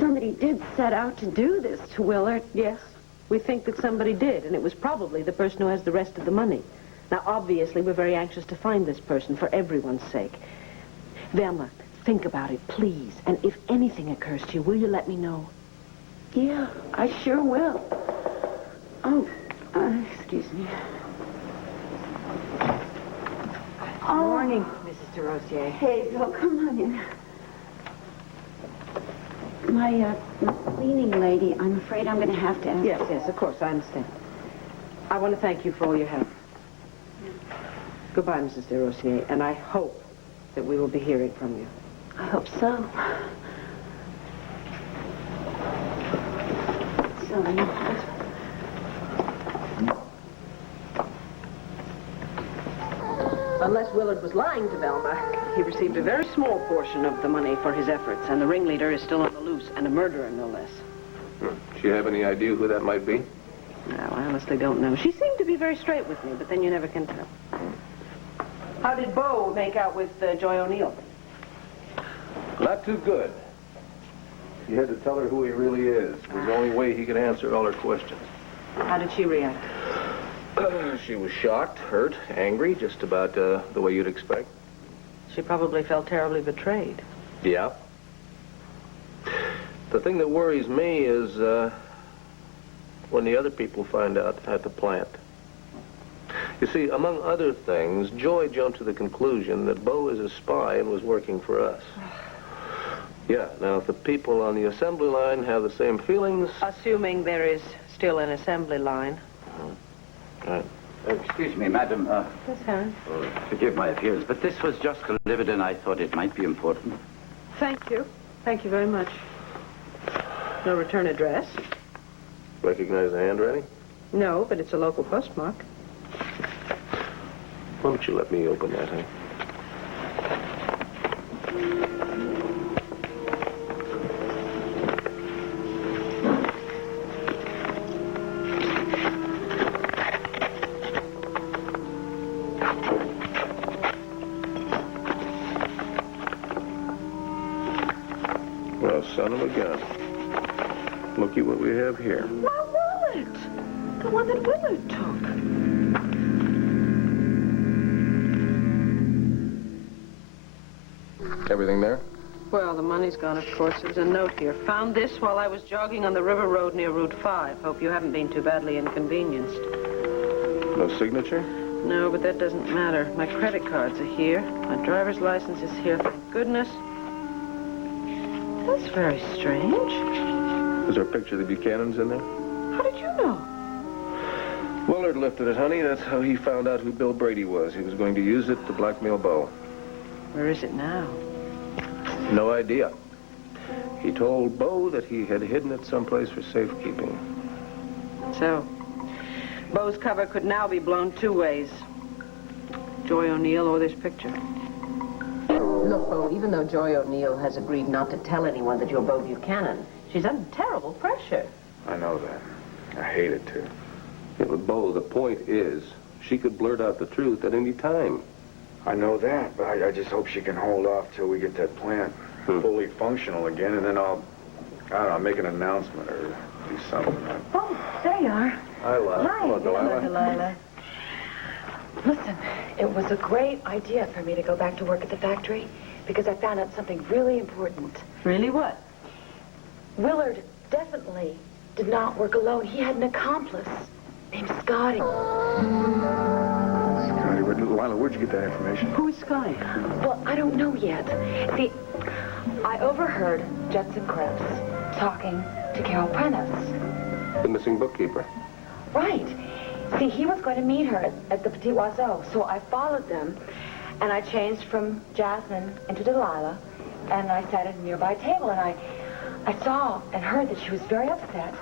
somebody did set out to do this to Willard... Yes, we think that somebody did, and it was probably the person who has the rest of the money. Now, obviously, we're very anxious to find this person for everyone's sake. Velma, think about it, please. And if anything occurs to you, will you let me know? Yeah, I sure will. Oh, excuse me. Good morning, Mrs. DeRosier. Hey, Bill, come on in. My cleaning lady, I'm afraid I'm going to have to ask... Yes, of course, I understand. I want to thank you for all your help. Goodbye, Mrs. DeRosier, and I hope that we will be hearing from you. I hope so. Sorry. Unless Willard was lying to Velma, he received a very small portion of the money for his efforts, and the ringleader is still on the loose, and a murderer, no less. Do you have any idea who that might be? No, I honestly don't know. She seemed to be very straight with me, but then you never can tell. How did Bo make out with Joy O'Neill? Not too good. He had to tell her who he really is. It was the only way he could answer all her questions. How did she react? She was shocked, hurt, angry, just about the way you'd expect. She probably felt terribly betrayed. Yeah. The thing that worries me is when the other people find out at the plant. You see, among other things, Joy jumped to the conclusion that Bo is a spy and was working for us. Yeah, now if the people on the assembly line have the same feelings... Assuming there is still an assembly line. Right. Excuse me, madam. Yes, Harry. Forgive my appearance, but this was just delivered and I thought it might be important. Thank you. Thank you very much. No return address? Recognize the handwriting? No, but it's a local postmark. Why don't you let me open that, huh? Well, son of a gun. Looky what we have here. My wallet! The one that Willard took. Everything there? Well, the money's gone, of course. There's a note here. Found this while I was jogging on the river road near Route 5. Hope you haven't been too badly inconvenienced. No signature? No, but that doesn't matter. My credit cards are here. My driver's license is here, thank goodness. That's very strange. Is there a picture of the Buchanans in there? How did you know? Willard lifted it, honey. That's how he found out who Bill Brady was. He was going to use it to blackmail Bo. Where is it now? No idea. He told Bo that he had hidden it someplace for safekeeping. So, Bo's cover could now be blown two ways. Joy O'Neill or this picture. Look, Bo, even though Joy O'Neill has agreed not to tell anyone that you're Bo Buchanan, she's under terrible pressure. I know that. I hate it, too. Yeah, but, Bo, the point is, she could blurt out the truth at any time. I know that, but I just hope she can hold off till we get that plant fully functional again, and then I don't know, make an announcement or do something. Oh, there you are. Hi, Lila. Hi. Hello, Delilah. Delilah. Listen, it was a great idea for me to go back to work at the factory because I found out something really important. Really what? Willard definitely did not work alone. He had an accomplice named Scotty. Scotty, Lila, where'd you get that information? Who is Scotty? Well, I don't know yet. See, I overheard Judson Krebs talking to Carol Prentice. The missing bookkeeper. Right. See, he was going to meet her at the Petit Oiseau, so I followed them, and I changed from Jasmine into Delilah, and I sat at a nearby table, and I saw and heard that she was very upset.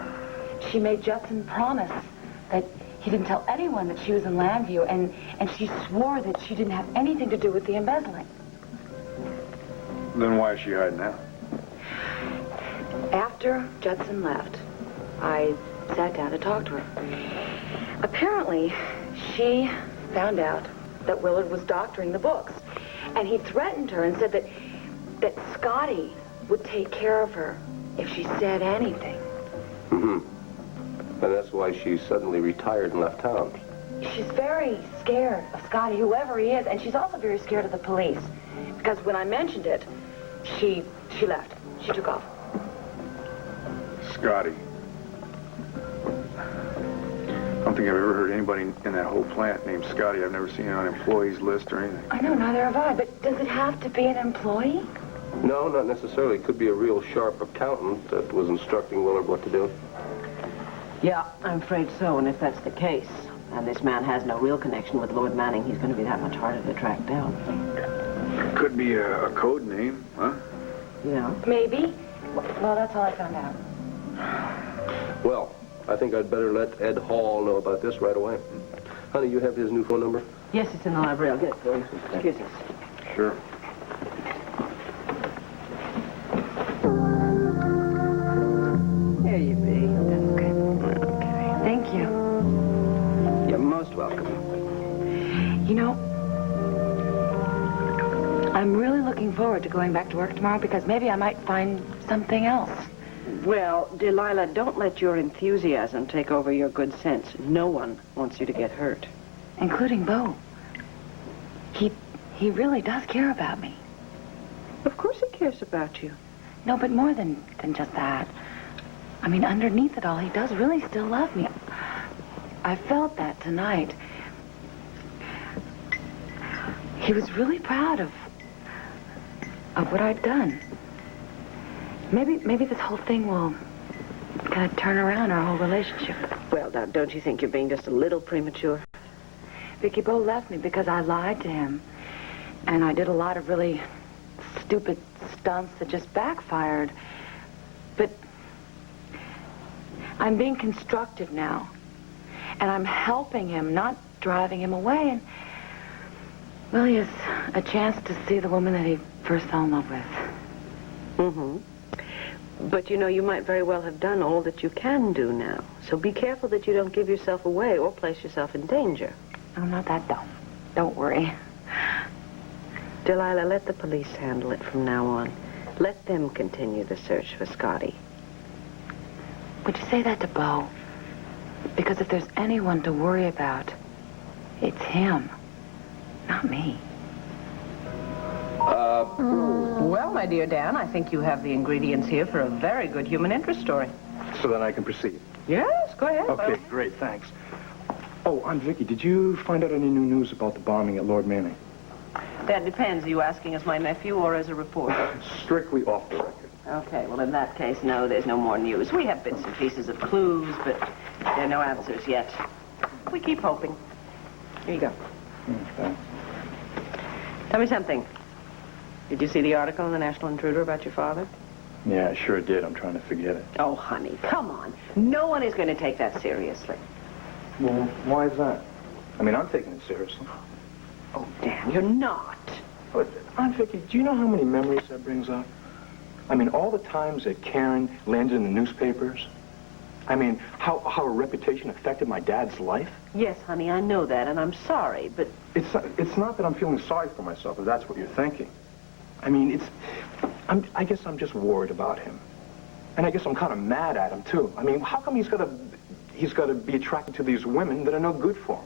She made Judson promise that he didn't tell anyone that she was in Landview, and she swore that she didn't have anything to do with the embezzling. Then why is she hiding out? After Judson left, I sat down to talk to her. Apparently, she found out that Willard was doctoring the books, and he threatened her and said that Scotty would take care of her if she said anything. Mm-hmm. And that's why she suddenly retired and left town. She's very scared of Scotty, whoever he is, and she's also very scared of the police. Because when I mentioned it, she left. She took off. Scotty. I don't think I've ever heard anybody in that whole plant named Scotty. I've never seen it on an employees list or anything. I know, neither have I, but does it have to be an employee? No, not necessarily. It could be a real sharp accountant that was instructing Willard what to do. Yeah, I'm afraid so, and if that's the case, And this man has no real connection with Lord Manning. He's going to be that much harder to track down. Could be a code name, huh? Yeah. Maybe. Well, that's all I found out. Well, I think I'd better let Ed Hall know about this right away. Honey, you have his new phone number? Yes, it's in the library. I'll get it for you. Excuse us. Sure. Here you be. That's good. Okay. Thank you. You're most welcome. You know, I'm really looking forward to going back to work tomorrow because maybe I might find something else. Well, Delilah, don't let your enthusiasm take over your good sense. No one wants you to get hurt. Including Bo. He really does care about me. Of course he cares about you. No, but more than just that. I mean, underneath it all, he does really still love me. I felt that tonight. He was really proud of what I'd done. Maybe this whole thing will kind of turn around our whole relationship. Well, now, don't you think you're being just a little premature? Vicky, Bo left me because I lied to him. And I did a lot of really stupid stunts that just backfired. But I'm being constructive now. And I'm helping him, not driving him away. And, well, he has a chance to see the woman that he first fell in love with. Mm-hmm. But, you know, you might very well have done all that you can do now. So be careful that you don't give yourself away or place yourself in danger. Oh, not that, though. Don't worry. Delilah, let the police handle it from now on. Let them continue the search for Scotty. Would you say that to Bo? Because if there's anyone to worry about, it's him, not me. Well, my dear Dan, I think you have the ingredients here for a very good human interest story. So then I can proceed. Yes, go ahead. Okay, great, thanks. Oh, Aunt Vicky, did you find out any new news about the bombing at Lord Manning? That depends. Are you asking as my nephew or as a reporter? Strictly off the record. Okay, well, in that case, no, there's no more news. We have bits and pieces of clues, but there are no answers yet. We keep hoping. Here you go. Okay. Tell me something. Did you see the article in the National Intruder about your father? Yeah, I sure did. I'm trying to forget it. Oh, honey, come on. No one is going to take that seriously. Well, why is that? I mean, I'm taking it seriously. Oh, Dan, you're not. But, Aunt Vicky, do you know how many memories that brings up? I mean, all the times that Karen landed in the newspapers. I mean, how her reputation affected my dad's life. Yes, honey, I know that, and I'm sorry, but... It's not that I'm feeling sorry for myself, if that's what you're thinking. I mean, I guess I'm just worried about him. And I guess I'm kind of mad at him, too. I mean, how come he's got to be attracted to these women that are no good for him?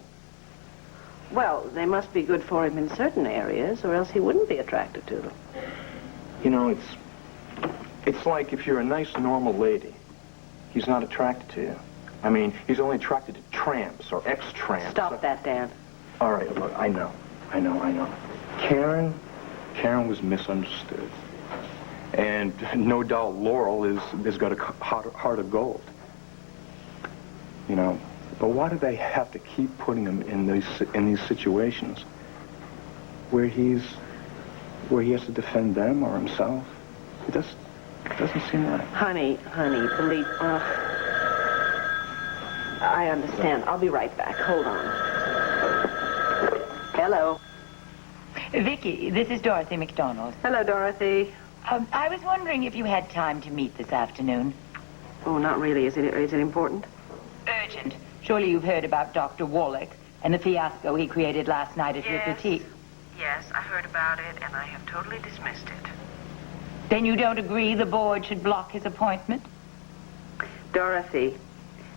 Well, they must be good for him in certain areas, or else he wouldn't be attracted to them. You know, it's like if you're a nice, normal lady, he's not attracted to you. I mean, he's only attracted to tramps or ex-tramps. Stop that, Dan. All right, look, I know. Karen was misunderstood. And no doubt Laurel has got a heart of gold. You know, but why do they have to keep putting him in these situations where he has to defend them or himself? It doesn't seem right. Honey, believe... I understand. I'll be right back. Hold on. Hello. Vicky, this is Dorothy McDonald. Hello, Dorothy. I was wondering if you had time to meet this afternoon. Oh, not really. Is it important? Urgent. Surely you've heard about Dr. Wallach and the fiasco he created last night at your boutique. Yes, I heard about it, and I have totally dismissed it. Then you don't agree the board should block his appointment? Dorothy,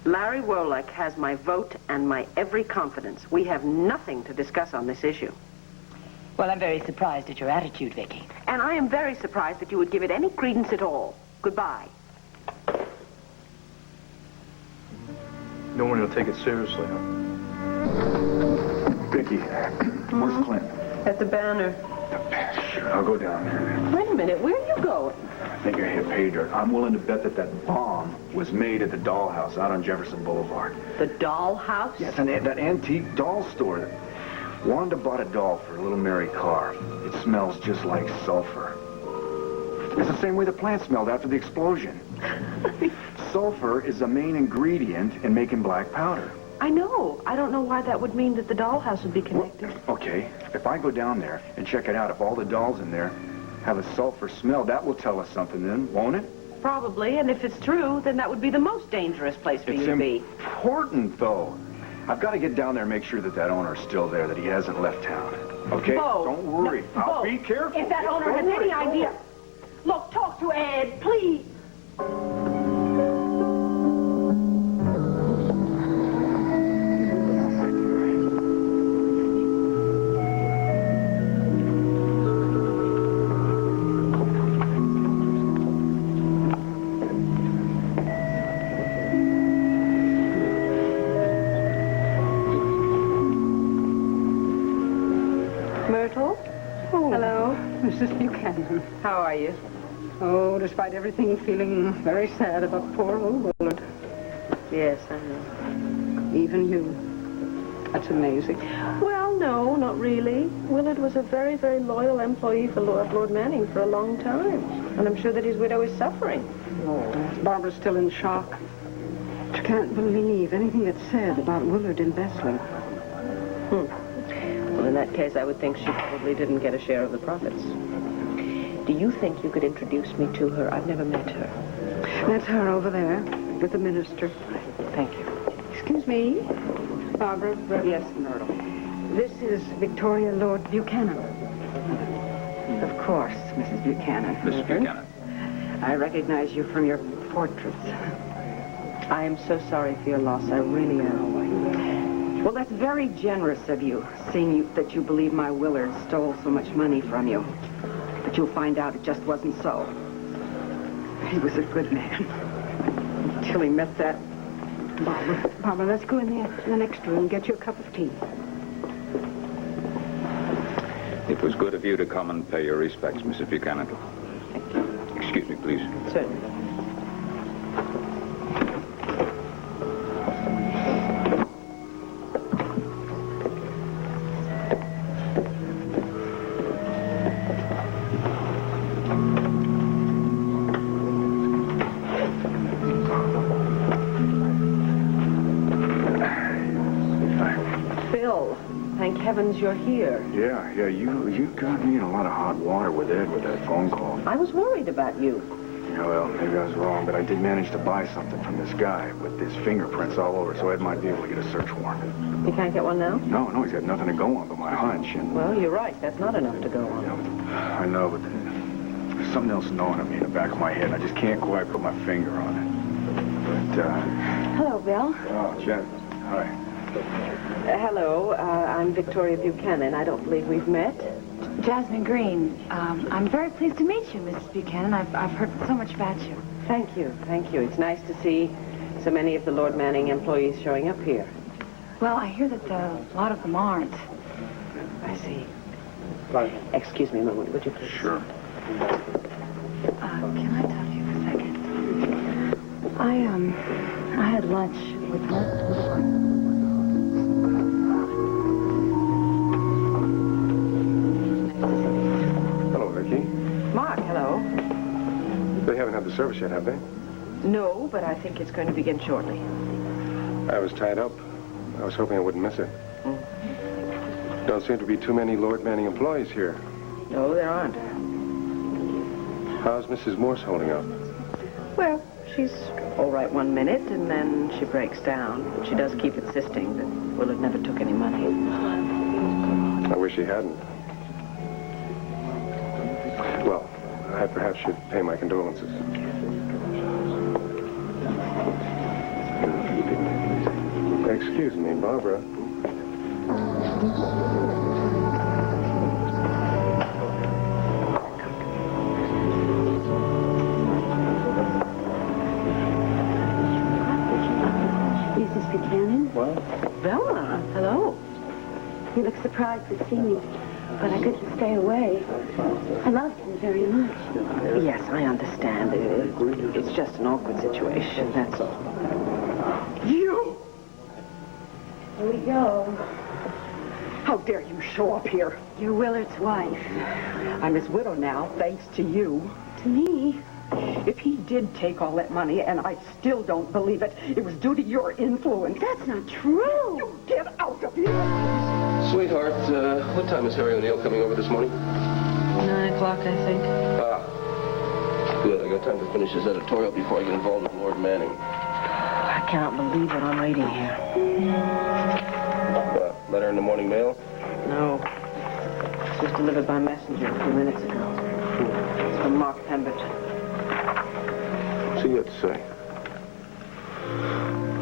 Larry Wallach has my vote and my every confidence. We have nothing to discuss on this issue. Well, I'm very surprised at your attitude, Vicky. And I am very surprised that you would give it any credence at all. Goodbye. No one will take it seriously, huh? Vicky, where's Clint? At the Banner. Sure, I'll go down there. Wait a minute, where are you going? I think I hit pay dirt. I'm willing to bet that bomb was made at the dollhouse out on Jefferson Boulevard. The dollhouse? Yes, and that antique doll store. Wanda bought a doll for a little Mary Carr. It smells just like sulfur. It's the same way the plant smelled after the explosion. Sulfur is the main ingredient in making black powder. I know. I don't know why that would mean that the dollhouse would be connected. Well, okay, if I go down there and check it out, if all the dolls in there have a sulfur smell, that will tell us something then, won't it? Probably, and if it's true, then that would be the most dangerous place for you to be. It's important, though. I've got to get down there and make sure that owner's still there, that he hasn't left town. Okay? Bo, don't worry. No, I'll Bo, be careful. If that owner has any idea... Look, talk to Ed, please. Myrtle? Oh, hello. Mrs. Buchanan. How are you? Oh, despite everything, feeling very sad about poor old Willard. Yes, I know. Even you. That's amazing. Well, no, not really. Willard was a very, very loyal employee for Lord Manning for a long time. And I'm sure that his widow is suffering. Oh, Barbara's still in shock. She can't believe anything that's said about Willard embezzling. Well, in that case, I would think she probably didn't get a share of the profits. Do you think you could introduce me to her? I've never met her. That's her over there with the minister. Thank you. Excuse me, Barbara. Yes, Myrtle. This is Victoria Lord Buchanan. Of course, Mrs. Buchanan. Mrs. Buchanan. I recognize you from your portraits. I am so sorry for your loss. I really am. Well, that's very generous of you, seeing that you believe my Willard stole so much money from you. But you'll find out it just wasn't so. He was a good man. Until he met that... Barbara, let's go in the next room and get you a cup of tea. It was good of you to come and pay your respects, Mrs. Buchanan. Thank you. Excuse me, please. Certainly. Thank heavens you're here. Yeah, you got me in a lot of hot water with Ed with that phone call. I was worried about you. Yeah, well, maybe I was wrong, but I did manage to buy something from this guy with his fingerprints all over, so Ed might be able to get a search warrant. You can't get one now? No, he's got nothing to go on but my hunch. And well, you're right. That's not enough to go on. I know, but there's something else gnawing at me in the back of my head, and I just can't quite put my finger on it. But, Hello, Bill. Oh, Jen. Hi. Hello, I'm Victoria Buchanan. I don't believe we've met. Jasmine Green. I'm very pleased to meet you, Mrs. Buchanan. I've heard so much about you. Thank you. It's nice to see so many of the Lord Manning employees showing up here. Well, I hear that a lot of them aren't. I see. Excuse me a moment, would you please? Sure. Can I talk to you for a second? I had lunch with her. Hello, Vicky. Mark, hello. They haven't had the service yet, have they? No, but I think it's going to begin shortly. I was tied up. I was hoping I wouldn't miss it. Don't seem to be too many Lord Manning employees here. No, there aren't. How's Mrs. Morse holding up? Well, she's all right one minute, and then she breaks down. She does keep insisting that Willard never took any money. I wish he hadn't. Well, I perhaps should pay my condolences. Excuse me, Barbara. Mrs. Buchanan? What? Velma, hello. You look surprised to see me. but I couldn't stay away. I loved him very much. Yes, I understand. It's just an awkward situation, that's all. You! Here we go. How dare you show up here? You're Willard's wife. I'm his widow now, thanks to you. To me? If he did take all that money, and I still don't believe it, it was due to your influence. That's not true. You get out of here! Sweetheart, what time is Harry O'Neill coming over this morning? 9 o'clock, I think. Ah. Good, I got time to finish his editorial before I get involved with Lord Manning. I cannot believe what I'm reading here. Letter in the morning mail? No. It was delivered by messenger a few minutes ago. It's from Mark Pemberton. See what to say.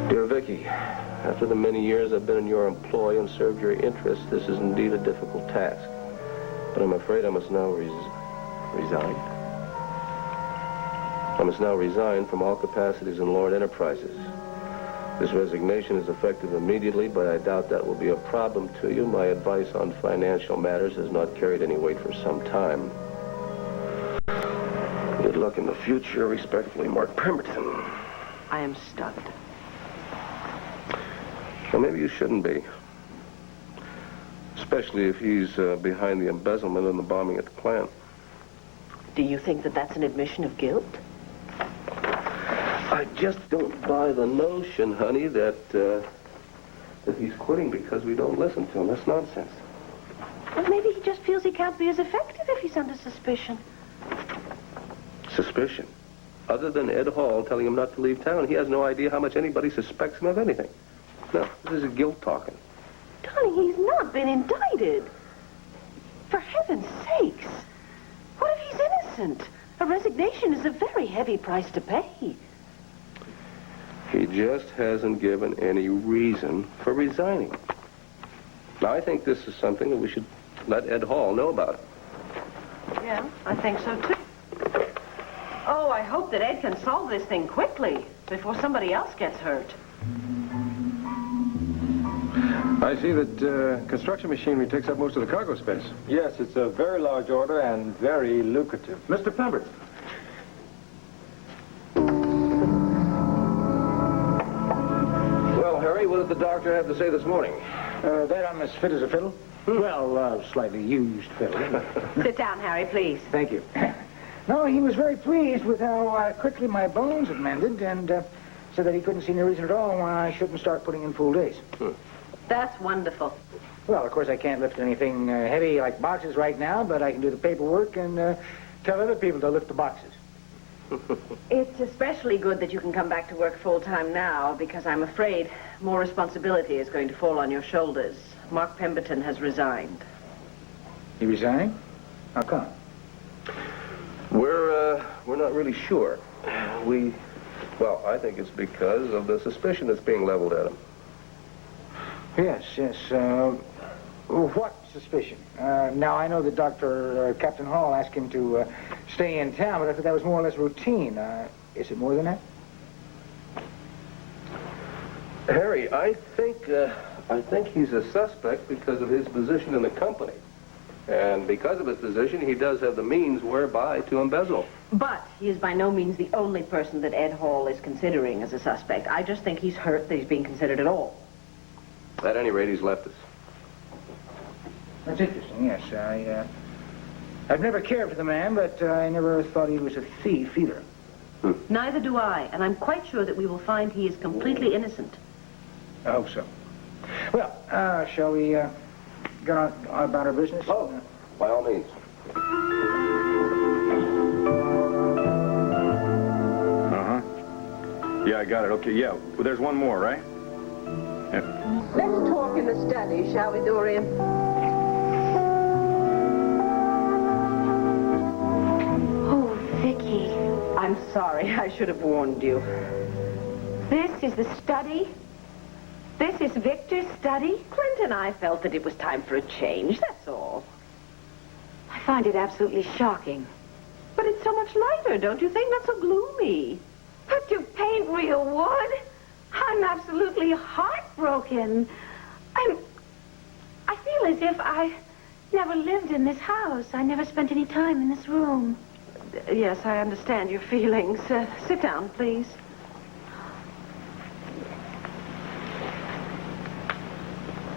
Dear Vicky, after the many years I've been in your employ and served your interests, this is indeed a difficult task. But I'm afraid I must now resign. I must now resign from all capacities in Lord Enterprises. This resignation is effective immediately, but I doubt that will be a problem to you. My advice on financial matters has not carried any weight for some time. Good luck in the future. Respectfully, Mark Pemberton. I am stunned. Well, maybe you shouldn't be. Especially if he's behind the embezzlement and the bombing at the plant. Do you think that that's an admission of guilt? I just don't buy the notion, honey, that he's quitting because we don't listen to him. That's nonsense. Well, maybe he just feels he can't be as effective if he's under suspicion. Suspicion? Other than Ed Hall telling him not to leave town, he has no idea how much anybody suspects him of anything. No, this is guilt talking. Donnie, he's not been indicted. For heaven's sakes. What if he's innocent? A resignation is a very heavy price to pay. He just hasn't given any reason for resigning. Now, I think this is something that we should let Ed Hall know about. Yeah, I think so, too. Oh, I hope that Ed can solve this thing quickly before somebody else gets hurt. I see that construction machinery takes up most of the cargo space. Yes, it's a very large order and very lucrative. Mr. Pemberton. Well, Harry, what did the doctor have to say this morning? That I'm as fit as a fiddle. Well, slightly used fiddle. Sit down, Harry, please. Thank you. No, he was very pleased with how quickly my bones had mended and said that he couldn't see any reason at all why I shouldn't start putting in full days. That's wonderful. Well, of course, I can't lift anything heavy like boxes right now, but I can do the paperwork and tell other people to lift the boxes. It's especially good that you can come back to work full-time now, because I'm afraid more responsibility is going to fall on your shoulders. Mark Pemberton has resigned. He resigned? How come? We're not really sure. Well, I think it's because of the suspicion that's being leveled at him. Yes. What suspicion? Now, I know that Captain Hall asked him to stay in town, but I thought that was more or less routine. Is it more than that? Harry, I think he's a suspect because of his position in the company. And because of his position, he does have the means whereby to embezzle. But he is by no means the only person that Ed Hall is considering as a suspect. I just think he's hurt that he's being considered at all. At any rate, he's left us. That's interesting, yes. I've never cared for the man, but I never thought he was a thief either. Neither do I, and I'm quite sure that we will find he is completely innocent. I hope so. Well, shall we get on about our business? Oh, by all means. Uh-huh. Yeah, I got it. Okay, yeah. Well, there's one more, right? Yeah. Let's talk in the study, shall we, Dorian? Oh, Vicky. I'm sorry. I should have warned you. This is the study? This is Victor's study? Clint and I felt that it was time for a change, that's all. I find it absolutely shocking. But it's so much lighter, don't you think? Not so gloomy. But to paint real wood? I'm absolutely heartbroken. I feel as if I never lived in this house. I never spent any time in this room. Yes, I understand your feelings. Sit down, please.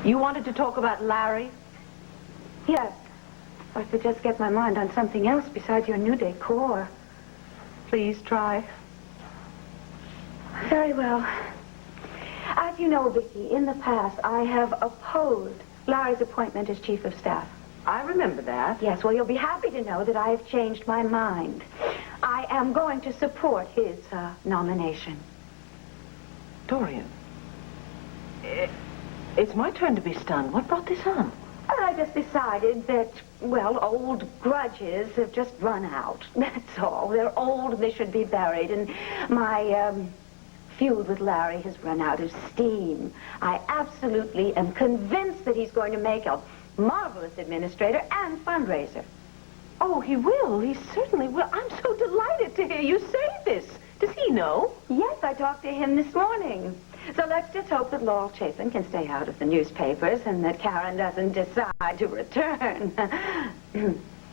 You wanted to talk about Larry? Yes. If I could just get my mind on something else besides your new decor. Please try. Very well. As you know, Vicki, in the past, I have opposed Larry's appointment as chief of staff. I remember that. Yes, well, you'll be happy to know that I have changed my mind. I am going to support his nomination. Dorian, it's my turn to be stunned. What brought this on? I just decided that, well, old grudges have just run out. That's all. They're old and they should be buried. And my feud with Larry has run out of steam. I absolutely am convinced that he's going to make a marvelous administrator and fundraiser. Oh, he will. He certainly will. I'm so delighted to hear you say this. Does he know? Yes, I talked to him this morning. So let's just hope that Laurel Chapin can stay out of the newspapers and that Karen doesn't decide to return.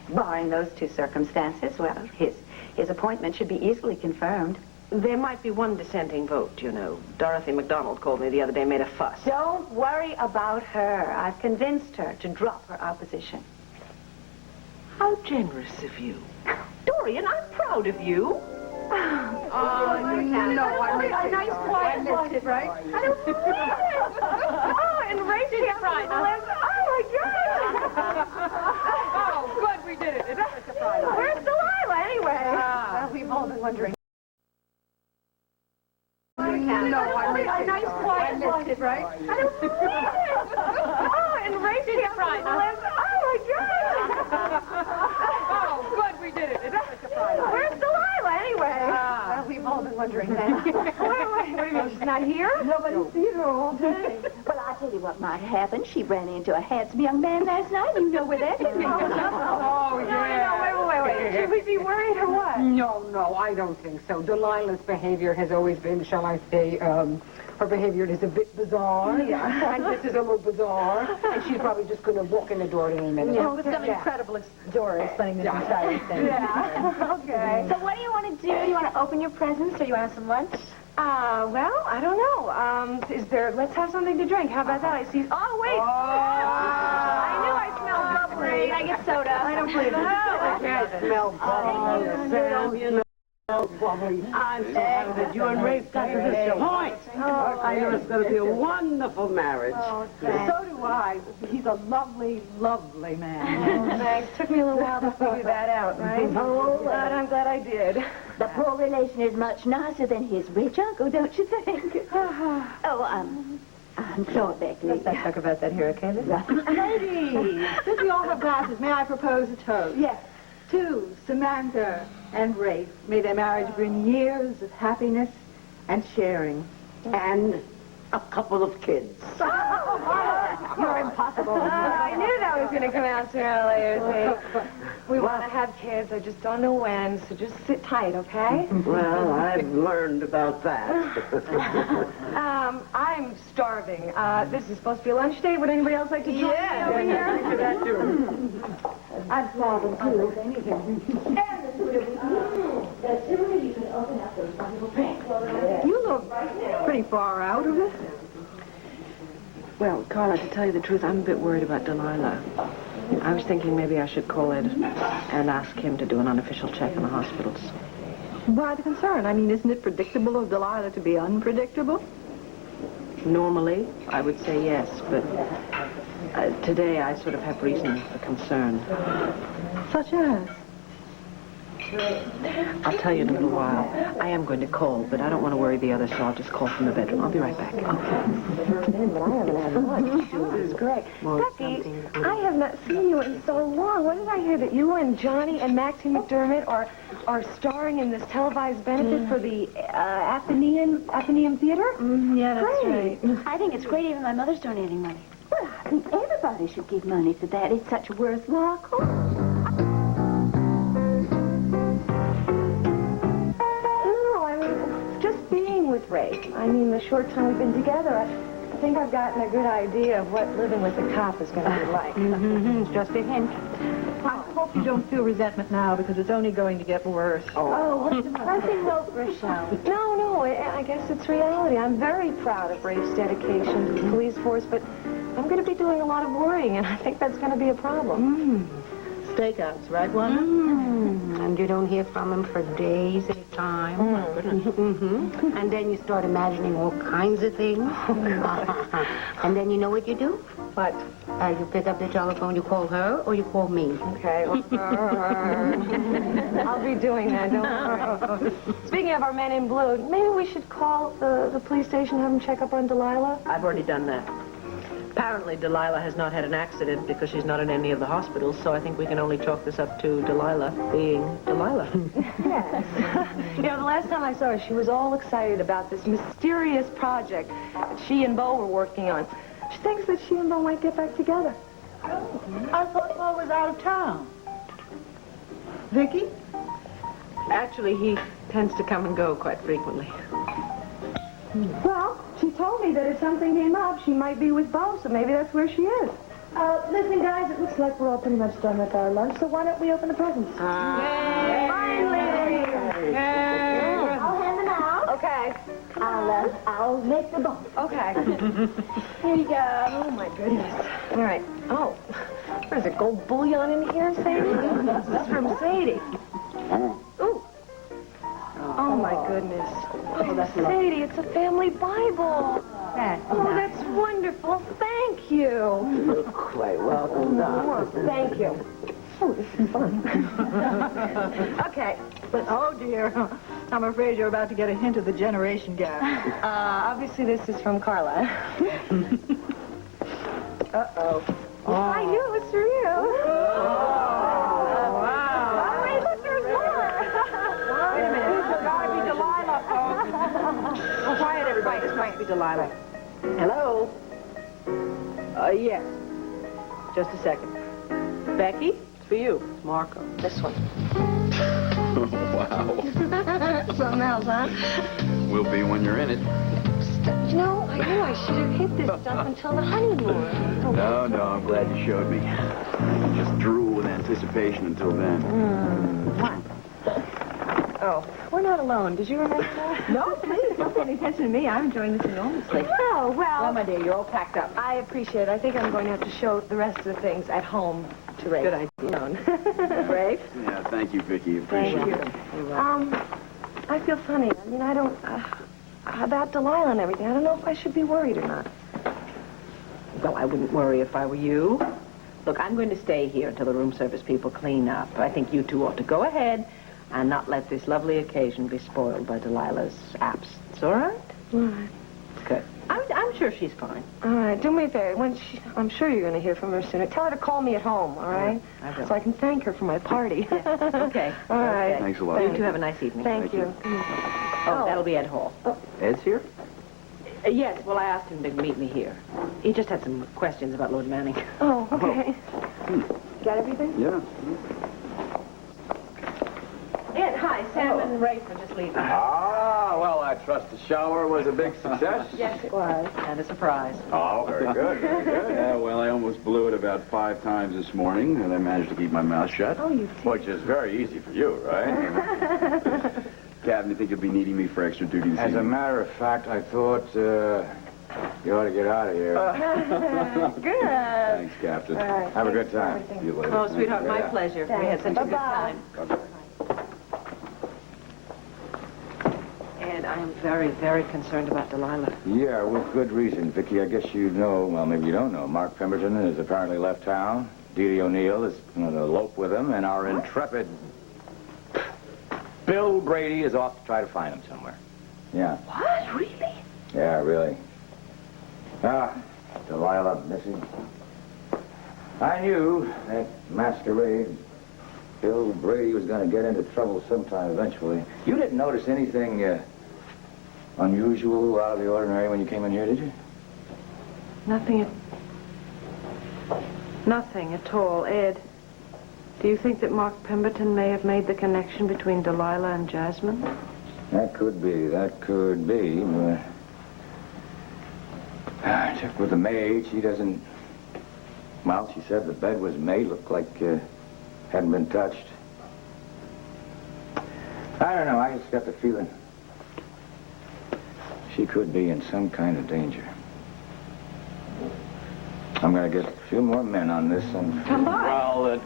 Barring those two circumstances, well, his appointment should be easily confirmed. There might be one dissenting vote, you know. Dorothy McDonald called me the other day, made a fuss. Don't worry about her. I've convinced her to drop her opposition. How generous of you. Dorian, I'm proud of you. No, I missed it. Nice quiet I missed it, right? Oh, and Rachel surprise. Oh, my God. Oh, good, we did it. It's a surprise. Where's Delilah, anyway? Well, we've all been wondering. No, I missed it. Nice quiet. I missed it, right? Oh, and Rachel surprise. Oh, my God. Oh, good, we did it. It's a surprise. Where's Delilah, anyway? Well, we've all been wondering that. Wait, what do you mean, she's not here? Nobody's seen her all day. Well, I'll tell you what might happen. She ran into a handsome young man last night. You know where that could be. Oh, yeah. Wait. Should we be worried or what? No, I don't think so. Delilah's behavior has always been, shall I say, her behavior is a bit bizarre. Yeah. And this is a little bizarre. And she's probably just going to walk in the door in a minute. Yeah, with some incredible story explaining this entire thing. Yeah. Okay. So what do you want to do? You want to open your presents or you want to have some lunch? Well, I don't know. Let's have something to drink. How about that? I see. Oh, wait. I knew I smelled bubbly. I get soda. I don't believe it. I can't smell bubbly. You know, bubbly. I'm so happy that you and Rafe got to this point. I know it's going to be a wonderful marriage. So do I. He's a lovely, lovely man. Oh, thanks. Took me a little while to figure that out, right? Oh, but I'm glad I did. The poor relation is much nicer than his rich uncle, don't you think? I'm sorry, Becky. Let's not talk about that here, okay? Ladies, since we all have glasses, may I propose a toast? Yes. To Samantha and Rafe. May their marriage bring years of happiness and sharing. And a couple of kids. You're impossible. I knew that was going to come out sooner or later, see? We want to have kids. I just don't know when, so just sit tight, okay? Well, I've learned about that. I'm starving. This is supposed to be a lunch date. Would anybody else like to join me over here? That too. I'm starving, too, if anything. The sooner you can open up those wonderful presents. You look pretty far out of it. Well, Carla, to tell you the truth, I'm a bit worried about Delilah. I was thinking maybe I should call Ed and ask him to do an unofficial check in the hospitals. Why the concern? I mean, isn't it predictable of Delilah to be unpredictable? Normally, I would say yes, but today I sort of have reason for concern. Such as? I'll tell you in a little while. I am going to call, but I don't want to worry the others, so I'll just call from the bedroom. I'll be right back. Okay. But I haven't had lunch. This is great. Becky, I have not seen you in so long. What did I hear? That you and Johnny and Maxie McDermott are starring in this televised benefit for the Athenaeum Theater? Yeah, that's right. I think it's great even my mother's donating money. Well, I think everybody should give money to that. It's such a worthwhile cause. With Ray. I mean, the short time we've been together, I think I've gotten a good idea of what living with a cop is going to be like. It's just a hint. I hope you don't feel resentment now, because it's only going to get worse. Oh, what a depressing note, Rochelle. No, I guess it's reality. I'm very proud of Rafe's dedication to the police force, but I'm going to be doing a lot of worrying, and I think that's going to be a problem. Stakeouts, right, Wanda? And you don't hear from him for days at a time. Oh, my goodness. And then you start imagining all kinds of things. And then you know what you do? What? You pick up the telephone, you call her, or you call me. Okay. I'll be doing that, don't worry. Speaking of our men in blue, maybe we should call the police station, have them check up on Delilah? I've already done that. Apparently, Delilah has not had an accident because she's not in any of the hospitals, so I think we can only chalk this up to Delilah being Delilah. Yes. You know, the last time I saw her, she was all excited about this mysterious project that she and Bo were working on. She thinks that she and Bo might get back together. I thought Bo was out of town. Vicky? Actually, he tends to come and go quite frequently. Well, she told me that if something came up, she might be with Bo, so maybe that's where she is. Listen, guys, it looks like we're all pretty much done with our lunch, so why don't we open the presents? Finally! I'll hand them out. Okay. I'll make the bowl. Okay. Here you go. Oh, my goodness. All right. Oh, there's a gold bullion in here, Sadie? This is from Sadie. Ooh. Oh, my goodness. Oh, that's Sadie, it's a family Bible. That's wonderful. Thank you. You're quite welcome, Doc. Thank you. Oh, this is fun. Okay. Oh, dear. I'm afraid you're about to get a hint of the generation gap. Obviously, this is from Carla. Uh-oh. Oh. I knew it was for you. Wow. Oh, wait, look, there's more. Wait a minute. This has got to be Delilah, folks. Oh, quiet, everybody. This must be Delilah. Hello? Yes. Just a second. Becky, it's for you. It's Marco. This one. Wow. Something else, huh? Will be when you're in it. You know, I knew I should have hid this stuff until the honeymoon. No, I'm glad you showed me. I just drool with anticipation until then. Oh, we're not alone. Did you remember that? No, please, don't pay any attention to me. I'm enjoying this enormously. Oh, Well, my dear, you're all packed up. I appreciate it. I think I'm going to have to show the rest of the things at home to Rafe. Good idea. Rafe? Yeah, thank you, Vicky. Appreciate it. I feel funny. I mean, I don't... about Delilah and everything. I don't know if I should be worried or not. Well, I wouldn't worry if I were you. Look, I'm going to stay here until the room service people clean up. I think you two ought to go ahead and not let this lovely occasion be spoiled by Delilah's absence, all right? All right. Good. I'm sure she's fine. All right. Do me a favor. I'm sure you're going to hear from her soon. Tell her to call me at home, all right? I will. So I can thank her for my party. Okay. All right. Thanks a lot. You two have a nice evening. Thank you. Oh, that'll be Ed Hall. Ed's here? Yes, well, I asked him to meet me here. He just had some questions about Lord Manning. Oh, okay. Got everything? Yeah. Ed, hi. Sam and Rafe are just leaving. Ah, well, I trust the shower was a big success. Yes, it was. And a surprise. Oh, very good, very good. Yeah, well, I almost blew it about 5 times this morning, and I managed to keep my mouth shut. Oh, you did. Which is very easy for you, right? Captain, you think you'll be needing me for extra duty this As a evening? matter of fact, I thought you ought to get out of here. Good. Thanks, Captain. All right. Have a good time. See you later. Oh, sweetheart, my Yeah. pleasure. Thanks. We had such a good Bye-bye. time. And I am very, very concerned about Delilah. Yeah, with good reason, Vicky. I guess you know, well, maybe you don't know. Mark Pemberton has apparently left town. Dee Dee O'Neill is going to elope with him, and our intrepid Bill Brady is off to try to find him somewhere. Yeah. What? Really? Yeah, really. Delilah missing. I knew that masquerade Bill Brady was going to get into trouble sometime eventually. You didn't notice anything unusual, out of the ordinary when you came in here, did you? Nothing at all. Ed, do you think that Mark Pemberton may have made the connection between Delilah and Jasmine? That could be. That could be. I checked with the maid. She doesn't... Well, she said the bed was made. Looked like hadn't been touched. I don't know. I just got the feeling she could be in some kind of danger. I'm going to get a few more men on this and... Come by. Well, it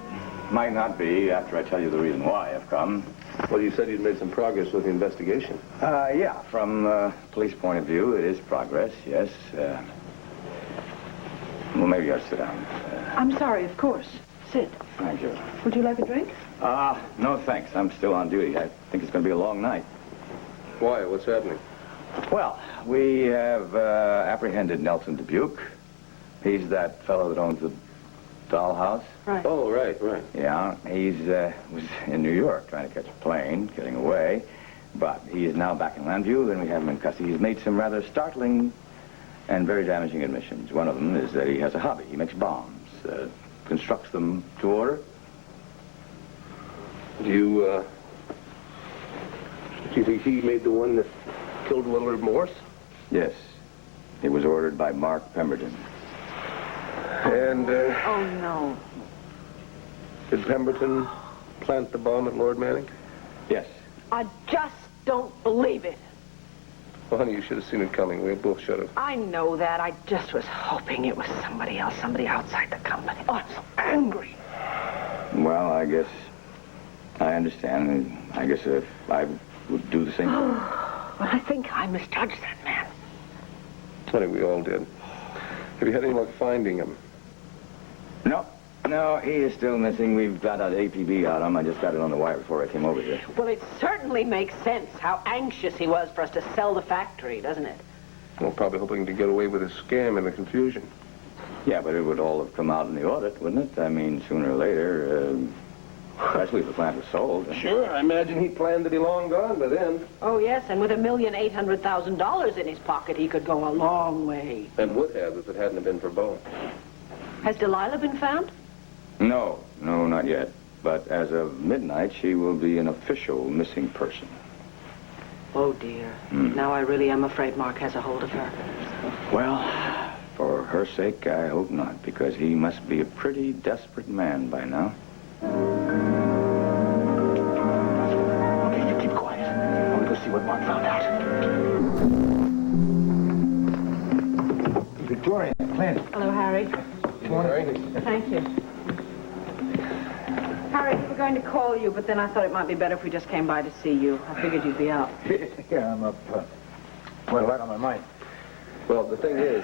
might not be after I tell you the reason why I've come. Well, you said you'd made some progress with the investigation. Yeah, from police point of view, it is progress, yes. Well, maybe I'll sit down. I'm sorry, of course. Sit. Thank you. Would you like a drink? No thanks. I'm still on duty. I think it's going to be a long night. Why? What's happening? Well, we have apprehended Nelson Dubuque. He's that fellow that owns the dollhouse. Right. Oh, right. Yeah, he's was in New York trying to catch a plane, getting away. But he is now back in Landview, and we have him in custody. He's made some rather startling and very damaging admissions. One of them is that he has a hobby. He makes bombs, constructs them to order. Do you think he made the one that killed Willard Morse? Yes. It was ordered by Mark Pemberton. And, Oh, no. did Pemberton plant the bomb at Lord Manning? Yes. I just don't believe it. Well, honey, you should have seen it coming. We both should have. I know that. I just was hoping it was somebody else, somebody outside the company. Oh, I'm so angry. Well, I guess I understand. And I guess if I would do the same thing. Well, I think I misjudged that man. I think we all did. Have you had any luck finding him? No, he is still missing. We've got an APB on him. I just got it on the wire before I came over here. Well, it certainly makes sense how anxious he was for us to sell the factory, doesn't it? Well, probably hoping to get away with his scam in the confusion. Yeah, but it would all have come out in the audit, wouldn't it? I mean, sooner or later, especially if the plant was sold. Sure, I imagine he planned to be long gone by then. Oh, yes, and with $1,800,000 in his pocket, he could go a long way. And would have if it hadn't been for Bo. Has Delilah been found? No, not yet. But as of midnight, she will be an official missing person. Oh, dear. Now I really am afraid Mark has a hold of her. Well, for her sake, I hope not, because he must be a pretty desperate man by now. Okay, you keep quiet. I want to go see what Mark found out. Victoria, Clint. Hello, Harry. Thank you. Harry, we're going to call you, but then I thought it might be better if we just came by to see you. I figured you'd be out. Yeah, I'm up. Well, right on my mind. Well, the thing is,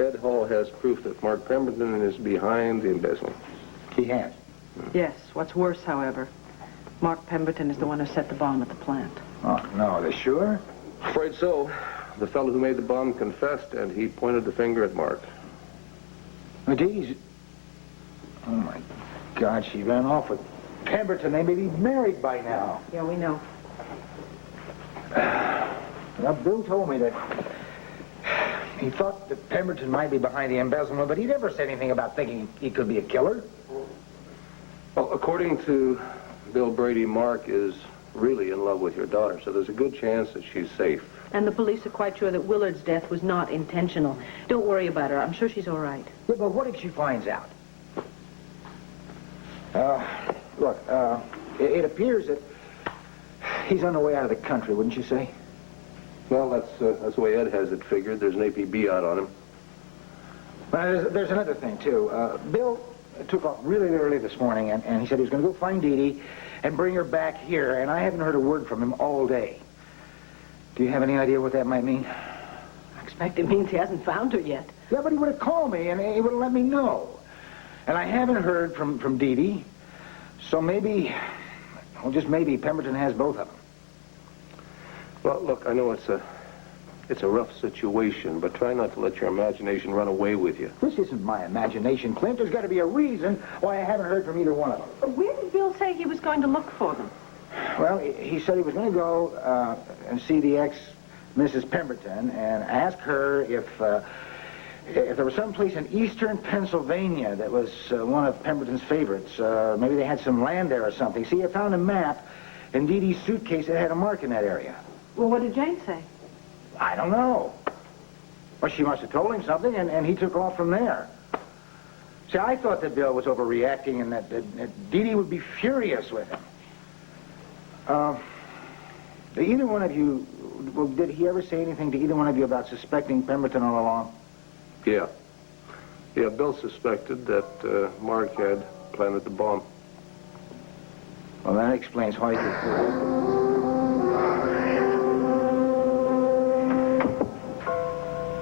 Ed Hall has proof that Mark Pemberton is behind the embezzlement. He has? Yes. What's worse, however, Mark Pemberton is the one who set the bomb at the plant. Oh, no, are they sure? Afraid so. The fellow who made the bomb confessed, and he pointed the finger at Mark. McGee's... Oh, my God, she ran off with Pemberton. They may be married by now. Yeah, we know. Now, Bill told me that he thought that Pemberton might be behind the embezzlement, but he never said anything about thinking he could be a killer. Well, according to Bill Brady, Mark is really in love with your daughter, so there's a good chance that she's safe. And the police are quite sure that Willard's death was not intentional. Don't worry about her. I'm sure she's all right. Yeah, but what if she finds out? Look, it appears that he's on the way out of the country, wouldn't you say? Well, that's the way Ed has it figured. There's an APB out on him. Well, there's another thing, too. Bill took off really early this morning, and he said he was going to go find Dee Dee and bring her back here, and I haven't heard a word from him all day. Do you have any idea what that might mean? I expect it means he hasn't found her yet. Yeah, but he would have called me, and he would have let me know. And I haven't heard from Dee Dee, so maybe, well, just maybe, Pemberton has both of them. Well, look, I know it's a rough situation, but try not to let your imagination run away with you. This isn't my imagination, Clint. There's got to be a reason why I haven't heard from either one of them. Where did Bill say he was going to look for them? Well, he said he was going to go and see the ex-Mrs. Pemberton and ask her if there was some place in eastern Pennsylvania that was one of Pemberton's favorites. Maybe they had some land there or something. See, I found a map in Dee Dee's suitcase that had a mark in that area. Well, what did Jane say? I don't know. Well, she must have told him something, and he took off from there. See, I thought that Bill was overreacting and that Dee Dee would be furious with him. Either one of you, well, did he ever say anything to either one of you about suspecting Pemberton all along? Yeah. Yeah, Bill suspected that Mark had planted the bomb. Well, that explains why he did.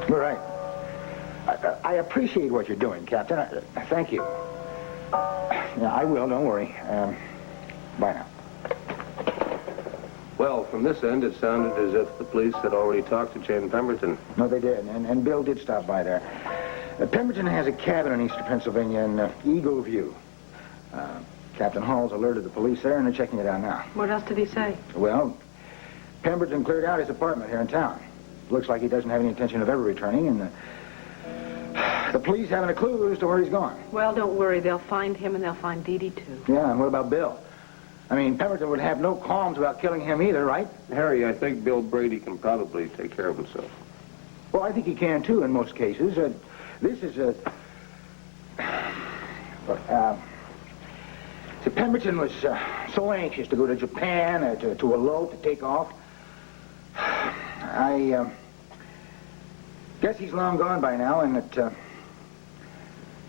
You're right. I appreciate what you're doing, Captain. Thank you. Yeah, I will, don't worry. Bye now. Well, from this end, it sounded as if the police had already talked to Jane Pemberton. No, they did, and Bill did stop by there. Pemberton has a cabin in Eastern Pennsylvania in Eagle View. Captain Hall's alerted the police there, and they're checking it out now. What else did he say? Well, Pemberton cleared out his apartment here in town. Looks like he doesn't have any intention of ever returning, and the police haven't a clue as to where he's gone. Well, don't worry. They'll find him, and they'll find Dee Dee, too. Yeah, and what about Bill? I mean, Pemberton would have no qualms about killing him either, right? Harry, I think Bill Brady can probably take care of himself. Well, I think he can, too, in most cases. This is a... So Pemberton was so anxious to go to Japan, to elope, to take off. I guess he's long gone by now, and that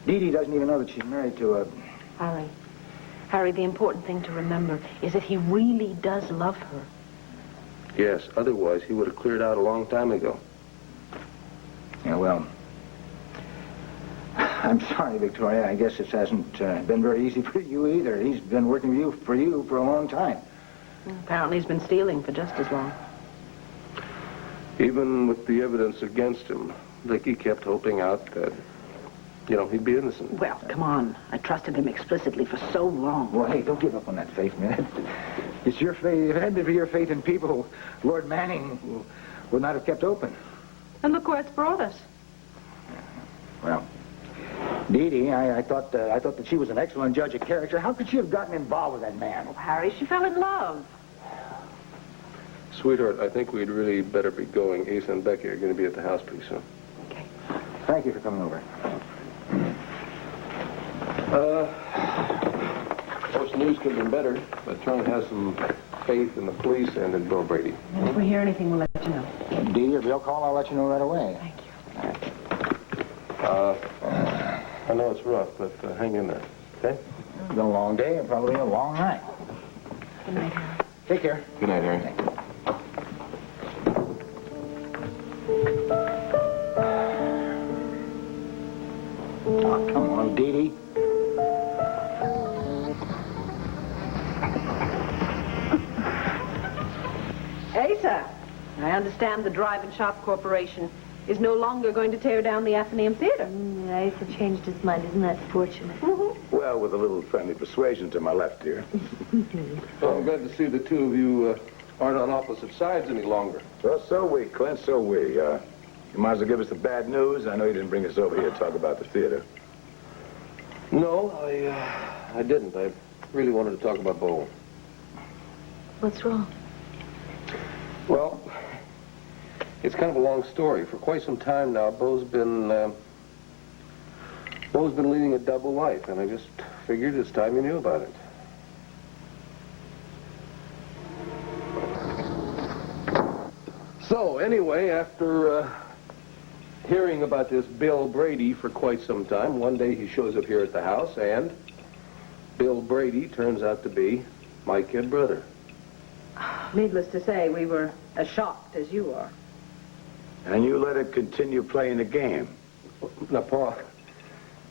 Dee Dee doesn't even know that she's married to a... Harry, the important thing to remember is that he really does love her. Yes, otherwise he would have cleared out a long time ago. Yeah, well, I'm sorry, Victoria. I guess this hasn't been very easy for you either. He's been working for you for a long time. Apparently he's been stealing for just as long. Even with the evidence against him, Vicky kept hoping out that, he'd be innocent. Well, come on. I trusted him explicitly for so long. Well, hey, don't give up on that faith, man. It's your faith. If it hadn't been for your faith in people, Lord Manning would not have kept open. And look where it's brought us. Well, Dee Dee, I thought that she was an excellent judge of character. How could she have gotten involved with that man? Oh, Harry, she fell in love. Sweetheart, I think we'd really better be going. Asa and Becky are going to be at the house pretty soon. Okay. Thank you for coming over. Of course, news could have been better, but Trump has some faith in the police and in Bill Brady. And if we hear anything, we'll let you know. Dee Dee, if they'll call, I'll let you know right away. Thank you. I know it's rough, but hang in there, okay? It's been a long day and probably a long night. Good night, Harry. Take care. Good night, Harry. Oh, come on, Dee Dee. Asa, I understand the Drive and Shop Corporation is no longer going to tear down the Athenaeum Theater. Asa changed his mind. Isn't that fortunate? Well, with a little friendly persuasion to my left here. Well, I'm glad to see the two of you aren't on opposite sides any longer. Well, so we, Clint, so we. You might as well give us the bad news. I know you didn't bring us over here to talk about the theater. No, I didn't. I really wanted to talk about Bo. What's wrong? Well, it's kind of a long story. For quite some time now, Bo's been leading a double life, and I just figured it's time you knew about it. So, anyway, after hearing about this Bill Brady for quite some time, one day he shows up here at the house, and Bill Brady turns out to be my kid brother. Needless to say, we were as shocked as you are. And you let it continue playing the game. Now, Pa,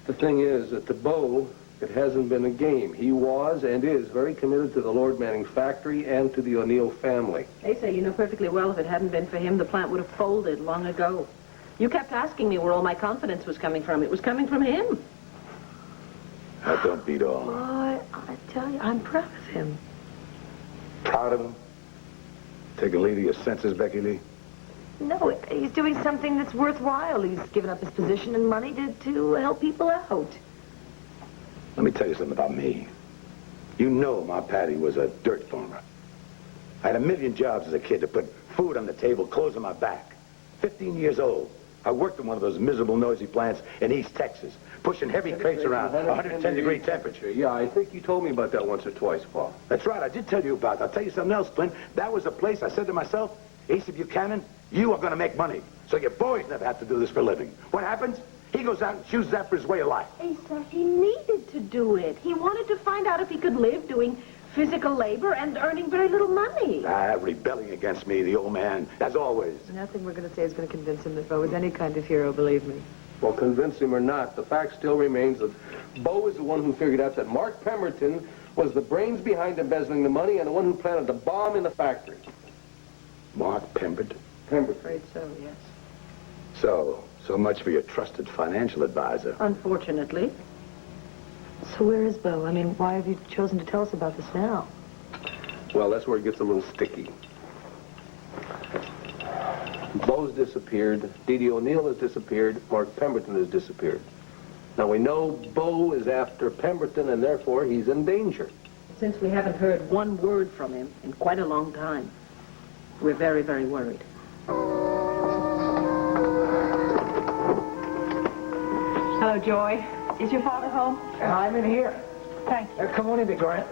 the thing is that to Bo, it hasn't been a game. He was and is very committed to the Lord Manning factory and to the O'Neill family. Asa, you know perfectly well if it hadn't been for him, the plant would have folded long ago. You kept asking me where all my confidence was coming from. It was coming from him. That don't beat all. Boy, I tell you, I'm proud of him. Proud of him? Taking lead of your senses, Becky Lee? No, he's doing something that's worthwhile. He's given up his position and money to help people out. Let me tell you something about me. You know my Patty was a dirt farmer. I had a million jobs as a kid to put food on the table, clothes on my back. 15 years old. I worked in one of those miserable, noisy plants in East Texas, pushing heavy crates around 110-degree temperature. Yeah, I think you told me about that once or twice, Paul. That's right, I did tell you about it. I'll tell you something else, Clint. That was a place I said to myself, Asa Buchanan, you are going to make money, so your boys never have to do this for a living. What happens? He goes out and chooses that for his way of life. Asa, he needed to do it. He wanted to find out if he could live doing physical labor and earning very little money. Rebelling against me, the old man, as always. Nothing we're going to say is going to convince him that Bo is any kind of hero, believe me. Well, convince him or not, the fact still remains that Bo is the one who figured out that Mark Pemberton was the brains behind embezzling the money and the one who planted the bomb in the factory. Mark Pemberton? Pemberton. Afraid so, yes. So much for your trusted financial advisor. Unfortunately. So where is Bo? I mean, why have you chosen to tell us about this now? Well, that's where it gets a little sticky. Bo's disappeared, Dee Dee O'Neill has disappeared, Mark Pemberton has disappeared. Now, we know Bo is after Pemberton, and therefore he's in danger. Since we haven't heard one word from him in quite a long time, we're very, very worried. Hello, Joy. Is your father home? I'm in here. Thank you. Come on in, Victoria.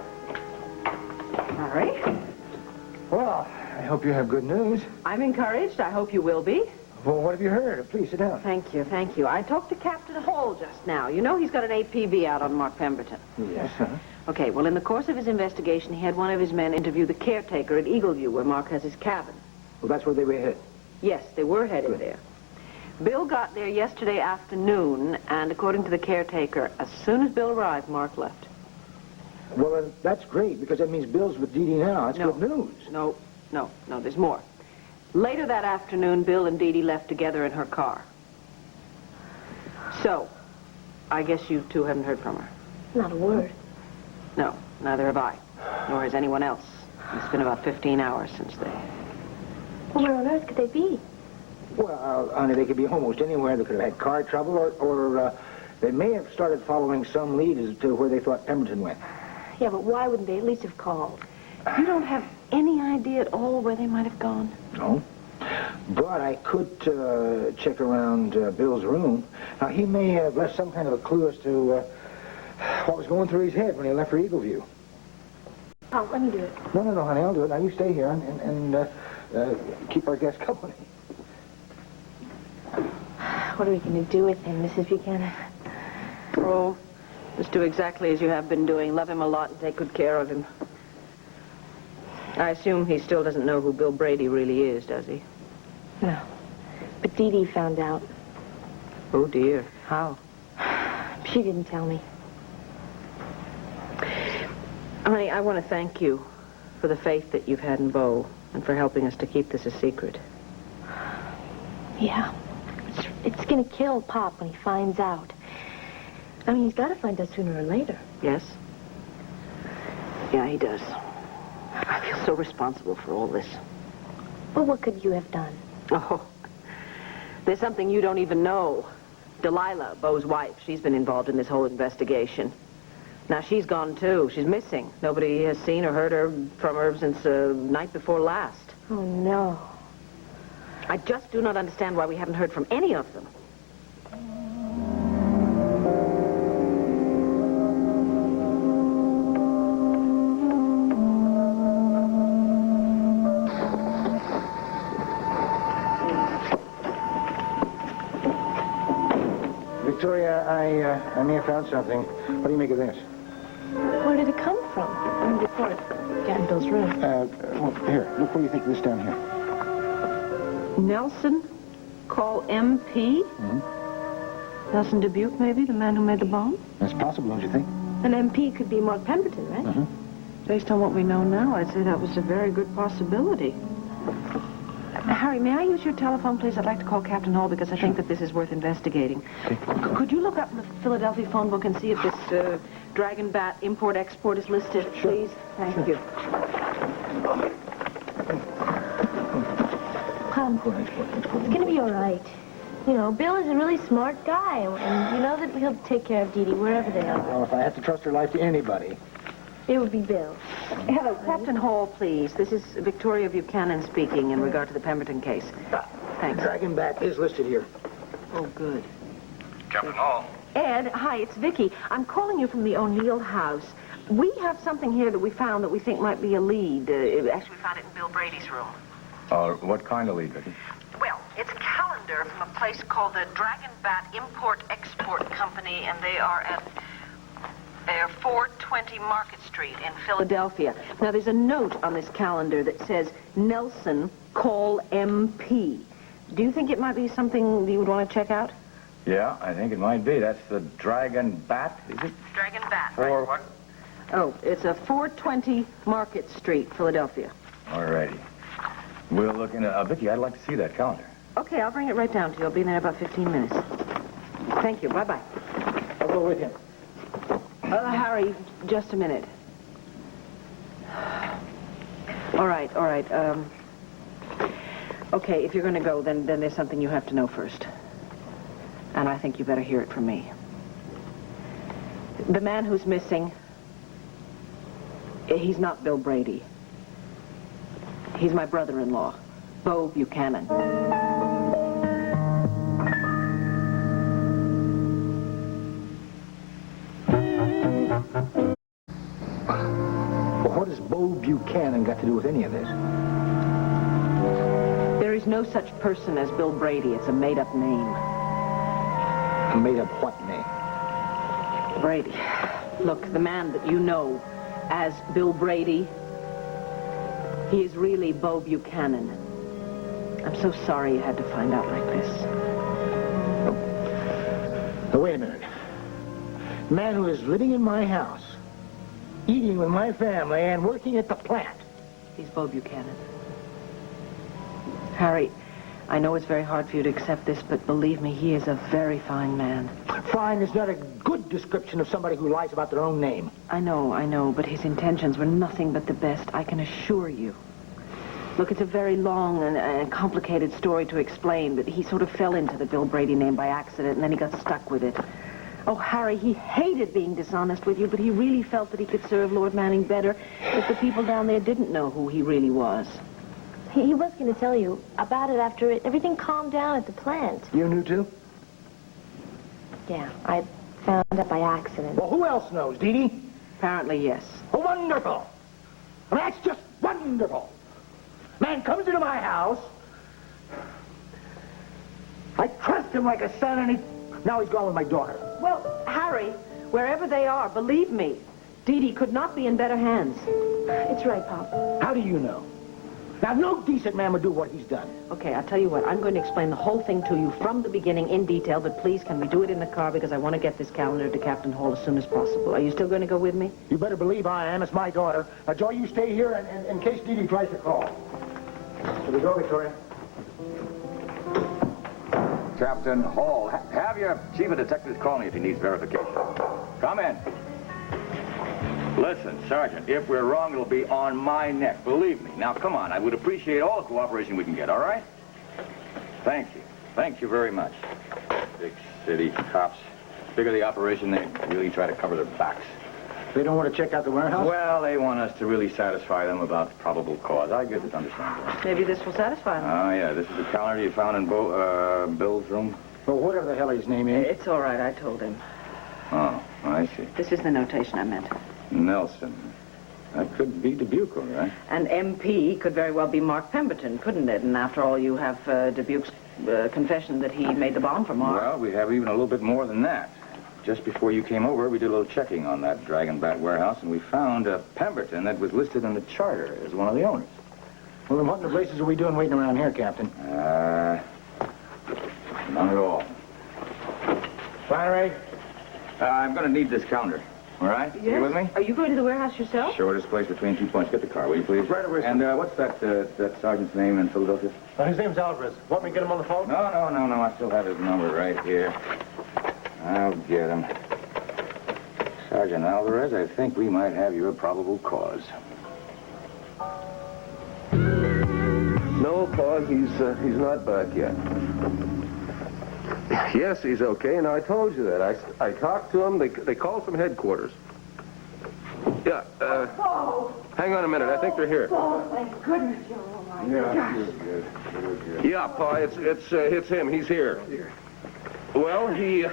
All right. Well, I hope you have good news. I'm encouraged. I hope you will be. Well, what have you heard? Please sit down. Thank you, thank you. I talked to Captain Hall just now. You know he's got an APB out on Mark Pemberton. Yes, Okay, well, in the course of his investigation, he had one of his men interview the caretaker at Eagleview, where Mark has his cabin. Well, that's where they were headed. Yes, they were headed there. Bill got there yesterday afternoon, and according to the caretaker, as soon as Bill arrived, Mark left. Well, that's great, because that means Bill's with Dee Dee now. That's good news. No, there's more. Later that afternoon, Bill and Dee Dee left together in her car. So, I guess you two haven't heard from her. Not a word. No, neither have I. Nor has anyone else. It's been about 15 hours since they... Well, where on earth could they be? Well, honey, they could be almost anywhere. They could have had car trouble, or they may have started following some lead as to where they thought Pemberton went. Yeah, but why wouldn't they at least have called? You don't have any idea at all where they might have gone? No. But I could check around Bill's room. Now, he may have left some kind of a clue as to what was going through his head when he left for Eagleview. Oh, let me do it. No, honey, I'll do it. Now, you stay here and keep our guest company. What are we going to do with him, Mrs. Buchanan? Oh, just do exactly as you have been doing. Love him a lot and take good care of him. I assume he still doesn't know who Bill Brady really is, does he? No. But Dee Dee found out. Oh, dear. How? She didn't tell me. Honey, I want to thank you for the faith that you've had in Bo and for helping us to keep this a secret. Yeah. It's going to kill Pop when he finds out. I mean, he's got to find out sooner or later. Yes? Yeah, he does. I feel so responsible for all this. Well, what could you have done? Oh, there's something you don't even know. Delilah, Bo's wife, she's been involved in this whole investigation. Now, she's gone, too. She's missing. Nobody has seen or heard from her since the night before last. Oh, no. I just do not understand why we haven't heard from any of them. Victoria, I may have found something. What do you make of this? Where did it come from? I mean, before it got in Bill's room. Well, here, look what you think of this down here. Nelson? Call MP? Mm-hmm. Nelson Dubuque, maybe? The man who made the bomb? That's possible, don't you think? An MP could be Mark Pemberton, right? Mm-hmm. Based on what we know now, I'd say that was a very good possibility. Harry, may I use your telephone, please? I'd like to call Captain Hall because I think that this is worth investigating. Okay. Could you look up in the Philadelphia phone book and see if this Dragon Bat import-export is listed, please? Thank you. It's going to be all right. You know, Bill is a really smart guy, and you know that he'll take care of Dee Dee wherever they are. Well, if I had to trust her life to anybody. It would be Bill. Hello, Captain Hall, please. This is Victoria Buchanan speaking in regard to the Pemberton case. Thanks. Dragon Bat is listed here. Oh, good. Captain Hall. Ed, hi, it's Vicky. I'm calling you from the O'Neill house. We have something here that we found that we think might be a lead. Actually, we found it in Bill Brady's room. What kind of lead, Vicky? Well, it's a calendar from a place called the Dragon Bat Import-Export Company, and they are at 420 Market Street in Philadelphia. Now, there's a note on this calendar that says, Nelson, call MP. Do you think it might be something you would want to check out? Yeah, I think it might be. That's the Dragon Bat, is it? Dragon Bat. For what? Oh, it's a 420 Market Street, Philadelphia. All righty. We'll look into... Vicky, I'd like to see that calendar. Okay, I'll bring it right down to you. I'll be in there in about 15 minutes. Thank you. Bye-bye. I'll go with you. Harry, just a minute. All right. Okay, if you're going to go, then there's something you have to know first. And I think you better hear it from me. The man who's missing, he's not Bill Brady. He's my brother-in-law, Bo Buchanan. Well, what has Bo Buchanan got to do with any of this? There is no such person as Bill Brady. It's a made-up name. A made-up what name? Brady. Look, the man that you know as Bill Brady, he is really Bo Buchanan. I'm so sorry you had to find out like this. Now, wait a minute. The man who is living in my house, eating with my family, and working at the plant. He's Bo Buchanan. Harry, I know it's very hard for you to accept this, but believe me, he is a very fine man. Fine is not a good description of somebody who lies about their own name. I know, but his intentions were nothing but the best, I can assure you. Look, it's a very long and complicated story to explain, but he sort of fell into the Bill Brady name by accident, and then he got stuck with it. Oh, Harry, he hated being dishonest with you, but he really felt that he could serve Lord Manning better if the people down there didn't know who he really was. He was going to tell you about it after everything calmed down at the plant. You knew, too? Yeah, I found out by accident. Well, who else knows, Dee Dee? Apparently, yes. Oh, wonderful. I mean, that's just wonderful. Man comes into my house. I trust him like a son, and now he's gone with my daughter. Well, Harry, wherever they are, believe me, Dee Dee could not be in better hands. It's right, Pop. How do you know? Now, no decent man would do what he's done. Okay, I'll tell you what. I'm going to explain the whole thing to you from the beginning in detail, but please, can we do it in the car? Because I want to get this calendar to Captain Hall as soon as possible. Are you still going to go with me? You better believe I am. It's my daughter. Now, Joe, you stay here in case Dee Dee tries to call. Shall we go, Victoria? Captain Hall, have your chief of detectives call me if he needs verification. Come in. Listen, Sergeant, if we're wrong, it'll be on my neck. Believe me. Now, come on. I would appreciate all the cooperation we can get, all right? Thank you. Thank you very much. Big city cops. Bigger the operation, they really try to cover their backs. They don't want to check out the warehouse? Well, they want us to really satisfy them about probable cause. I guess it's understandable. Maybe this will satisfy them. Oh, yeah. This is the calendar you found in Bill's room? Well, whatever the hell his name is. It's all right. I told him. Oh, I see. This is the notation I meant. Nelson. That could be Dubuque, all right? And MP could very well be Mark Pemberton, couldn't it? And after all, you have Dubuque's confession that he made the bomb for Mark. Well, we have even a little bit more than that. Just before you came over, we did a little checking on that Dragon Bat warehouse, and we found a Pemberton that was listed in the charter as one of the owners. Well, then what in the blazes are we doing waiting around here, Captain? None at all. Flannery? I'm going to need this calendar. All right? Yes? You with me? Are you going to the warehouse yourself? Shortest place between 2 points. Get the car, will you, please? Right away, sir. And what's that sergeant's name in Philadelphia? His name's Alvarez. Want me to get him on the phone? No. I still have his number right here. I'll get him. Sergeant Alvarez, I think we might have your probable cause. No, Pa, he's not back yet. Yes, he's okay, and I told you that. I talked to him. They called from headquarters. Yeah, hang on a minute. I think they're here. Oh, thank goodness you're all right. Yeah, you're good. Yeah, Pa, it's him. He's here. Well, he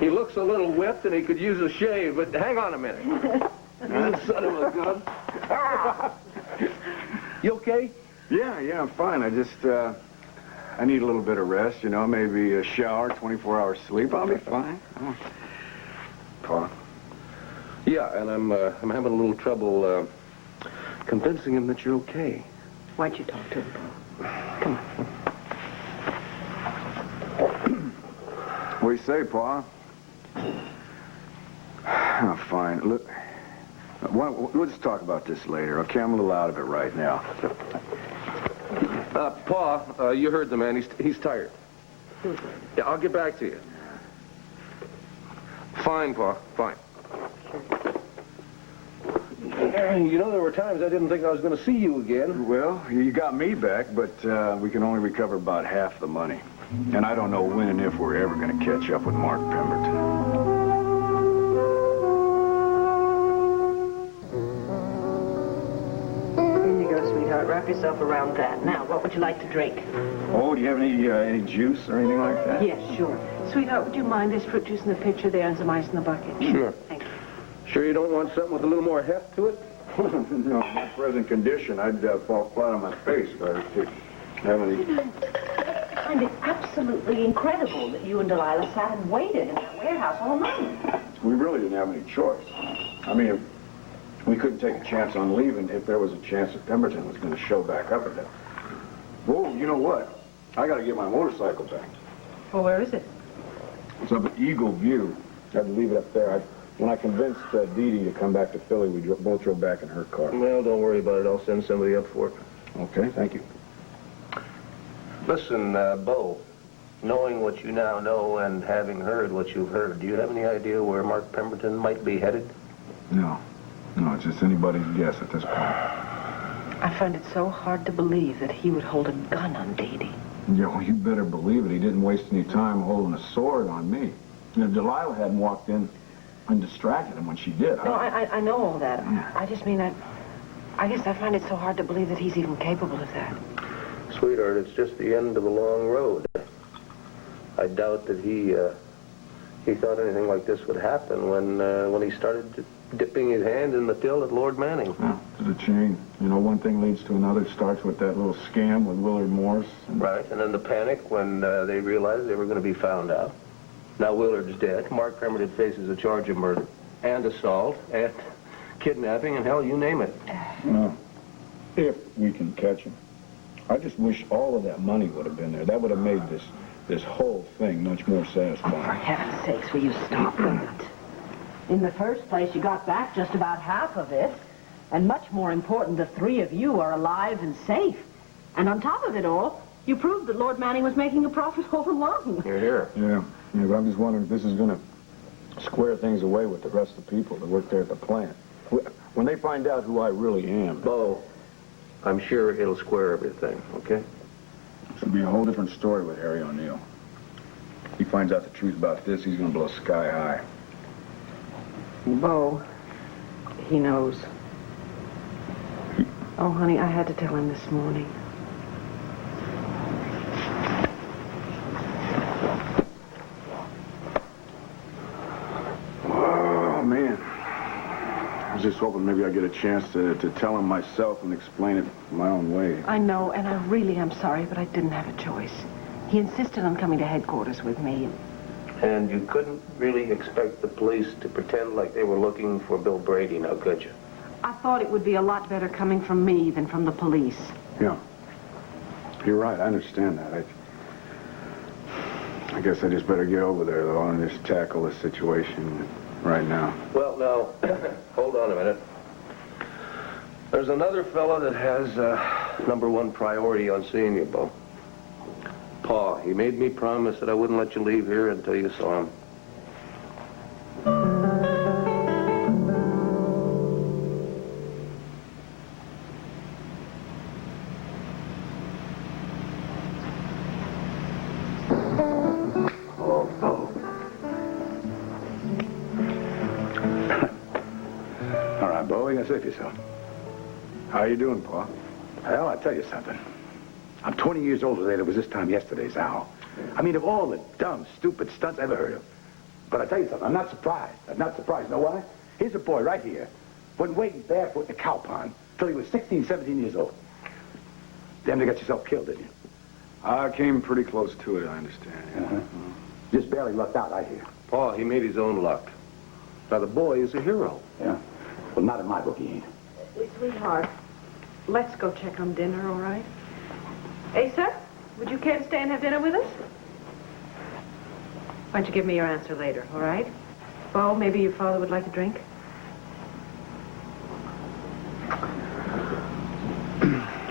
looks a little whipped and he could use a shave, but hang on a minute. You son of a gun. You okay? Yeah, I'm fine. I just, I need a little bit of rest, you know, maybe a shower, 24 hours sleep. I'll be fine. Pa? Yeah, and I'm having a little trouble, convincing him that you're okay. Why'd you talk to him, Paul? Come on. What do you say, Pa? Oh, fine. Look, we'll just talk about this later, okay? I'm a little out of it right now. Pa, you heard the man. He's tired. Yeah, I'll get back to you. Fine, Pa, fine. You know, there were times I didn't think I was going to see you again. Well, you got me back, but we can only recover about half the money. And I don't know when and if we're ever going to catch up with Mark Pemberton. Here you go, sweetheart. Wrap yourself around that. Now, what would you like to drink? Oh, do you have any juice or anything like that? Yes, sure. Sweetheart, would you mind this fruit juice in the pitcher there and some ice in the bucket? Sure. Thank you. Sure you don't want something with a little more heft to it? No, in my present condition, I'd fall flat on my face if I didn't have any... I find it absolutely incredible that you and Delilah sat and waited in that warehouse all night. We really didn't have any choice. I mean, we couldn't take a chance on leaving if there was a chance that Pemberton was going to show back up again. Whoa, you know what? I got to get my motorcycle back. Well, where is it? It's up at Eagle View. I had to leave it up there. When I convinced Dee Dee to come back to Philly, we both drove back in her car. Well, don't worry about it. I'll send somebody up for it. Okay, thank you. Listen, Bo, knowing what you now know and having heard what you've heard, do you have any idea where Mark Pemberton might be headed? No, it's just anybody's guess at this point. I find it so hard to believe that he would hold a gun on Dee Dee. Yeah, well, you better believe it. He didn't waste any time holding a sword on me. You know, Delilah hadn't walked in and distracted him when she did. No, I know all that. I just mean I guess I find it so hard to believe that he's even capable of that. Sweetheart, it's just the end of a long road. I doubt that he thought anything like this would happen when he started dipping his hand in the till at Lord Manning. Yeah, it's a chain. You know, one thing leads to another. It starts with that little scam with Willard Morse. Right, and then the panic when they realized they were going to be found out. Now Willard's dead. Mark Pemberton faces a charge of murder and assault and kidnapping and hell, you name it. No, if we can catch him. I just wish all of that money would have been there. That would have made this whole thing much more satisfying. For heaven's sakes, will you stop that? In the first place, you got back just about half of it. And much more important, the three of you are alive and safe. And on top of it all, you proved that Lord Manning was making a profit all along. You're here. Yeah, but I'm just wondering if this is going to square things away with the rest of the people that work there at the plant. When they find out who I really am. Bo, I'm sure it'll square everything, okay? It'll be a whole different story with Harry O'Neill. He finds out the truth about this, he's going to blow sky high. Bo, he knows. Oh, honey, I had to tell him this morning. Oh, man. I was just hoping maybe I'd get a chance to tell him myself and explain it my own way. I know, and I really am sorry, but I didn't have a choice. He insisted on coming to headquarters with me. And you couldn't really expect the police to pretend like they were looking for Bill Brady now, could you? I thought it would be a lot better coming from me than from the police. Yeah. You're right, I understand that. I guess I just better get over there, though, and just tackle the situation right now. Well, now, hold on a minute. There's another fellow that has #1 priority on seeing you, Bo. Pa, he made me promise that I wouldn't let you leave here until you saw him. All right, Bo, you gotta save yourself. How you doing, Pa? Well, I'll tell you something. I'm 20 years older than it was this time yesterday, Al. I mean, of all the dumb, stupid stunts I ever heard of. But I tell you something, I'm not surprised. I'm not surprised. You know why? Here's a boy right here. Wasn't wading barefoot in a cow pond till he was 16, 17 years old. Damn, you got yourself killed, didn't you? I came pretty close to it, I understand. Yeah. Just barely lucked out, I hear. Paul, he made his own luck. Now, the boy is a hero. Yeah? Well, not in my book, he ain't. Hey, sweetheart, let's go check on dinner, all right? Asa, would you care to stay and have dinner with us? Why don't you give me your answer later, all right? Bo, maybe your father would like a drink?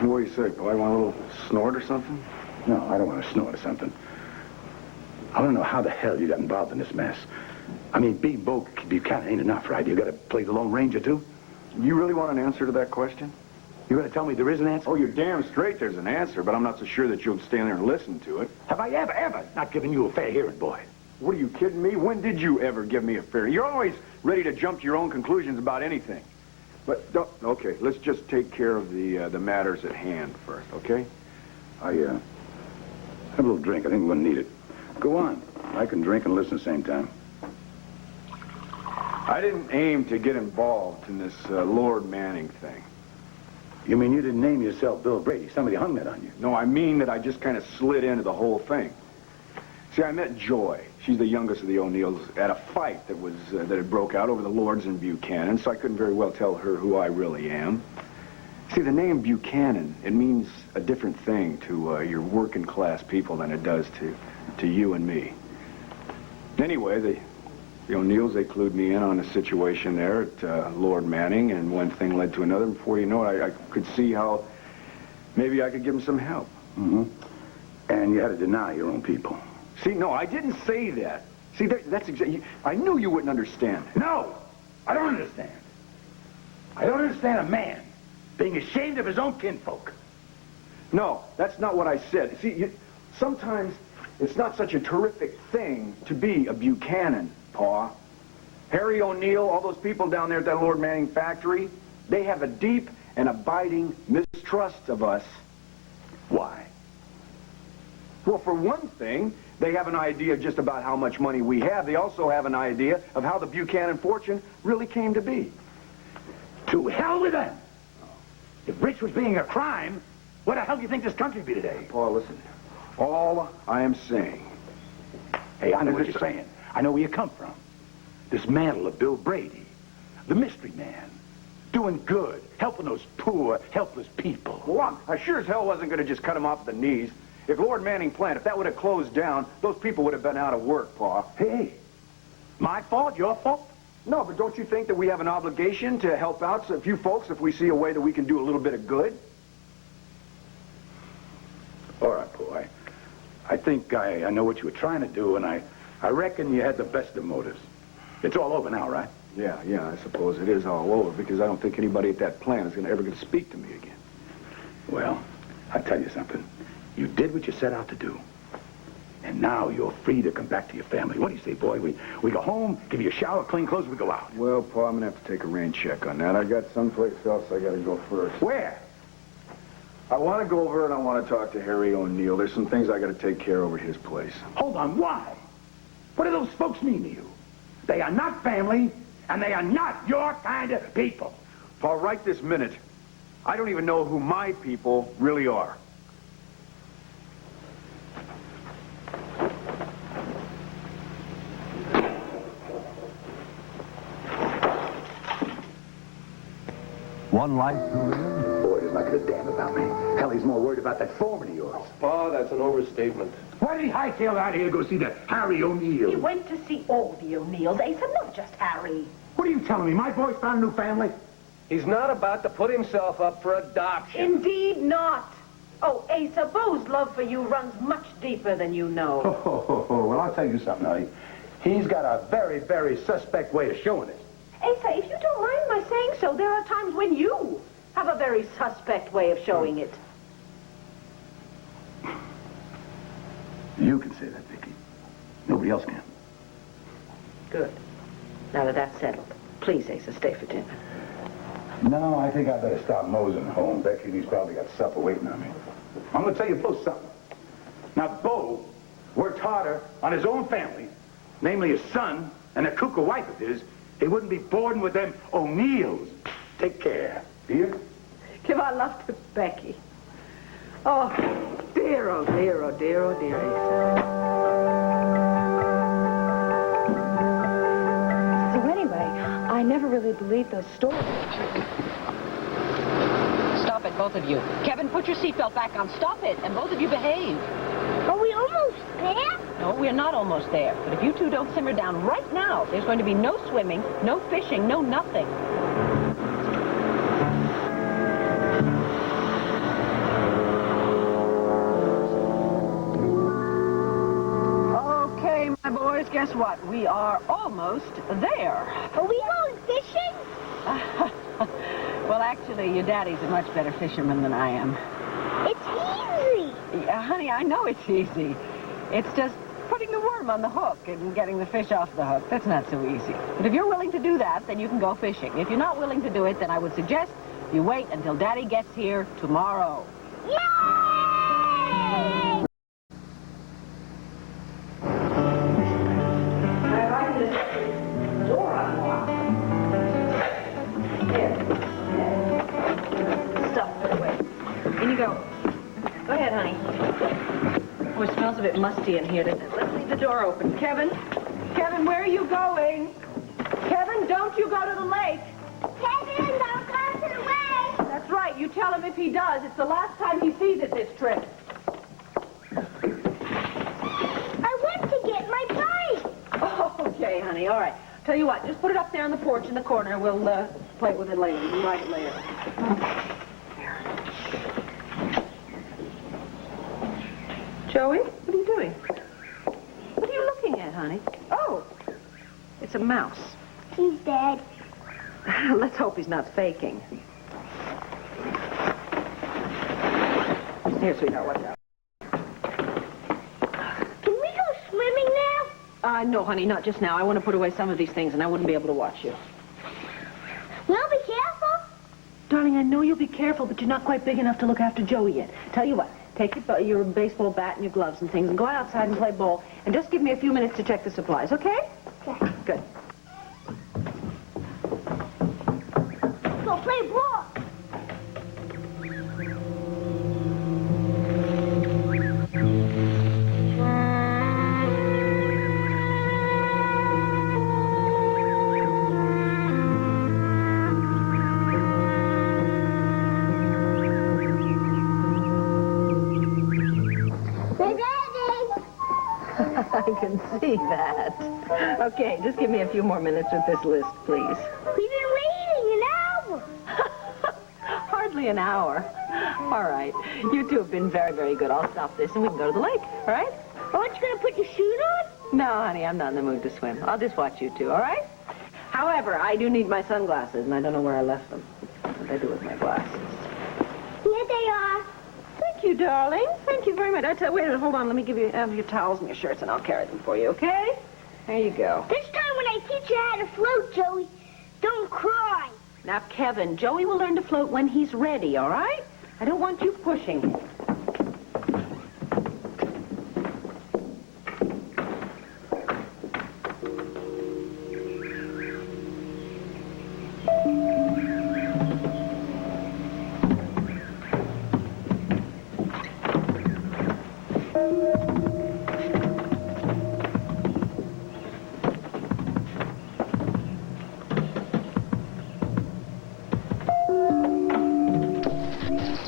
What do you say, Paul? You want a little snort or something? No, I don't want to snort or something. I want to know how the hell you got involved in this mess. I mean, being Bo Buchanan ain't enough, right? You got to play the Lone Ranger, too? You really want an answer to that question? You going to tell me there is an answer? Oh, you're damn straight there's an answer, but I'm not so sure that you'll stand there and listen to it. Have I ever not given you a fair hearing, boy? What, are you kidding me? When did you ever give me a fair? You're always ready to jump to your own conclusions about anything. But, okay, let's just take care of the matters at hand first, okay? I have a little drink. I think we're going to need it. Go on. I can drink and listen at the same time. I didn't aim to get involved in this Lord Manning thing. You mean you didn't name yourself Bill Brady? Somebody hung that on you. No, I mean that I just kind of slid into the whole thing. See, I met Joy. She's the youngest of the O'Neills at a fight that had broke out over the Lords in Buchanan, so I couldn't very well tell her who I really am. See, the name Buchanan, it means a different thing to your working class people than it does to you and me. Anyway, the O'Neills, they clued me in on a situation there at Lord Manning, and one thing led to another. Before you know it, I could see how maybe I could give them some help. Mm-hmm. And you had to deny your own people. See, no, I didn't say that. See, that's exactly... I knew you wouldn't understand. No! I don't understand. I don't understand a man being ashamed of his own kinfolk. No, that's not what I said. See, sometimes it's not such a terrific thing to be a Buchanan, Pa. Harry O'Neill, all those people down there at that Lord Manning factory, they have a deep and abiding mistrust of us. Why? Well, for one thing, they have an idea just about how much money we have. They also have an idea of how the Buchanan fortune really came to be. To hell with them! If rich was being a crime, what the hell do you think this country would be today? Paul, listen. All I am saying... Hey, I know what you're saying. I know where you come from. This mantle of Bill Brady, the mystery man, doing good, helping those poor, helpless people. Well, I sure as hell wasn't going to just cut him off at the knees. If Lord Manning plant, if that would have closed down, those people would have been out of work, Pa. Hey, my fault, your fault? No, but don't you think that we have an obligation to help out a few folks if we see a way that we can do a little bit of good? All right, boy. I think I know what you were trying to do, and I reckon you had the best of motives. It's all over now, right? Yeah, I suppose it is all over, because I don't think anybody at that plant is ever going to speak to me again. Well, I'll tell you something. You did what you set out to do. And now you're free to come back to your family. What do you say, boy? We go home, give you a shower, clean clothes, we go out. Well, Pa, I'm going to have to take a rain check on that. I got someplace else I got to go first. Where? I want to go over and I want to talk to Harry O'Neill. There's some things I got to take care of at his place. Hold on, why? What do those folks mean to you? They are not family, and they are not your kind of people. Pa, right this minute, I don't even know who my people really are. One life to live? Boy, he's not going to damn about me. Hell, he's more worried about that foreman of yours. Pa, that's an overstatement. Why did he hightail out here to go see the Harry O'Neill? He went to see all the O'Neills, Asa, not just Harry. What are you telling me? My boy's found a new family? He's not about to put himself up for adoption. Indeed not. Oh, Asa, Bo's love for you runs much deeper than you know. Well, I'll tell you something, honey. He's got a very, very suspect way of showing it. Asa, if you don't mind my saying so, there are times when you have a very suspect way of showing it. You can say that, Vicky. Nobody else can. Good. Now that that's settled, please, Asa, stay for dinner. No, I think I better stop moseying home. Becky, he's probably got supper waiting on me. I'm going to tell you both something. Now, Bo worked harder on his own family, namely his son and a cuckoo wife of his, he wouldn't be boarding with them O'Neills. Take care, dear. Give our love to Becky. Oh, dear, oh, dear, oh, dear, oh, dear, Asa. So anyway, I never really believed those stories. Stop it, both of you. Kevin, put your seatbelt back on. Stop it, and both of you behave. Are we almost there? No, we're not almost there. But if you two don't simmer down right now, there's going to be no swimming, no fishing, no nothing. Okay, my boys, guess what? We are almost there. Are we going fishing? Well, actually, your daddy's a much better fisherman than I am. It's easy. Yeah, honey, I know it's easy. It's just putting the worm on the hook and getting the fish off the hook. That's not so easy. But if you're willing to do that, then you can go fishing. If you're not willing to do it, then I would suggest you wait until Daddy gets here tomorrow. Yay! I'd like you to set the door unlocked. There. Stuff put away. In you go. Go ahead, honey. Oh, it smells a bit musty in here, doesn't it? Let's leave the door open. Kevin? Kevin, where are you going? Kevin, don't you go to the lake. Kevin, don't go to the lake. That's right. You tell him if he does. It's the last time he sees it this trip. I went to get my bike. Oh, okay, honey. All right. Tell you what, just put it up there on the porch in the corner. We'll play with it later. We'll ride it later. Joey, what are you doing? What are you looking at, honey? Oh, it's a mouse. He's dead. Let's hope he's not faking. Here, sweetheart, watch out. Can we go swimming now? No, honey, not just now. I want to put away some of these things, and I wouldn't be able to watch you. Well, be careful. Darling, I know you'll be careful, but you're not quite big enough to look after Joey yet. Tell you what, take your baseball bat and your gloves and things and go outside and play ball, and just give me a few minutes to check the supplies, okay? Okay. Good. Go play ball. I can see that. Okay, just give me a few more minutes with this list, please. We've been waiting an hour. Hardly an hour. All right. You two have been very, very good. I'll stop this and we can go to the lake, all right? Aren't you going to put your suit on? No, honey, I'm not in the mood to swim. I'll just watch you two, all right? However, I do need my sunglasses, and I don't know where I left them. What did I do with my glasses? Here they are. Thank you, darling. Thank you very much. Wait a minute, hold on. Let me give you your towels and your shirts, and I'll carry them for you, okay? There you go. This time when I teach you how to float, Joey, don't cry. Now, Kevin, Joey will learn to float when he's ready, all right? I don't want you pushing him.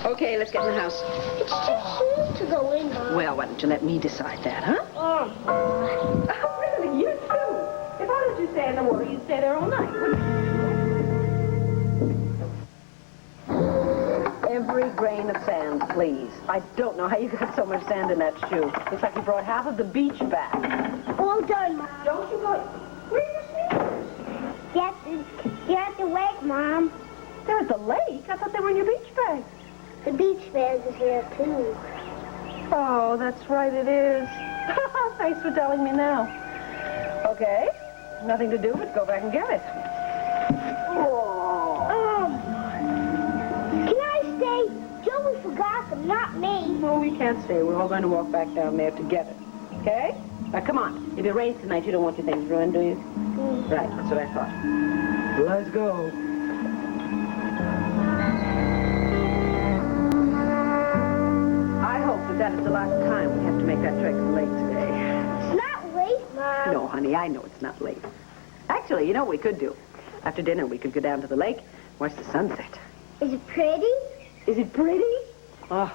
Okay, let's get in the house. It's too soon to go in, Mom. Well, why don't you let me decide that, huh? Oh, Oh, really? You too? If I let you stay in the water, you'd stay there all night, wouldn't you? Every grain of sand, please. I don't know how you got so much sand in that shoe. Looks like you brought half of the beach back. all done, Mom. Don't you go... Where are your sneakers? You're at the lake, Mom. They're at the lake? I thought they were in your beach bag. The beach bag is here, too. Oh, that's right, it is. Thanks for telling me now. Okay, nothing to do but go back and get it. Can I stay? Joey forgot them, not me. No, we can't stay. We're all going to walk back down there to get it. okay? Now, come on. If it rains tonight, you don't want your things ruined, do you? Right, that's what I thought. Let's go. I hope that is the last time we have to make that trek to the lake today. It's not late, Mom. No, honey, I know it's not late. Actually, you know what we could do? After dinner, we could go down to the lake, watch the sunset. Is it pretty? Is it pretty? Oh,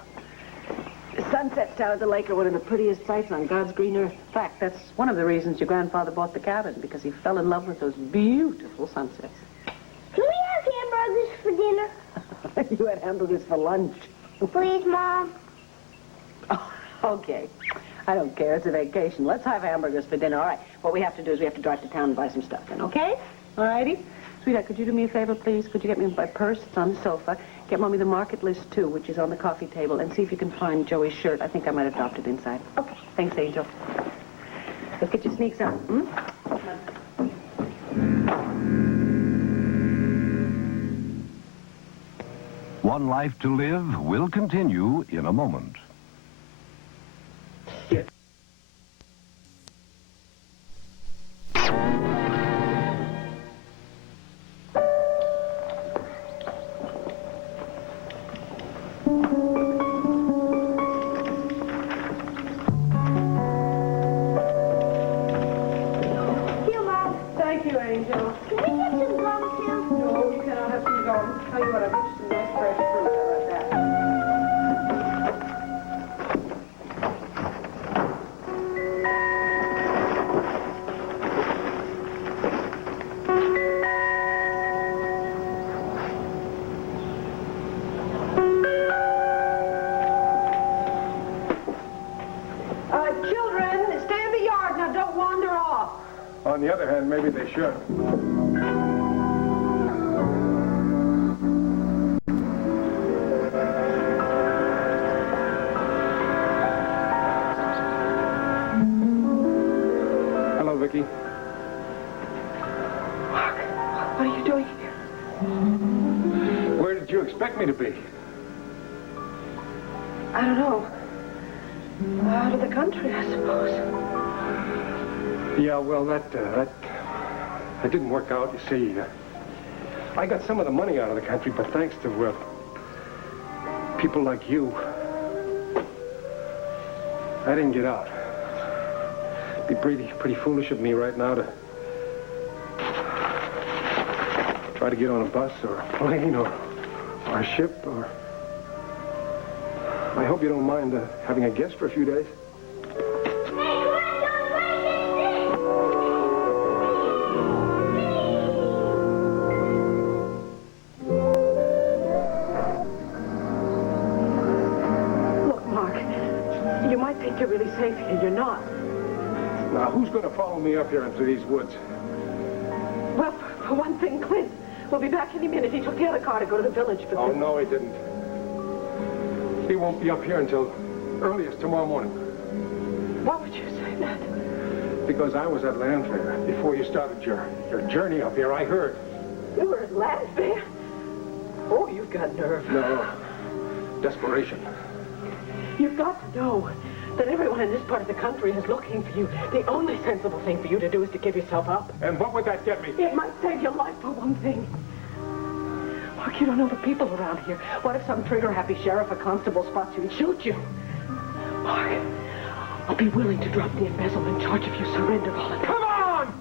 the sunsets down at the lake are one of the prettiest sights on God's green earth. In fact, that's one of the reasons your grandfather bought the cabin, because he fell in love with those beautiful sunsets. Can we have hamburgers for dinner? You had hamburgers for lunch. Please, Mom. Oh, okay. I don't care. It's a vacation. Let's have hamburgers for dinner. All right. What we have to do is we have to drive to town and buy some stuff then, okay? All righty? Sweetheart, could you do me a favor, please? Could you get me my purse? It's on the sofa. Get Mommy the market list, too, which is on the coffee table, and see if you can find Joey's shirt. I think I might have dropped it inside. Okay. Thanks, Angel. Let's get your sneaks on. One Life to Live will continue in a moment. On the other hand, maybe they should. Hello, Vicky. Mark, what are you doing here? Where did you expect me to be? I don't know. Out of the country, I suppose. Yeah, well, that didn't work out. You see, I got some of the money out of the country, but thanks to people like you, I didn't get out. It'd be pretty foolish of me right now to try to get on a bus or a plane or a ship or... I hope you don't mind having a guest for a few days. You're really safe here. You're not. Now, who's going to follow me up here into these woods? Well, for one thing, Clint will be back any minute. He took the other car to go to the village for... Oh, no, he didn't. He won't be up here until earliest tomorrow morning. Why would you say that? Because I was at Land Fair before you started your journey up here. I heard. You were at Land Fair? Oh, you've got nerve. No. Desperation. You've got to know that everyone in this part of the country is looking for you. The only sensible thing for you to do is to give yourself up. And what would that get me? It might save your life for one thing. Mark, you don't know the people around here. What if some trigger-happy sheriff or constable spots you and shoots you? Mark, I'll be willing to drop the embezzlement charge if you surrender voluntarily. Come on!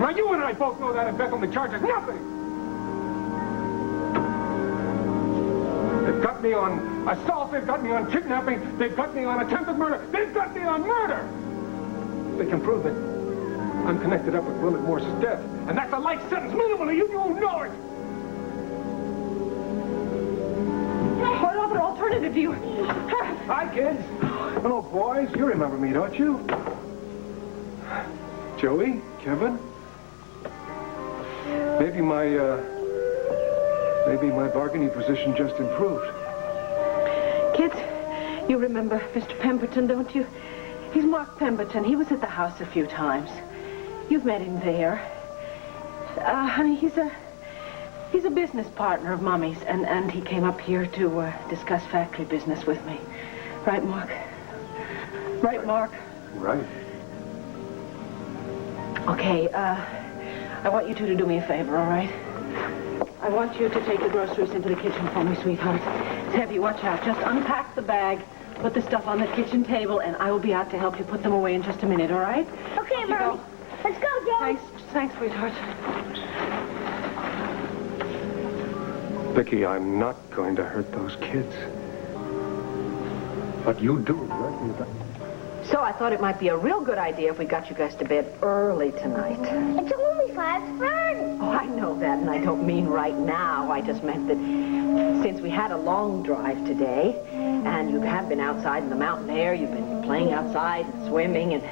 Now, you and I both know that embezzlement charge is nothing. They've got me on assault, they've got me on kidnapping, they've got me on attempted murder, they've got me on murder! They can prove that I'm connected up with Willet Morse's death, and that's a life sentence minimally, you know it! What other alternative do you have? Hi, kids. Hello, boys. You remember me, don't you? Joey, Kevin. Maybe my bargaining position just improved. Kids, you remember Mr. Pemberton, don't you? He's Mark Pemberton. He was at the house a few times. You've met him there. Honey, he's a business partner of Mommy's, and he came up here to discuss factory business with me. Right, Mark? Right, Mark? Right. Okay, I want you two to do me a favor, all right? I want you to take the groceries into the kitchen for me, sweetheart. It's heavy, watch out. Just unpack the bag, put the stuff on the kitchen table, and I will be out to help you put them away in just a minute, all right? Okay, Mommy. Let's go, Joe. Thanks, sweetheart. Vicky, I'm not going to hurt those kids. But you do, right? So I thought it might be a real good idea if we got you guys to bed early tonight. It's only 5:30. Oh, I know that, and I don't mean right now. I just meant that since we had a long drive today, and you have been outside in the mountain air, you've been playing outside and swimming, and...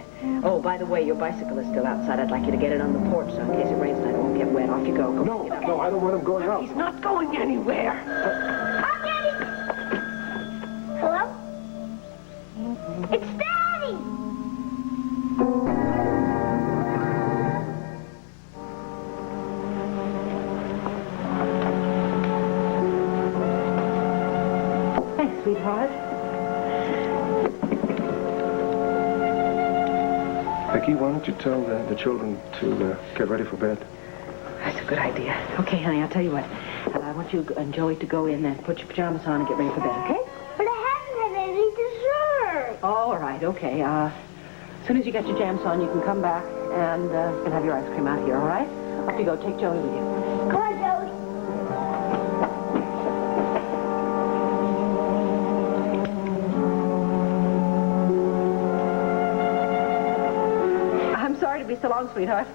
Oh, by the way, your bicycle is still outside. I'd like you to get it on the porch so in case it rains tonight it won't get wet. Off you go. No, I don't want him going out. He's not going anywhere. Hi, Daddy. Hello? It's Daddy. Thanks, sweetheart. Vicky, why don't you tell the children to get ready for bed? That's a good idea. Okay, honey, I'll tell you what. I want you and Joey to go in and put your pajamas on and get ready for bed, okay? But I haven't had any dessert. All right, okay. As soon as you get your jams on, you can come back and you can have your ice cream out here, all right? Off you go. Take Joey with you. Come on, Joey. I'm sorry to be so long, sweetheart.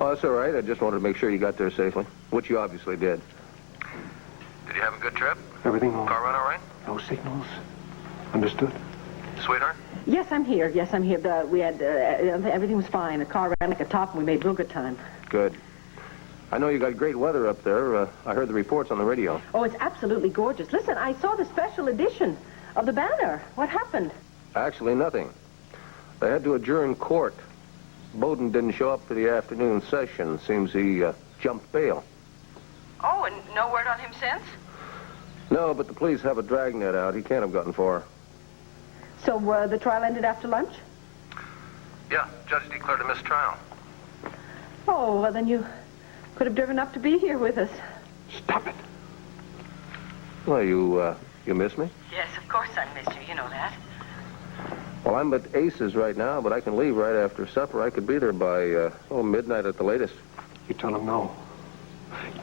Oh, that's all right. I just wanted to make sure you got there safely, which you obviously did. Did you have a good trip? Everything all right? Car run all right? No signals. Understood? Sweetheart? Yes, I'm here. Yes, I'm here. We had, everything was fine. The car ran like a top and we made real good time. Good. I know you got great weather up there. I heard the reports on the radio. Oh, it's absolutely gorgeous. Listen, I saw the special edition of the banner. What happened? Actually, nothing. They had to adjourn court. Bowden didn't show up for the afternoon session. Seems he jumped bail. Oh, and no word on him since? No, but the police have a dragnet out. He can't have gotten far. So the trial ended after lunch? Yeah, judge declared a mistrial. Oh, well, then you could have driven up to be here with us. Stop it. Well, you miss me? Yes, of course I missed you. You know that. Well, I'm at Ace's right now, but I can leave right after supper. I could be there by, midnight at the latest. You tell him no.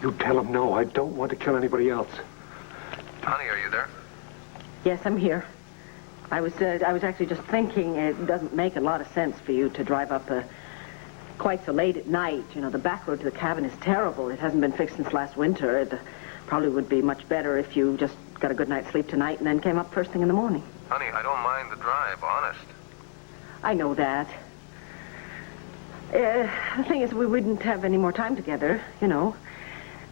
You tell him no. I don't want to kill anybody else. Honey, are you there? Yes, I'm here. I was actually just thinking it doesn't make a lot of sense for you to drive up quite so late at night. You know, the back road to the cabin is terrible. It hasn't been fixed since last winter. It probably would be much better if you just got a good night's sleep tonight and then came up first thing in the morning. Honey, I don't mind the drive, honest. I know that. The thing is, we wouldn't have any more time together, you know.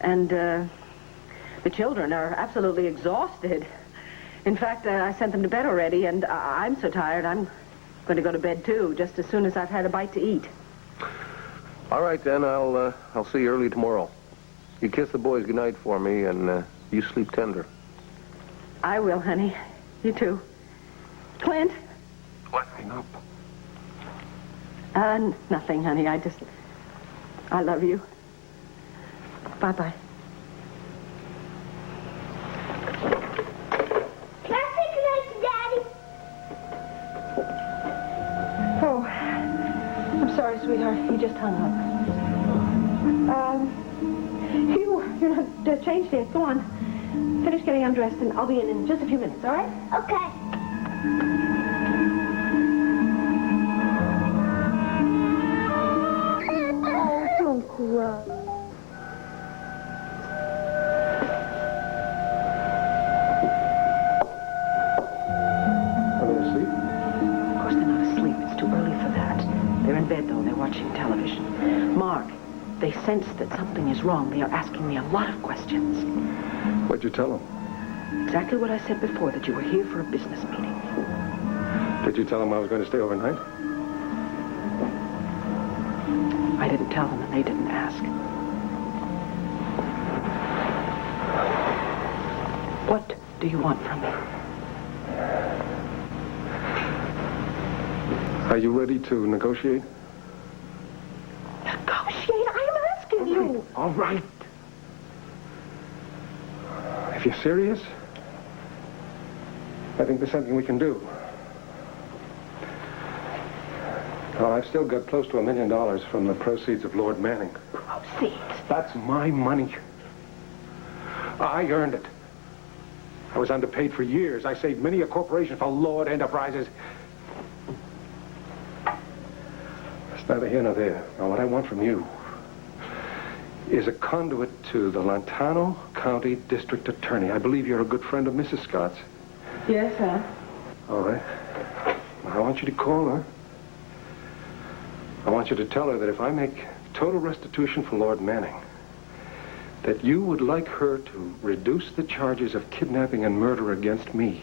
And the children are absolutely exhausted. In fact, I sent them to bed already, and I'm so tired, I'm going to go to bed, too, just as soon as I've had a bite to eat. All right, then. I'll see you early tomorrow. You kiss the boys goodnight for me, and you sleep tender. I will, honey. You too. Clint? What? Hang up. Nothing, honey. I love you. Bye-bye. Can I say goodnight to Daddy? Oh, I'm sorry, sweetheart. He just hung up. You're not changed yet. Go on. Finish getting undressed, and I'll be in just a few minutes, all right? Okay. Oh, don't cry. Are they asleep? Of course they're not asleep. It's too early for that. They're in bed, though. They're watching television. Mark, they sense that something is wrong. They are asking me a lot of questions. What'd you tell them? Exactly what I said before, that you were here for a business meeting. Did you tell them I was going to stay overnight? I didn't tell them, and they didn't ask. What do you want from me? Are you ready to negotiate? Negotiate? I am asking you. All right. If you're serious, I think there's something we can do. Now, I've still got close to $1 million from the proceeds of Lord Manning. Proceeds? That's my money. I earned it. I was underpaid for years. I saved many a corporation for Lord Enterprises. It's neither here nor there. Now, what I want from you is a conduit to the Lantano County District Attorney. I believe you're a good friend of Mrs. Scott's. Yes, sir. All right. Now, I want you to call her. I want you to tell her that if I make total restitution for Lord Manning, that you would like her to reduce the charges of kidnapping and murder against me.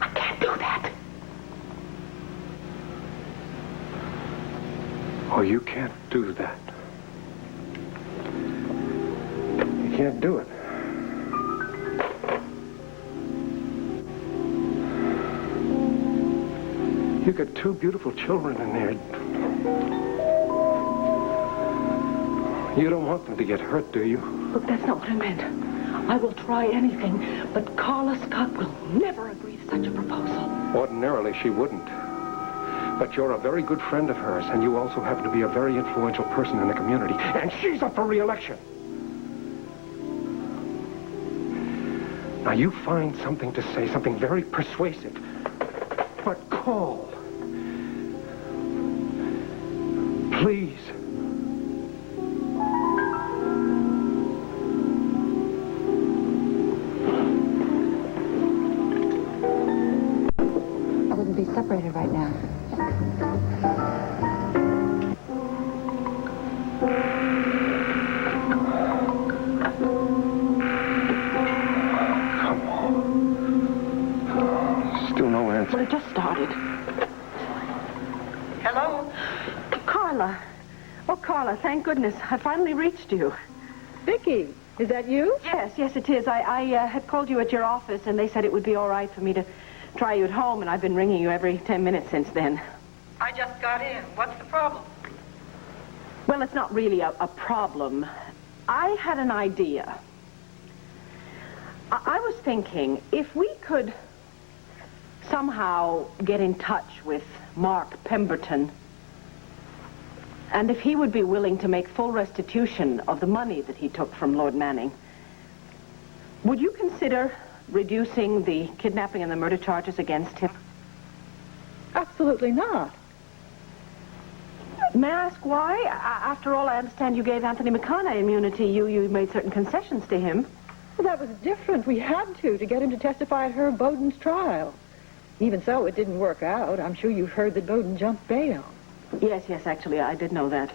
I can't do that. Oh, you can't do that. You can't do it. You got two beautiful children in there. You don't want them to get hurt, do you? Look, that's not what I meant. I will try anything, but Carla Scott will never agree to such a proposal. Ordinarily, she wouldn't. But you're a very good friend of hers, and you also happen to be a very influential person in the community. And she's up for re-election. Now, you find something to say, something very persuasive. But call. Please. I wouldn't be separated right now. Come on. Still no answer. Well, it just started. Hello? Carla. Oh, Carla, thank goodness. I finally reached you. Vicky, is that you? Yes, it is. I had called you at your office, and they said it would be all right for me to try you at home, and I've been ringing you every 10 minutes since then. I just got in. What's the problem? Well, it's not really a problem. I had an idea. I was thinking if we could somehow get in touch with Mark Pemberton, and if he would be willing to make full restitution of the money that he took from Lord Manning, would you consider reducing the kidnapping and the murder charges against him? Absolutely not. May I ask why? After all, I understand you gave Anthony McConaughey immunity. You made certain concessions to him. Well, that was different. We had to get him to testify at Herb Bowden's trial. Even so, it didn't work out. I'm sure you've heard that Bowden jumped bail. Yes, actually, I did know that.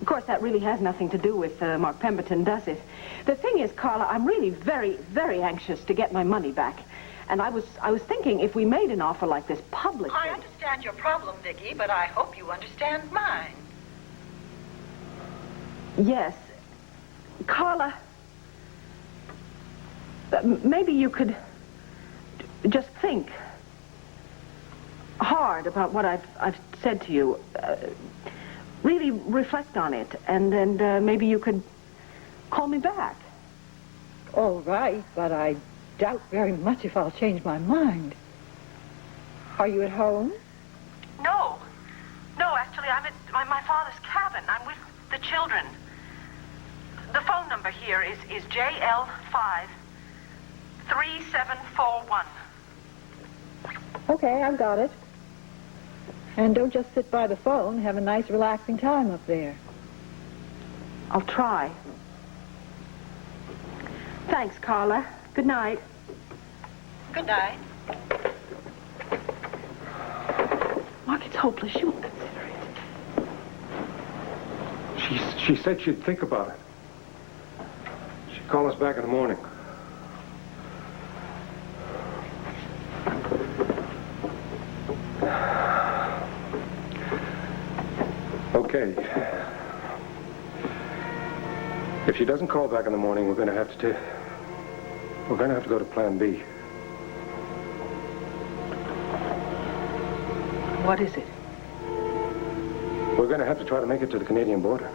Of course, that really has nothing to do with Mark Pemberton, does it? The thing is, Carla, I'm really very, very anxious to get my money back. And I was thinking if we made an offer like this publicly... I understand your problem, Vicky, but I hope you understand mine. Yes. Carla, maybe you could just think hard about what I've said to you. Really reflect on it, and then maybe you could call me back. All right, but I doubt very much if I'll change my mind. Are you at home? No, actually, I'm at my father's cabin. I'm with the children. The phone number here is JL53741. Okay, I've got it. And don't just sit by the phone. Have a nice, relaxing time up there. I'll try. Thanks, Carla. Good night. Good night. Mark, it's hopeless. She won't consider it. She said she'd think about it. She'd call us back in the morning. Okay. If she doesn't call back in the morning, we're going to have to go to Plan B. What is it? We're going to have to try to make it to the Canadian border.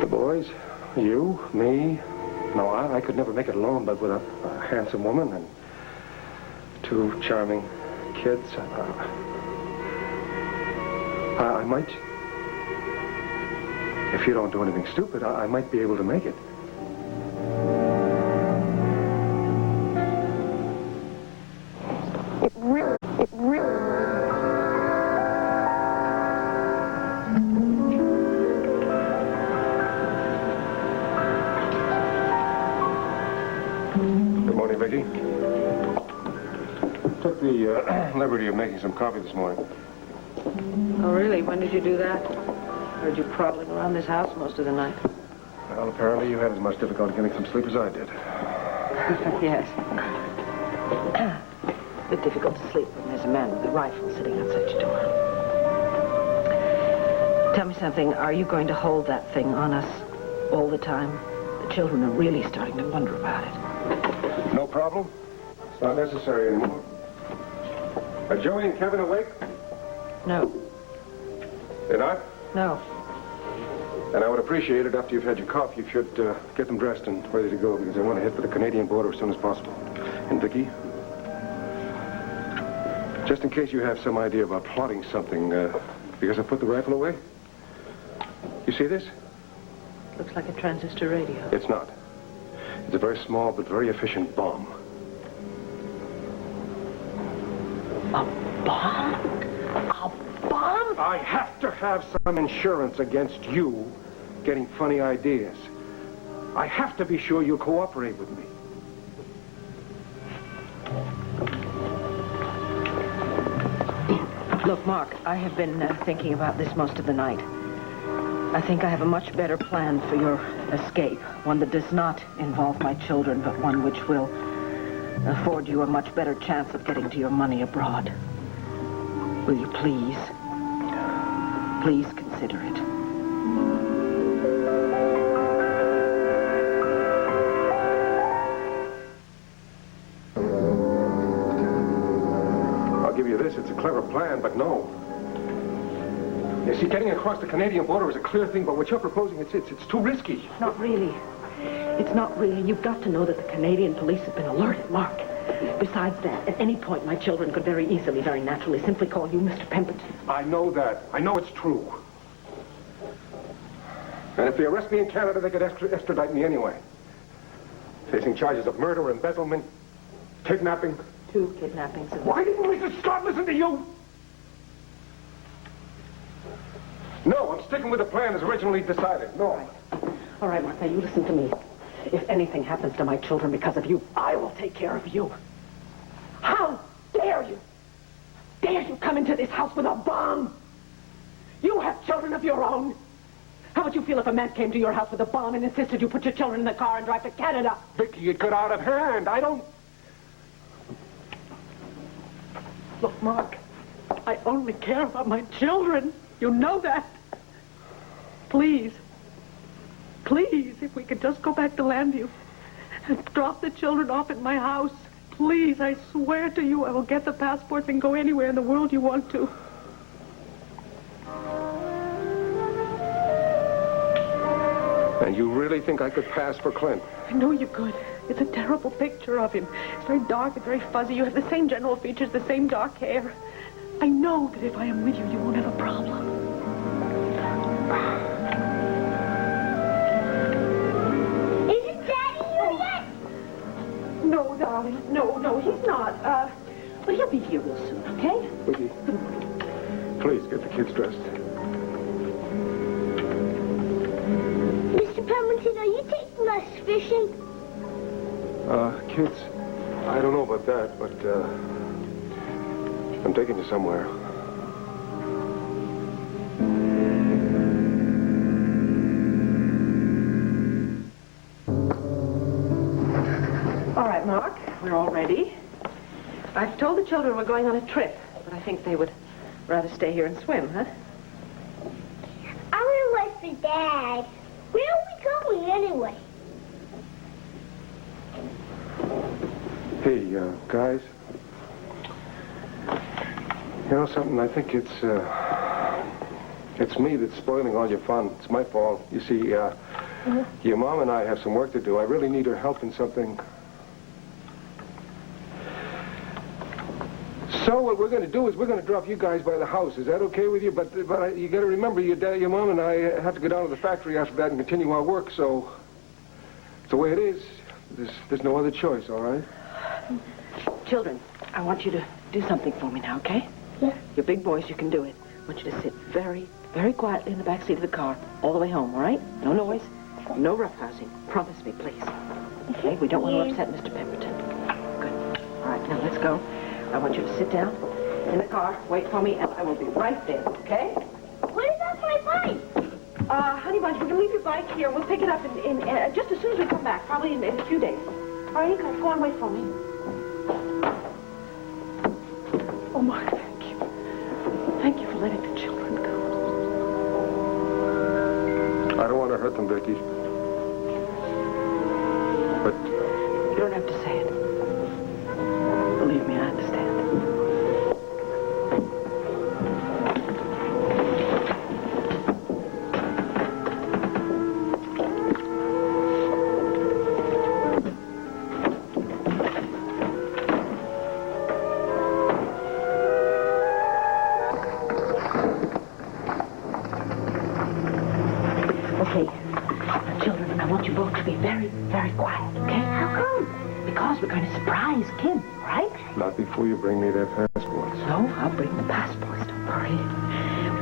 The boys, you, me. No, I could never make it alone, but with a handsome woman and 2 charming kids, I might, if you don't do anything stupid, I might be able to make it. Good morning, Vicky. Took the liberty of making some coffee this morning. Oh, really? When did you do that? Heard you prowling around this house most of the night. Well, apparently you had as much difficulty getting some sleep as I did. Yes. A bit difficult to sleep when there's a man with a rifle sitting outside your door. Tell me something. Are you going to hold that thing on us all the time? The children are really starting to wonder about it. No problem. It's not necessary anymore. Are Joey and Kevin awake? No. They're not? No. And I would appreciate it after you've had your coffee if you'd get them dressed and ready to go, because I want to head for the Canadian border as soon as possible. And Vicky, just in case you have some idea about plotting something, because I put the rifle away. You see this? Looks like a transistor radio. It's not. It's a very small but very efficient bomb. A bomb? A bomb? I have to have some insurance against you getting funny ideas. I have to be sure you'll cooperate with me. Look, Mark, I have been thinking about this most of the night. I think I have a much better plan for your escape. One that does not involve my children, but one which will afford you a much better chance of getting to your money abroad. Will you please consider it? I'll give you this. It's a clever plan, but no. You see, getting across the Canadian border is a clear thing, but what you're proposing, it's too risky. Not really. It's not really. You've got to know that the Canadian police have been alerted, Mark. Besides that, at any point, my children could very easily, very naturally, simply call you Mr. Pemberton. I know that. I know it's true. And if they arrest me in Canada, they could extradite me anyway. Facing charges of murder, embezzlement, kidnapping. 2 kidnappings. Why didn't Mrs. Scott listen to you? No, I'm sticking with the plan as originally decided. No. All right, Mark, now you listen to me. If anything happens to my children because of you, I will take care of you. How dare you? Dare you come into this house with a bomb? You have children of your own. How would you feel if a man came to your house with a bomb and insisted you put your children in the car and drive to Canada? Vicky, it got out of hand. I don't... Look, Mark, I only care about my children. You know that. Please, if we could just go back to Landview and drop the children off at my house. Please, I swear to you, I will get the passports and go anywhere in the world you want to. And you really think I could pass for Clint? I know you could. It's a terrible picture of him. It's very dark, it's very fuzzy. You have the same general features, the same dark hair. I know that if I am with you, you won't have a problem. Isn't Daddy here yet? No, darling. No, he's not. But he'll be here real soon, okay? Vicky, please get the kids dressed. Mr. Pemberton, are you taking us fishing? Kids, I don't know about that, but, I'm taking you somewhere. All right, Mark, we're all ready. I've told the children we're going on a trip, but I think they would rather stay here and swim, huh? I want to wait for Dad. Where are we going anyway? Hey, guys. You know something? I think it's me that's spoiling all your fun. It's my fault. You see, your mom and I have some work to do. I really need her help in something. So what we're going to do is we're going to drop you guys by the house. Is that okay with you? But you got to remember, your mom and I have to go down to the factory after that and continue our work. So it's the way it is. There's no other choice. All right? Children, I want you to do something for me now, okay? Yeah. You're big boys. You can do it. I want you to sit very, very quietly in the back seat of the car all the way home, all right? No noise, no roughhousing. Promise me, please. Okay? We don't want to upset Mr. Pemberton. Good. All right, now let's go. I want you to sit down in the car, wait for me, and I will be right there, okay? What about my bike? Honey bunch, we're going to leave your bike here. We'll pick it up in just as soon as we come back, probably in a few days. All right, go on, wait for me. Oh, Mark, thank you. Thank you for letting the children go. I don't want to hurt them, Vicky. But You don't have to say it. Believe me, I understand. Okay, now, children, I want you both to be very, very quiet, okay? How come? Because we're going to surprise Kim, all right? not before you bring me their passports. No, I'll bring the passports, don't worry.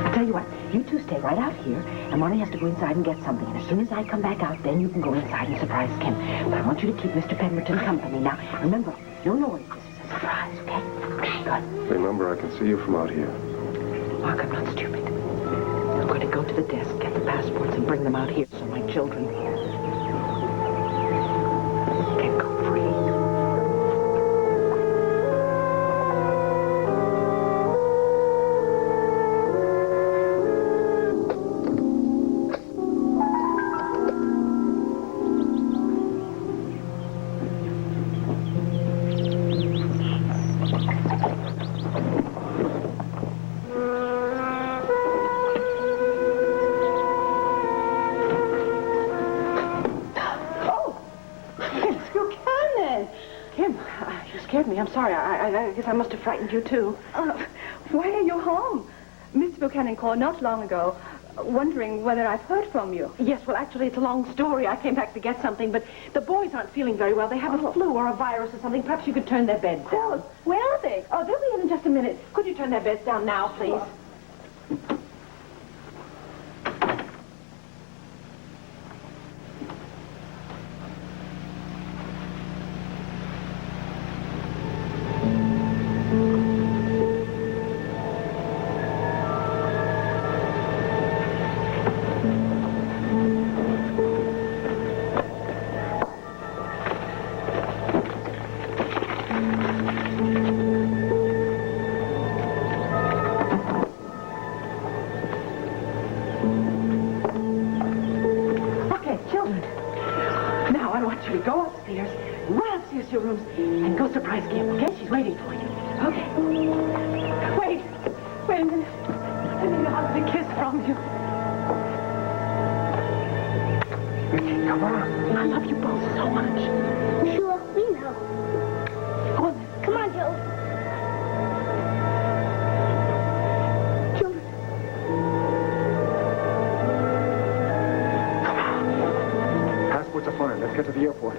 I'll tell you what, you two stay right out here, and Marty has to go inside and get something. And as soon as I come back out, then you can go inside and surprise Kim. But I want you to keep Mr. Pemberton company. Now, remember, no noise. This is a surprise, okay? Okay, good. Remember, I can see you from out here. Mark, I'm not stupid. I'm going to go to the desk, get the passports, and bring them out here so my children can go free. I'm sorry. I guess I must have frightened you, too. Why are you home? Miss Buchanan called not long ago, wondering whether I've heard from you. Yes, well, actually, it's a long story. I came back to get something, but the boys aren't feeling very well. They have a flu or a virus or something. Perhaps you could turn their beds down. Where are they? Oh, they'll be in just a minute. Could you turn their beds down now, please? You go upstairs, run upstairs to your rooms, and go surprise Kim, okay? She's waiting for you. Okay. Wait a minute. I need a hug and a kiss from you. Okay, come on. I love you both so much. Sure, we know. Go on then. Come on, Joe. Children. Passports are fine. Let's get to the airport.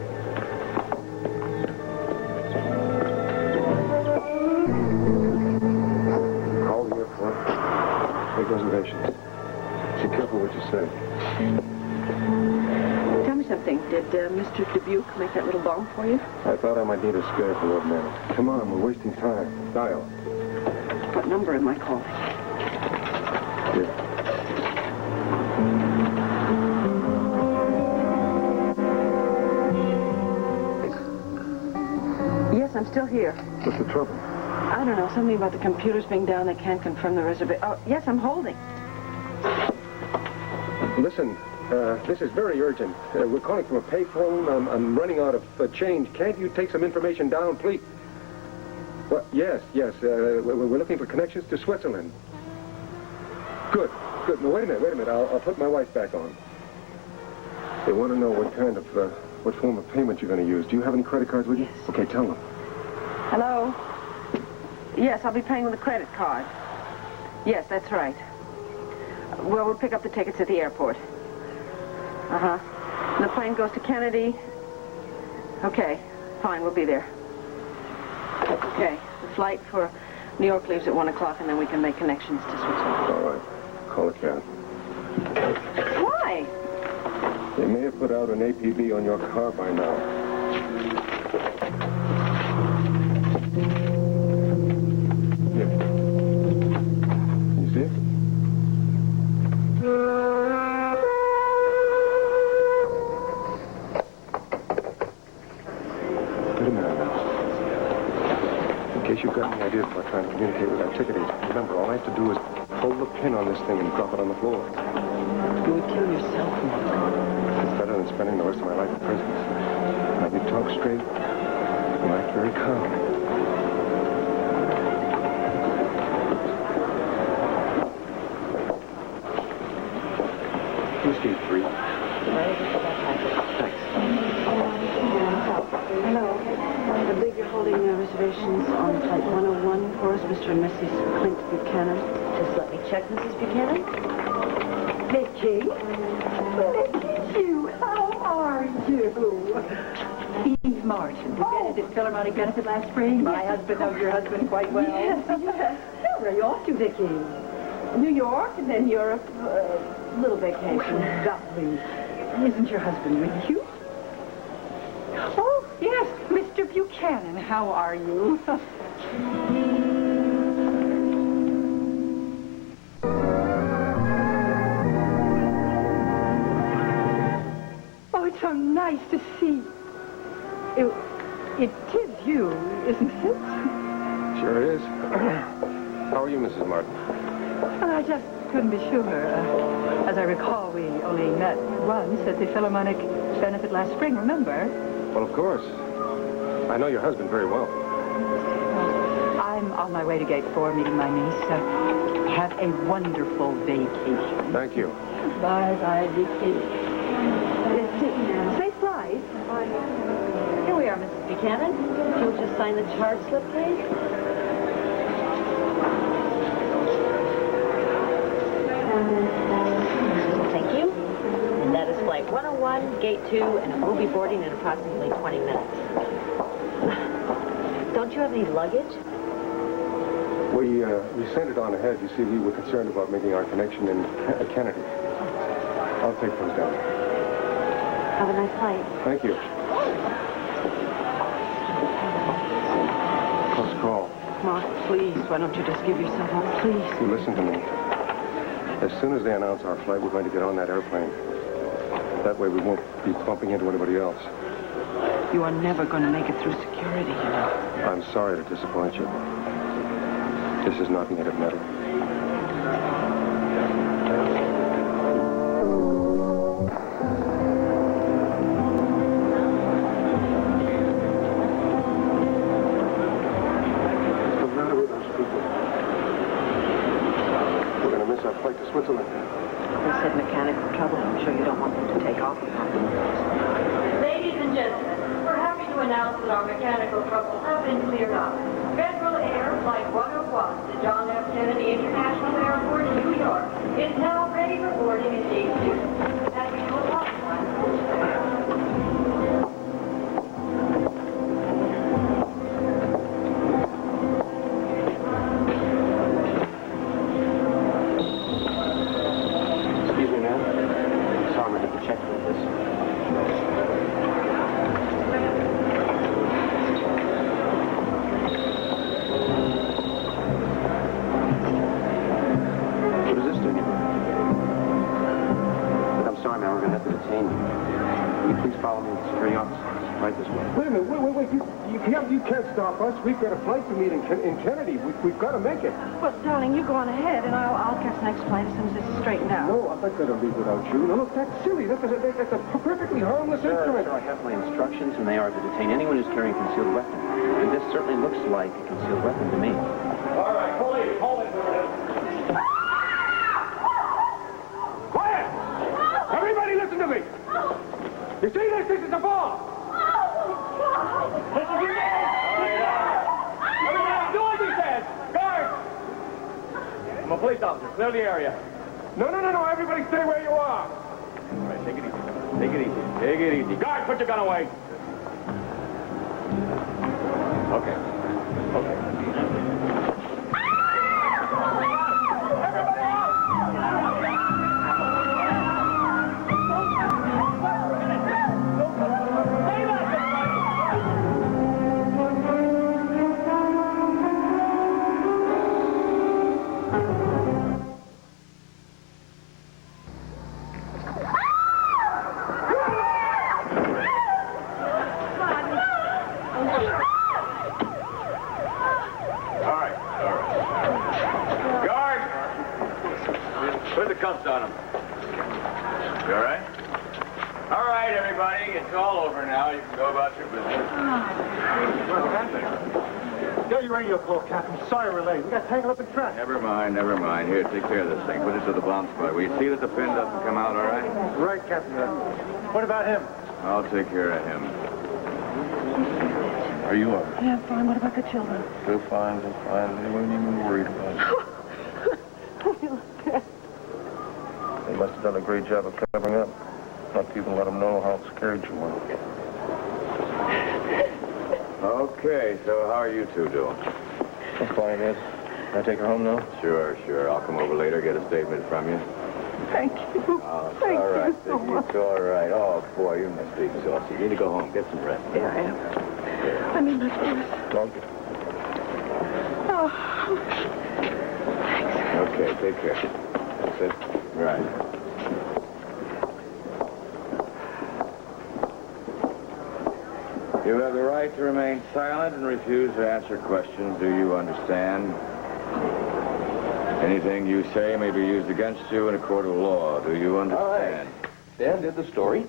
Call the airport. Make reservations. Be careful what you say. Tell me something. Did Mr. Dubuque make that little bomb for you? I thought I might need a spare for Lord Manning. Come on, we're wasting time. Dial. What number am I calling? Here. Yes, I'm still here. What's the trouble? I don't know. Something about the computers being down. They can't confirm the reservation. Oh, yes, I'm holding. Listen, This is very urgent. We're calling from a payphone. I'm running out of change. Can't you take some information down, please? Well, yes. We're looking for connections to Switzerland. Good. Now, wait a minute. I'll put my wife back on. They want to know what form of payment you're going to use. Do you have any credit cards with you? Yes. Okay, tell them. Hello? Yes, I'll be paying with a credit card. Yes, that's right. Well, we'll pick up the tickets at the airport. Uh-huh. And the plane goes to Kennedy. Okay, fine, we'll be there. Okay, the flight for New York leaves at 1 o'clock, and then we can make connections to Switzerland. All right. Call a cab. Why? They may have put out an APB on your car by now. Here. You see it? Wait a minute now. In case you've got any ideas about trying to communicate with our ticket agent, remember, all I have to do is hold the pin on this thing and drop it on the floor. You would kill yourself, Mark. It's better than spending the rest of my life in prison. Now, you talk straight and act very calm. Who's gate 3? Thanks. Hello. I believe you're holding reservations on flight 101 for us, Mr. and Mrs. Clint Buchanan. Just let me check, Mrs. Buchanan. Vicky? You, how are you? Eve Martin, the Benedict Philharmonic benefit last spring. My husband knows your husband quite well. Yes. Where are you off to, Vicky? New York and then Europe. Little vacation. Lovely. Isn't your husband with you? Oh, Yes, Mr. Buchanan, how are you? Oh, it's so nice to see. It is you, isn't it? Sure is. How are you, Mrs. Martin? Well, I just couldn't be sure. As I recall, we only met once at the Philharmonic benefit last spring, remember? Well, of course. I know your husband very well. I'm on my way to Gate 4 meeting my niece. Have a wonderful vacation. Thank you. Bye-bye, Vicky. Safe flight. Here we are, Mrs. Buchanan. You'll just sign the charge slip, please. Thank you. And that is flight 101, gate 2, and it will be boarding in approximately 20 minutes. Don't you have any luggage? We sent it on ahead. You see, we were concerned about making our connection in Kennedy. I'll take those down. Have a nice flight. Thank you. Close call. Mark, please, why don't you just give yourself up, please? You listen to me. As soon as they announce our flight, we're going to get on that airplane. That way we won't be bumping into anybody else. You are never going to make it through security, you know. I'm sorry to disappoint you. This is not native metal. What's the matter with those people? We're going to miss our flight to Switzerland. They said mechanical trouble. I'm sure you don't want them to take off. Ladies and gentlemen, we're happy to announce that our mechanical troubles have been cleared up. Federal Air Flight 101 to John F. Kennedy International Airport in New York is now ready for boarding at gate 2. And we will Excuse me, ma'am. Sorry, I'm going to have to check with this. What does this do? I'm sorry, ma'am. We're going to have to detain you. Will you please follow me to the security office? Right this way. Wait a minute, wait. You can't stop us. We've got a flight to meet in Kennedy. We've got to make it. Well, darling, you go on ahead, and I'll catch the next plane as soon as this is straightened out. No, I'm not going to leave without you. No, look, that's silly. That's a perfectly harmless instrument. Sir, I have my instructions, and they are to detain anyone who's carrying a concealed weapon. And this certainly looks like a concealed weapon to me. All right, police, hold it for a minute. Quiet! Everybody listen to me. You see this? This is a bomb. This is a Everybody, do as he says. Guard! I'm a police officer. Clear the area. No. Everybody stay where you are. All right, take it easy. Take it easy. Take it easy. Guard, put your gun away. Okay. Put the cuffs on him. You all right? All right, everybody. It's all over now. You can go about your business. What happened? Get your radio call, Captain. Sorry we're late. We got tangled up in traffic. Never mind. Here, take care of this thing. Put it to the bomb squad. Will you see that the pin doesn't come out, all right? Right, Captain. What about him? I'll take care of him. Are you all right? Yeah, fine. What about the children? They're fine. They weren't even worried about it. They must have done a great job of covering up. Not to even let them know how scared you were. Okay, so how are you two doing? I'm fine, Ed. Can I take her home now? Sure. I'll come over later, get a statement from you. Thank you. Oh, Thank all right, you so Vicky, much. it's all right. Oh, boy, you must be exhausted. You need to go home. Get some rest. Yeah, I am. I need my best. Oh. Okay, take care. That's it. Right. You have the right to remain silent and refuse to answer questions. Do you understand? Anything you say may be used against you in a court of law. Do you understand? All right. Dan did the story.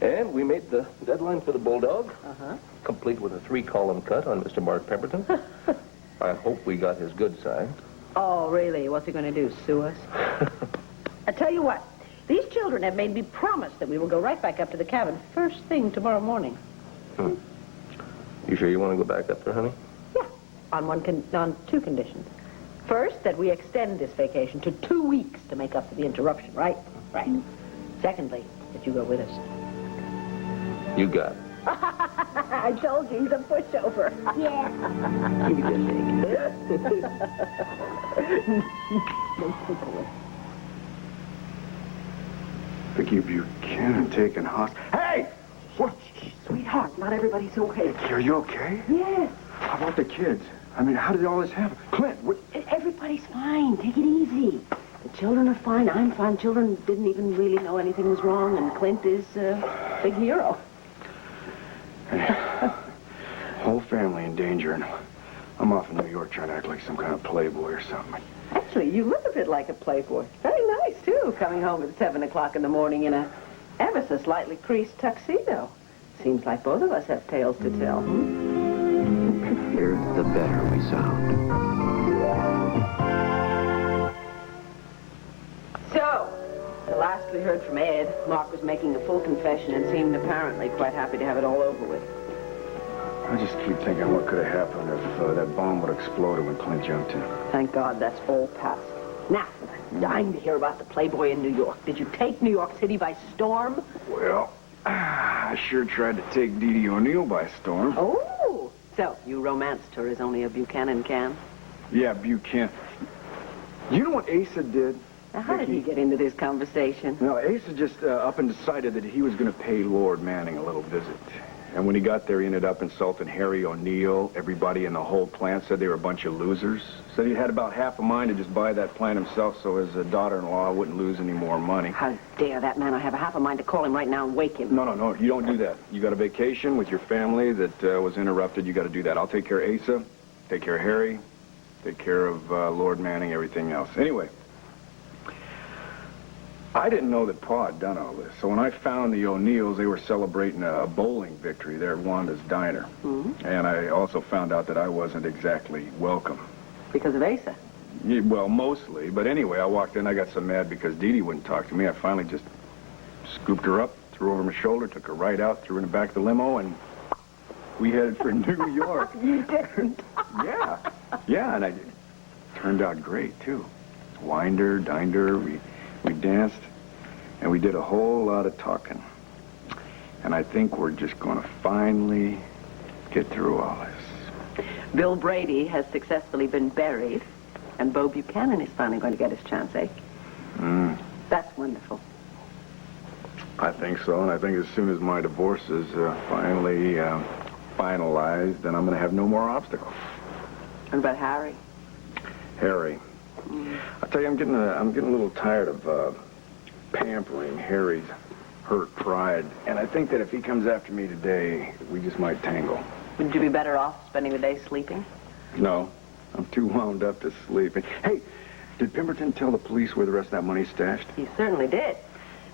And we made the deadline for the Bulldog. Complete with a 3-column cut on Mr. Mark Pemberton. I hope we got his good side. Oh, really? What's he going to do, sue us? I tell you what, these children have made me promise that we will go right back up to the cabin first thing tomorrow morning. You sure you want to go back up there, honey? Yeah, on 2 conditions. First, that we extend this vacation to 2 weeks to make up for the interruption, right? Right. Secondly, that you go with us. You got it. I told you, he's a pushover. Yeah. Give me this, Vicky Buchanan taken hostage. Hey! What? Sweetheart, not everybody's okay. Are you okay? Yes. How about the kids? I mean, how did all this happen? Clint, what? Everybody's fine. Take it easy. The children are fine. I'm fine. Children didn't even really know anything was wrong, and Clint is a big hero. Whole family in danger, and I'm off in New York trying to act like some kind of playboy or something. Actually, you look a bit like a playboy. Very nice, too, coming home at 7 o'clock in the morning in a ever so slightly creased tuxedo. Seems like both of us have tales to tell, Here, the better we sound. So, the last we heard from Ed, Mark was making a full confession and seemed apparently quite happy to have it all over with. I just keep thinking what could have happened if that bomb would have exploded when Clint jumped in. Thank God that's all past. Now, I'm dying to hear about the Playboy in New York. Did you take New York City by storm? Well, I sure tried to take Dee Dee O'Neill by storm. Oh, so you romanced her as only a Buchanan can? Yeah, Buchanan. You know what Asa did? Now, how did he get into this conversation? No, Asa just up and decided that he was going to pay Lord Manning a little visit. And when he got there, he ended up insulting Harry O'Neill. Everybody in the whole plant said they were a bunch of losers. Said he had about half a mind to just buy that plant himself so his daughter-in-law wouldn't lose any more money. How dare that man? I have a half a mind to call him right now and wake him. No, you don't do that. You got a vacation with your family that was interrupted. You got to do that. I'll take care of Asa, take care of Harry, take care of Lord Manning, everything else. Anyway, I didn't know that Pa had done all this. So when I found the O'Neills, they were celebrating a bowling victory there at Wanda's Diner. Mm-hmm. And I also found out that I wasn't exactly welcome. Because of Asa? Yeah, well, mostly. But anyway, I walked in, I got so mad because Dee Dee wouldn't talk to me. I finally just scooped her up, threw her over my shoulder, took her right out, threw her in the back of the limo, and we headed for New York. You didn't? Yeah, and it turned out great, too. Wined her, dined her, we danced, and we did a whole lot of talking. And I think we're just going to finally get through all this. Bill Brady has successfully been buried, and Bo Buchanan is finally going to get his chance, eh? That's wonderful. I think so, and I think as soon as my divorce is finally finalized, then I'm going to have no more obstacles. And about Harry? Harry. I tell you, I'm getting a little tired of pampering Harry's hurt pride, and I think that if he comes after me today, we just might tangle. Wouldn't you be better off spending the day sleeping? No, I'm too wound up to sleep. Hey, did Pemberton tell the police where the rest of that money's stashed? He certainly did.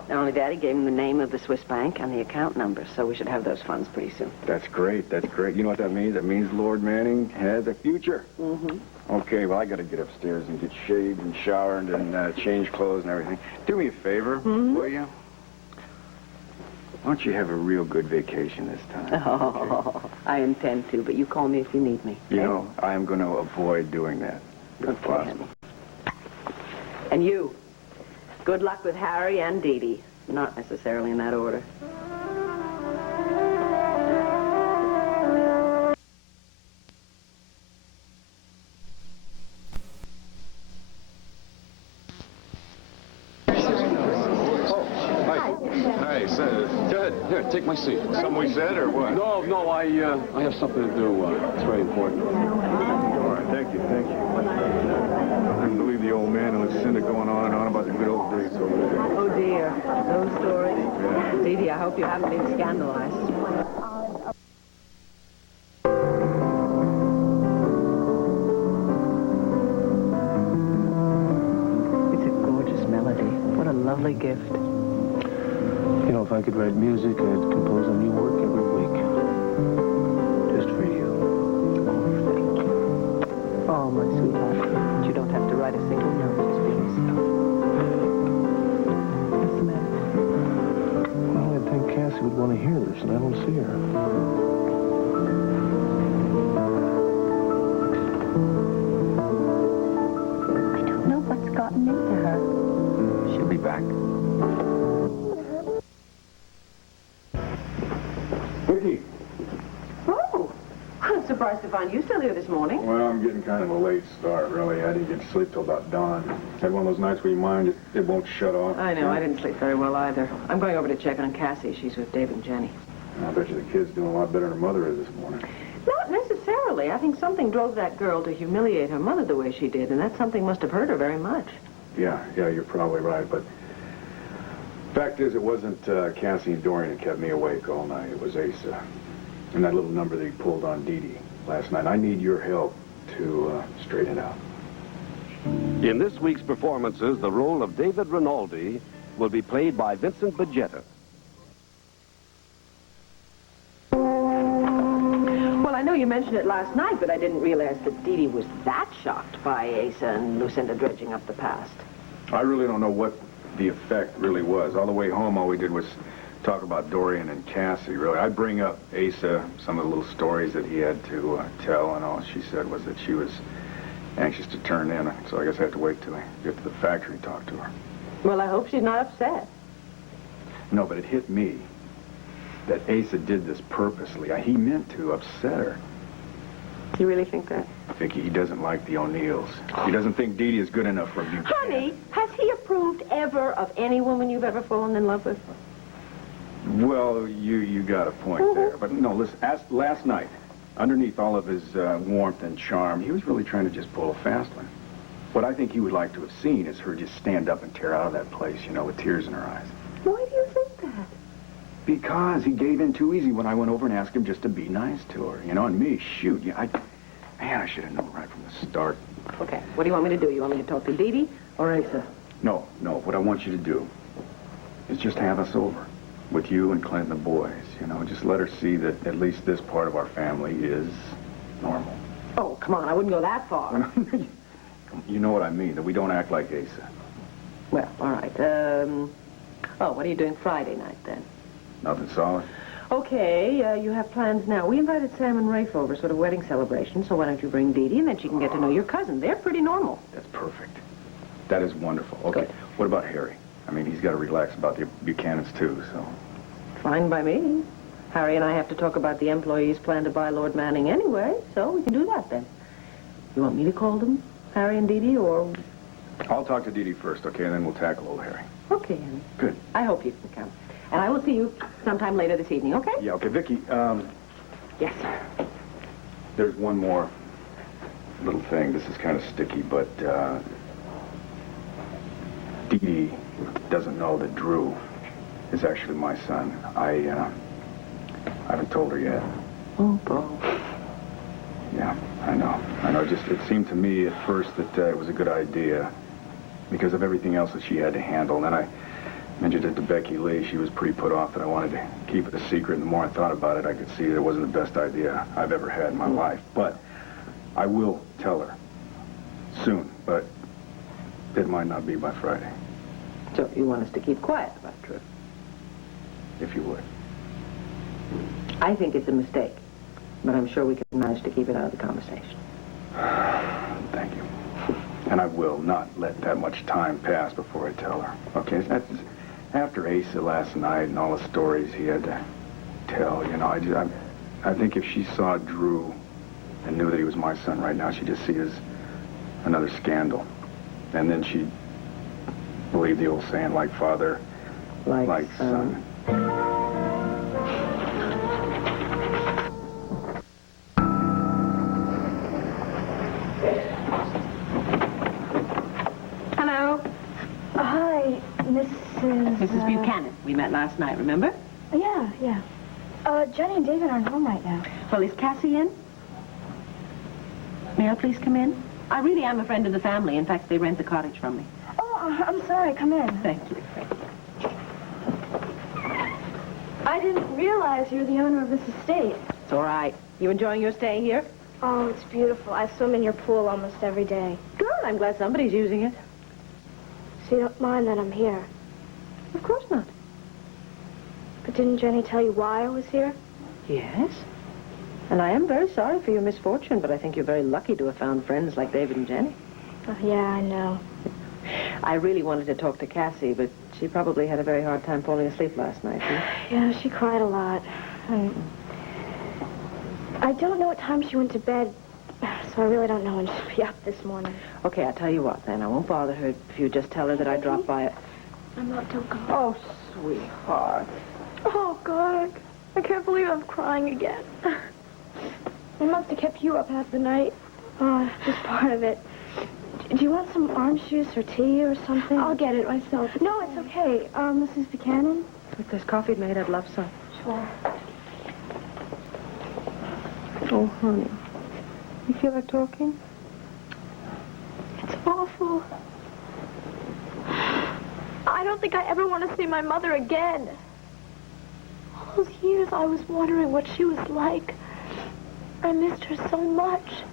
Not only Daddy gave him the name of the Swiss bank and the account number, so we should have those funds pretty soon. That's great. You know what that means? That means Lord Manning has a future. Mm-hmm. Okay, well, I got to get upstairs and get shaved and showered and change clothes and everything. Do me a favor, will you? Why don't you have a real good vacation this time? Oh, okay? I intend to, but you call me if you need me. You know, I am going to avoid doing that, if possible. And you, good luck with Harry and Dee Dee. Not necessarily in that order. Hey, good. Here, take my seat. Something we said or what? No, I have something to do. It's very important. All right, thank you. I couldn't believe the old man and Lucinda going on and on about the good old days over there. Oh, dear. Those stories. Yeah. Dee Dee, I hope you haven't been scandalized. It's a gorgeous melody. What a lovely gift. You know, if I could write music, I'd compose a new work every week. Just for you. Oh, thank you. Oh, my sweetheart. But you don't have to write a single note. Just be yourself. What's the matter? Well, I'd think Cassie would want to hear this, and I don't see her. I don't know what's gotten into her. She'll be back. Vicky. Oh, I'm surprised to find you still here this morning. Well, I'm getting kind of a late start, really. I didn't get to sleep till about dawn. Had one of those nights where your mind, it won't shut off. I know. I didn't sleep very well either. I'm going over to check on Cassie. She's with Dave and Jenny. I bet you the kid's doing a lot better than her mother is this morning. Not necessarily. I think something drove that girl to humiliate her mother the way she did, and that something must have hurt her very much. Yeah, you're probably right, but fact is, it wasn't Cassie and Dorian that kept me awake all night. It was Asa. And that little number that he pulled on Dee Dee last night. I need your help to straighten it out. In this week's performances, the role of David Rinaldi will be played by Vincent Bagetta. Well, I know you mentioned it last night, but I didn't realize that Dee Dee was that shocked by Asa and Lucinda dredging up the past. I really don't know what the effect really was. All the way home, all we did was talk about Dorian and Cassie, really. I'd bring up Asa, some of the little stories that he had to tell, and all she said was that she was anxious to turn in, so I guess I have to wait till I get to the factory and talk to her. Well, I hope she's not upset. No, but it hit me that Asa did this purposely. He meant to upset her. You really think that? Vicky, he doesn't like the O'Neills. He doesn't think Dee Dee is good enough for Buchanan. Honey, has he approved ever of any woman you've ever fallen in love with? Well, you got a point there. But no, listen, last night, underneath all of his warmth and charm, he was really trying to just pull a fast one. What I think he would like to have seen is her just stand up and tear out of that place, you know, with tears in her eyes. Why do you think that? Because he gave in too easy when I went over and asked him just to be nice to her, you know, and me, shoot, man, I should have known right from the start. Okay, what do you want me to do? You want me to talk to Dee Dee or Asa? No, what I want you to do is just have us over with you and Clint and the boys, you know, just let her see that at least this part of our family is normal. Oh, come on, I wouldn't go that far. You know what I mean, that we don't act like Asa. Well, all right. What are you doing Friday night, then? Nothing solid? Okay, you have plans now. We invited Sam and Rafe over, sort of wedding celebration, so why don't you bring Dee Dee, and then she can get to know your cousin. They're pretty normal. That's perfect. That is wonderful. Okay, Good. What about Harry? I mean, he's got to relax about the Buchanans, too, so... Fine by me. Harry and I have to talk about the employees' plan to buy Lord Manning anyway, so we can do that then. You want me to call them, Harry and Dee Dee, or... I'll talk to Dee Dee first, okay, and then we'll tackle old Harry. Okay, honey. Good. I hope you can come. And I will see you sometime later this evening, okay? Yeah, okay. Vicky, Yes. there's one more little thing. This is kind of sticky, but, Dee Dee doesn't know that Drew is actually my son. I haven't told her yet. Oh, Bo. Yeah, I know. It seemed to me at first that it was a good idea because of everything else that she had to handle. And then I mentioned it to Becky Lee. She was pretty put off that I wanted to keep it a secret. And the more I thought about it, I could see that it wasn't the best idea I've ever had in my life. But I will tell her soon, but it might not be by Friday. So you want us to keep quiet about Drew? If you would. I think it's a mistake, but I'm sure we can manage to keep it out of the conversation. Thank you. And I will not let that much time pass before I tell her. Okay? That's after Asa last night and all the stories he had to tell, you know, I think if she saw Drew and knew that he was my son right now, she'd just see it as another scandal. And then she'd believe the old saying, like father, like son. Hello. Hi, Mrs. Buchanan. We met last night, remember? Yeah. Jenny and David aren't home right now. Well, is Cassie in? May I please come in? I really am a friend of the family. In fact, they rent the cottage from me. Oh, I'm sorry. Come in. Thank you. I didn't realize you were the owner of this estate. It's all right. You enjoying your stay here? Oh, it's beautiful. I swim in your pool almost every day. Good. I'm glad somebody's using it. So you don't mind that I'm here? Of course not. But didn't Jenny tell you why I was here? Yes. And I am very sorry for your misfortune, but I think you're very lucky to have found friends like David and Jenny. Oh, yeah, I know. I really wanted to talk to Cassie, but she probably had a very hard time falling asleep last night. Yeah, she cried a lot. And I don't know what time she went to bed, so I really don't know when she'll be up this morning. Okay, I'll tell you what, then. I won't bother her if you just tell her that I dropped by it. I'm not too good. Oh, sweetheart. Oh, God. I can't believe I'm crying again. I must have kept you up half the night. Just part of it. Do you want some orange juice or tea or something? I'll get it myself. No, it's okay. Mrs. Buchanan? If there's coffee made, I'd love some. Sure. Oh, honey. You feel like talking? It's awful. I don't think I ever want to see my mother again. All those years I was wondering what she was like. I missed her so much.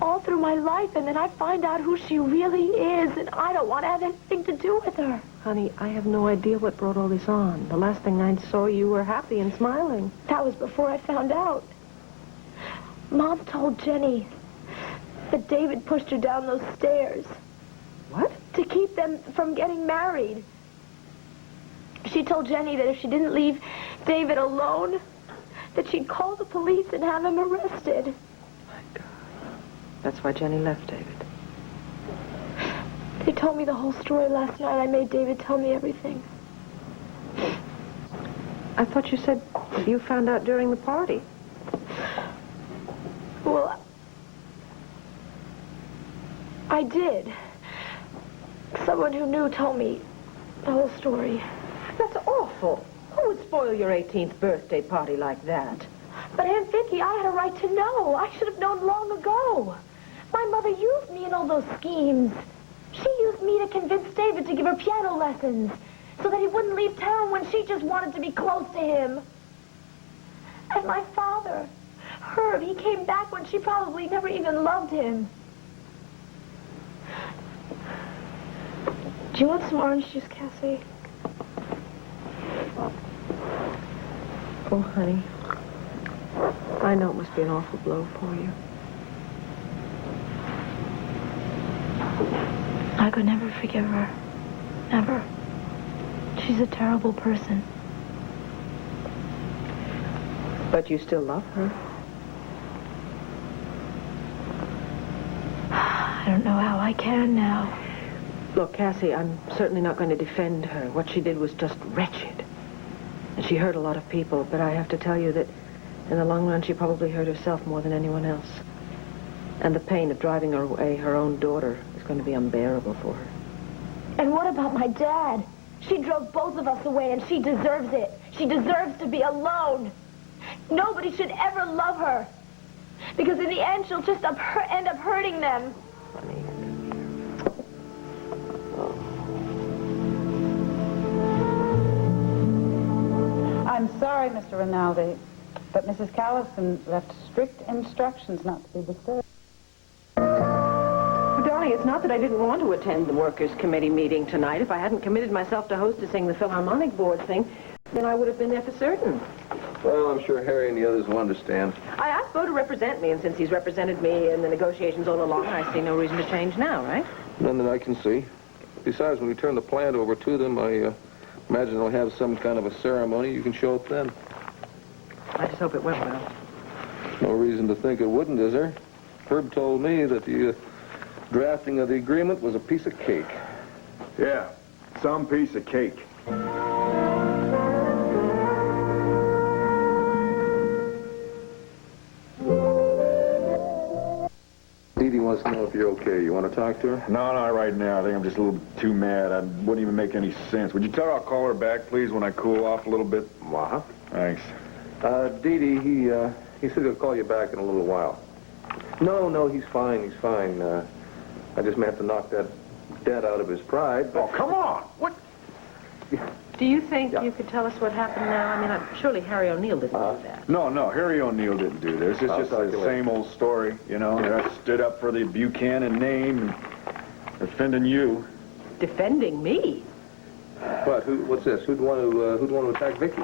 All through my life, and then I find out who she really is, and I don't want to have anything to do with her. Honey, I have no idea what brought all this on. The last thing I saw, you were happy and smiling. That was before I found out. Mom told Jenny that David pushed her down those stairs. What? To keep them from getting married. She told Jenny that if she didn't leave David alone, that she'd call the police and have him arrested. That's why Jenny left David. They told me the whole story last night. I made David tell me everything. I thought you said you found out during the party. Well, I did. Someone who knew told me the whole story. That's awful. Who would spoil your 18th birthday party like that? But Aunt Vicky, I had a right to know. I should have known long ago. My mother used me in all those schemes. She used me to convince David to give her piano lessons so that he wouldn't leave town when she just wanted to be close to him. And my father, Herb, he came back when she probably never even loved him. Do you want some orange juice, Cassie? Oh, honey. I know it must be an awful blow for you. I could never forgive her. Never. She's a terrible person. But you still love her. I don't know how I can now. Look, Cassie, I'm certainly not going to defend her. What she did was just wretched. And she hurt a lot of people, but I have to tell you that in the long run, she probably hurt herself more than anyone else. And the pain of driving away her own daughter is going to be unbearable for her. And what about my dad? She drove both of us away, and she deserves it. She deserves to be alone. Nobody should ever love her. Because in the end, she'll just end up hurting them. I'm sorry, Mr. Rinaldi, but Mrs. Callison left strict instructions not to be disturbed. Well, darling, it's not that I didn't want to attend the Workers' Committee meeting tonight. If I hadn't committed myself to hostessing the Philharmonic Board thing, then I would have been there for certain. Well, I'm sure Harry and the others will understand. I asked Bo to represent me, and since he's represented me in the negotiations all along, I see no reason to change now, right? None that I can see. Besides, when we turn the plant over to them, I imagine they'll have some kind of a ceremony. You can show up then. I just hope it went well. No reason to think it wouldn't, is there? Herb told me that the drafting of the agreement was a piece of cake. Yeah, some piece of cake. Dee Dee wants to know if you're okay. You want to talk to her? No, not right now. I think I'm just a little too mad. I wouldn't even make any sense. Would you tell her I'll call her back, please, when I cool off a little bit? Uh-huh. Thanks. Dee Dee, he said he'll call you back in a little while. No, he's fine. He's fine. I just may have to knock that debt out of his pride. But... Oh, come on! What? Do you think you could tell us what happened now? I mean, surely Harry O'Neill didn't do that. No, Harry O'Neill didn't do this. It's just the same old story, you know. I stood up for the Buchanan name and defending you. Defending me? What? What's this? Who'd want to attack Vicky?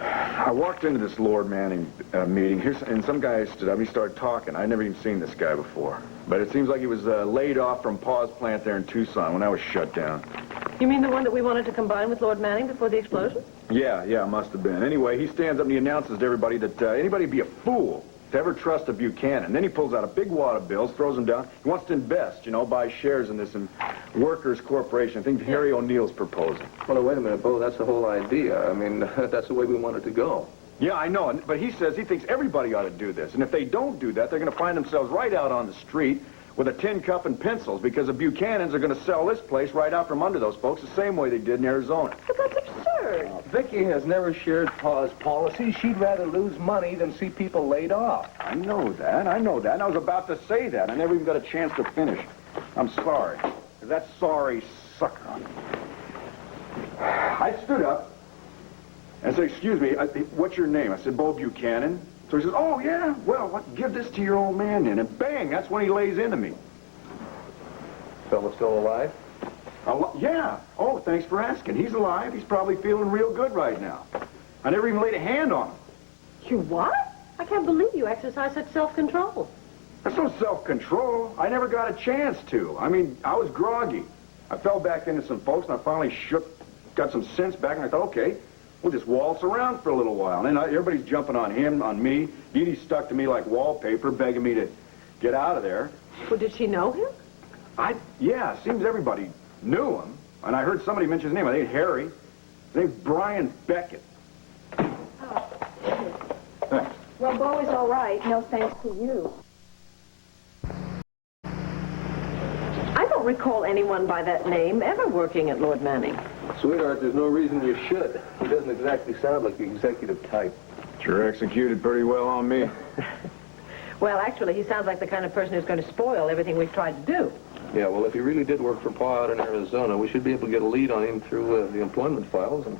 I walked into this Lord Manning meeting, and some guy stood up and he started talking. I'd never even seen this guy before. But it seems like he was laid off from Pa's plant there in Tucson when that was shut down. You mean the one that we wanted to combine with Lord Manning before the explosion? Yeah, it must have been. Anyway, he stands up and he announces to everybody that anybody would be a fool to ever trust a Buchanan. Then he pulls out a big wad of bills, throws them down. He wants to invest, buy shares in this Workers' Corporation. I think Harry O'Neill's proposing. Well, wait a minute, Bo. That's the whole idea. I mean, that's the way we want it to go. Yeah, I know, but he says he thinks everybody ought to do this. And if they don't do that, they're going to find themselves right out on the street with a tin cup and pencils because the Buchanans are going to sell this place right out from under those folks the same way they did in Arizona. But that's absurd. Vicky has never shared Pa's policy. She'd rather lose money than see people laid off. I know that. And I was about to say that. I never even got a chance to finish. I'm sorry. That sorry sucker. I stood up and said, excuse me, what's your name? I said, Bo Buchanan. So he says, oh, yeah? Well, give this to your old man then. And bang, that's when he lays into me. Fella still alive? Yeah. Oh, thanks for asking. He's alive. He's probably feeling real good right now. I never even laid a hand on him. You what? I can't believe you exercise such self-control. That's no self-control. I never got a chance to. I mean, I was groggy. I fell back into some folks, and I finally got some sense back, and I thought, okay, we'll just waltz around for a little while. And then everybody's jumping on him, on me. Dee Dee stuck to me like wallpaper, begging me to get out of there. Well, did she know him? Yeah, seems everybody knew him. And I heard somebody mention his name. I think Harry. His name's Brian Beckett. Well, Bo is all right. No thanks to you. I don't recall anyone by that name ever working at Lord Manning. Sweetheart, there's no reason you should. He doesn't exactly sound like the executive type. Sure executed pretty well on me. Well, actually, he sounds like the kind of person who's going to spoil everything we've tried to do. Yeah, well, if he really did work for Pa out in Arizona, we should be able to get a lead on him through the employment files and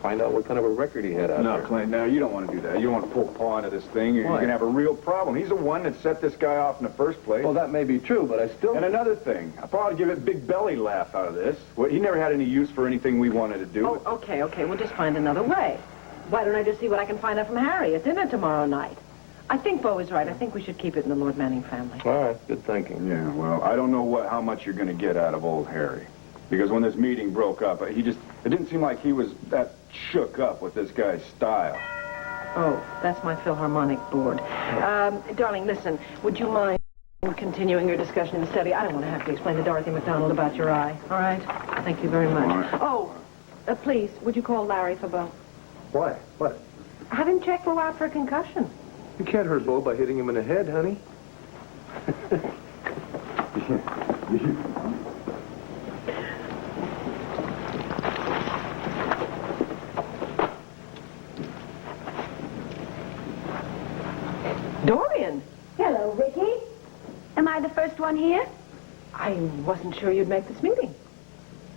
find out what kind of a record he had out there. No, Clint, no, you don't want to do that. You don't want to pull Pa into this thing. You're going to have a real problem. He's the one that set this guy off in the first place. Well, that may be true, but I still... And another thing, I probably give it big belly laugh out of this. Well, he never had any use for anything we wanted to do. Oh, okay. We'll just find another way. Why don't I just see what I can find out from Harry at dinner tomorrow night? I think Bo is right. I think we should keep it in the Lord Manning family. All right, good thinking. Yeah, well, I don't know how much you're going to get out of old Harry. Because when this meeting broke up, it didn't seem like he was that shook up with this guy's style. Oh, that's my Philharmonic board. Darling, listen, would you mind continuing your discussion in the study? I don't want to have to explain to Dorothy McDonald about your eye. All right? Thank you very much. Right. Oh, please, would you call Larry for Bo? Why? What? Have him check Bo out for a concussion. You can't hurt Bo by hitting him in the head, honey. Dorian! Hello, Vicky. Am I the first one here? I wasn't sure you'd make this meeting.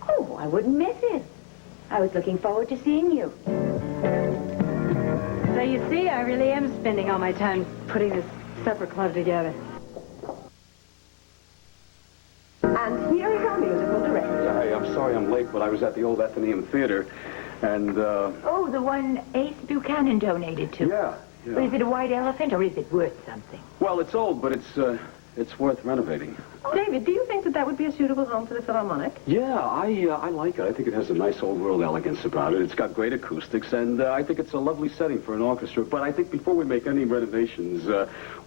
Oh, I wouldn't miss it. I was looking forward to seeing you. So you see, I really am spending all my time putting this supper club together. And here is our musical director. Hey, I'm sorry I'm late, but I was at the old Athenaeum Theater, and, Oh, the one Ace Buchanan donated to. Yeah. Is it a white elephant, or is it worth something? Well, it's old, but it's worth renovating. David, do you think that would be a suitable home for the Philharmonic? Yeah, I like it. I think it has a nice old world elegance about it. It's got great acoustics, and I think it's a lovely setting for an orchestra. But I think before we make any renovations,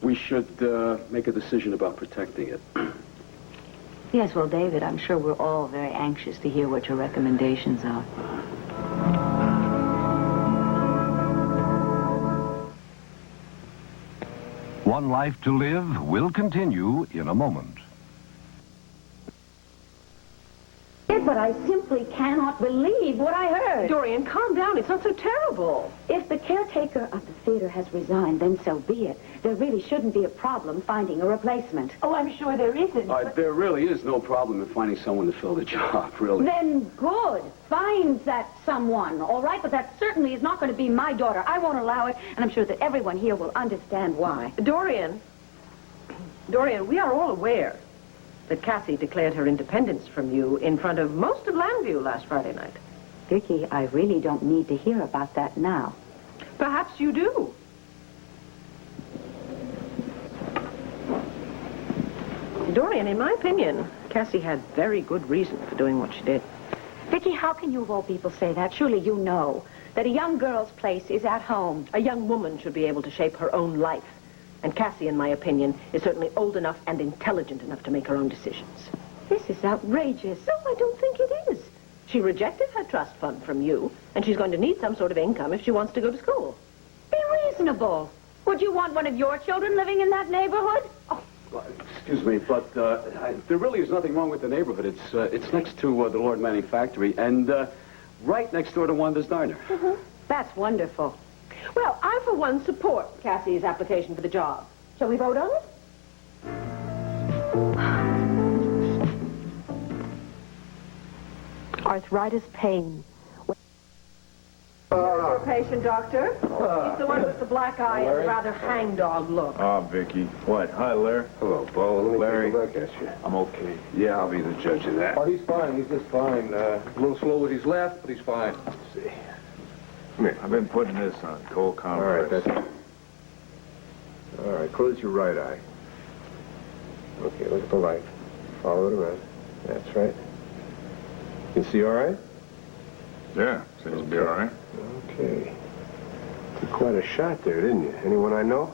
we should make a decision about protecting it. Yes, well, David, I'm sure we're all very anxious to hear what your recommendations are. One Life to Live will continue in a moment. But I simply cannot believe what I heard. Dorian, calm down. It's not so terrible. If the caretaker of the theater has resigned, then so be it. There really shouldn't be a problem finding a replacement. Oh, I'm sure there isn't. There really is no problem in finding someone to fill the job, really. Then good. Find that someone, all right? But that certainly is not going to be my daughter. I won't allow it, and I'm sure that everyone here will understand why. Dorian, we are all aware that Cassie declared her independence from you in front of most of Landview last Friday night. Vicky, I really don't need to hear about that now. Perhaps you do. Dorian, in my opinion, Cassie had very good reason for doing what she did. Vicky, how can you of all people say that? Surely you know that a young girl's place is at home. A young woman should be able to shape her own life. And Cassie, in my opinion, is certainly old enough and intelligent enough to make her own decisions. This is outrageous. No, I don't think it is. She rejected her trust fund from you, and she's going to need some sort of income if she wants to go to school. Be reasonable. Would you want one of your children living in that neighborhood? Oh. Well, excuse me, but there really is nothing wrong with the neighborhood. It's next to the Lord Manning factory, and right next door to Wanda's Diner. Mm-hmm. That's wonderful. Well, I, for one, support Cassie's application for the job. Shall we vote on it? Arthritis pain. Your patient, doctor. He's the one with the black eye and the rather hangdog look. Ah, Vicky. What? Hi, Larry. Hello, Bo. Let me Larry. take a look at you. I'm okay. Yeah, I'll be the judge of that. Oh, he's fine. He's just fine. A little slow with his left, but he's fine. Let's see. Come here. I've been putting this on cold compress. All right, that's... All right, close your right eye. Okay, look at the light. Follow it around. That's right. You see all right? Yeah, seems to be all right. Okay. Took quite a shot there, didn't you? Anyone I know?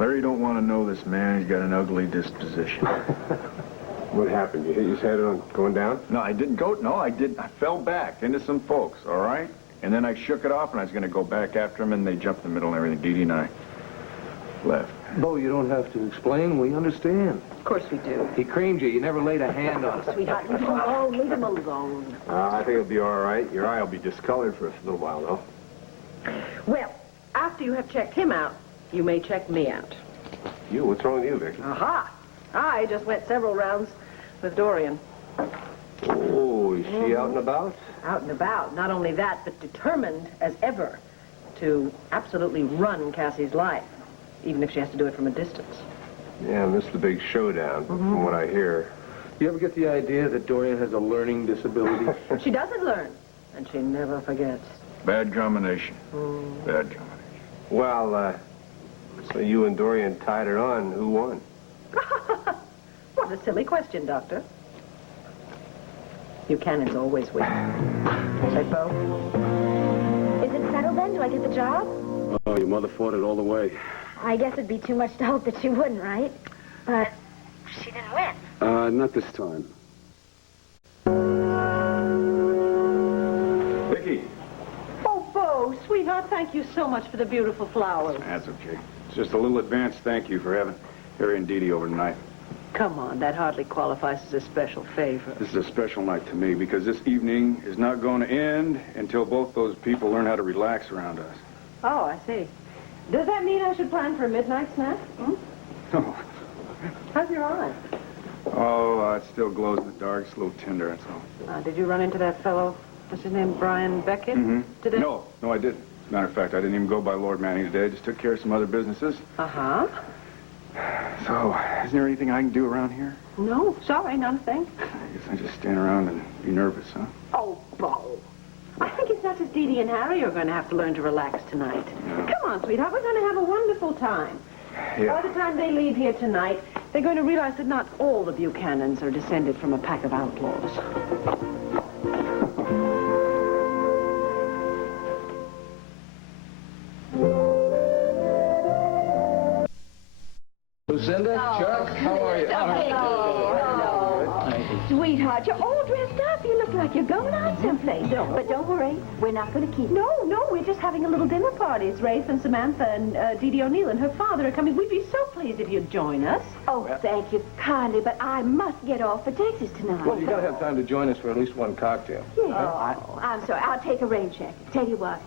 Larry, you don't want to know this man. He's got an ugly disposition. What happened? You hit your head on going down? No, I didn't go. No, I didn't. I fell back into some folks, all right? And then I shook it off, and I was going to go back after him, and they jumped in the middle and everything. Dee Dee and I. left. Bo, you don't have to explain. We understand. Of course we do. He creamed you. You never laid a hand on us. Sweetheart, leave him alone. Leave him alone. I think it'll be all right. Your eye will be discolored for a little while, though. Well, after you have checked him out, you may check me out. You? What's wrong with you, Vic? Aha! I just went several rounds with Dorian. Oh, is she out and about? Out and about. Not only that, but determined as ever to absolutely run Cassie's life, even if she has to do it from a distance. Yeah, and this is the big showdown, from what I hear. You ever get the idea that Dorian has a learning disability? She doesn't learn, and she never forgets. Bad combination. Bad combination. Well, so you and Dorian tied it on. Who won? What a silly question, Doctor. Buchanan's always win. Say, Bo? Is it settled then? Do I get the job? Oh, your mother fought it all the way. I guess it'd be too much to hope that she wouldn't, right? But she didn't win. Not this time. Vicky. Oh, Bo, sweetheart, thank you so much for the beautiful flowers. That's okay. It's just a little advance thank you for having Harry and Dee Dee over tonight. Come on, that hardly qualifies as a special favor. This is a special night to me because this evening is not going to end until both those people learn how to relax around us. Oh, I see. Does that mean I should plan for a midnight snack? Oh, How's your eye? it still glows in the dark. It's a little tender, that's all. Did you run into that fellow, what's his name, Brian Beckett, today? No, I didn't. As a matter of fact, I didn't even go by Lord Manning today. I just took care of some other businesses. Uh-huh. So, is there anything I can do around here? No, sorry, not a thing. I guess I just stand around and be nervous, huh? Oh, Bo. I think it's not just Dee Dee and Harry who are going to have to learn to relax tonight. Yeah. Come on, sweetheart, we're going to have a wonderful time. Yeah. By the time they leave here tonight, they're going to realize that not all the Buchanans are descended from a pack of outlaws. Lucinda, Chuck, how are you? Sweetheart, you're all dressed up. You look like you're going out someplace. But don't worry, we're not going to keep... No, we're just having a little dinner party. It's Rafe and Samantha and Dee Dee O'Neill and her father are coming. We'd be so pleased if you'd join us. Oh, thank you kindly, but I must get off for Texas tonight. Well, you gotta have time to join us for at least one cocktail. Oh, I'm sorry. I'll take a rain check. Tell you what,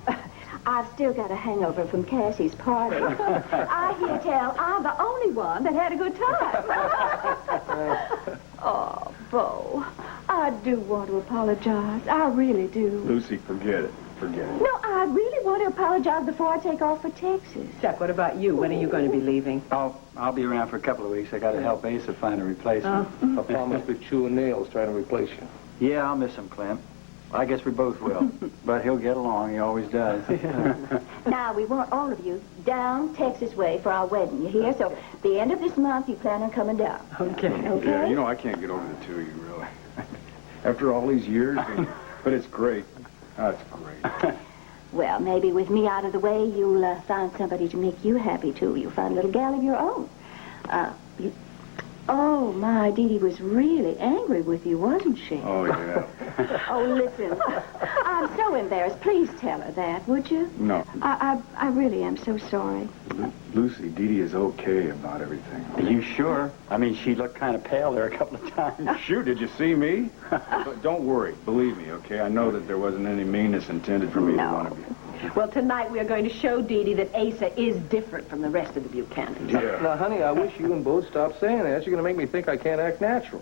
I've still got a hangover from Cassie's party. I hear tell I'm the only one that had a good time. Oh, Bo, I do want to apologize. I really do. Lucy, forget it. Forget it. No, I really want to apologize before I take off for Texas. Chuck, what about you? When are you going to be leaving? I'll be around for a couple of weeks. I got to help Asa find a replacement. Papa must be chewing nails trying to replace you. Yeah, I'll miss him, Clint. I guess we both will. But he'll get along. He always does. Now, we want all of you down Texas way for our wedding, you hear? So, the end of this month, you plan on coming down. Okay. Yeah, you know, I can't get over the two of you, really. After all these years, but it's great. Oh, it's great. Well, maybe with me out of the way, you'll find somebody to make you happy, too. You'll find a little gal of your own. Oh, my, Dee Dee was really angry with you, wasn't she? Oh, yeah. Oh, listen, I'm so embarrassed. Please tell her that, would you? No. I really am so sorry. Lucy, Dee Dee is okay about everything. Are you sure? I mean, she looked kind of pale there a couple of times. Shoot, did you see me? But don't worry. Believe me, okay? I know that there wasn't any meanness intended from either one of you. Well, tonight we are going to show Dee Dee that Asa is different from the rest of the Buchanans. Yeah. Now, honey, I wish you and Bo would stop saying that. You're going to make me think I can't act natural.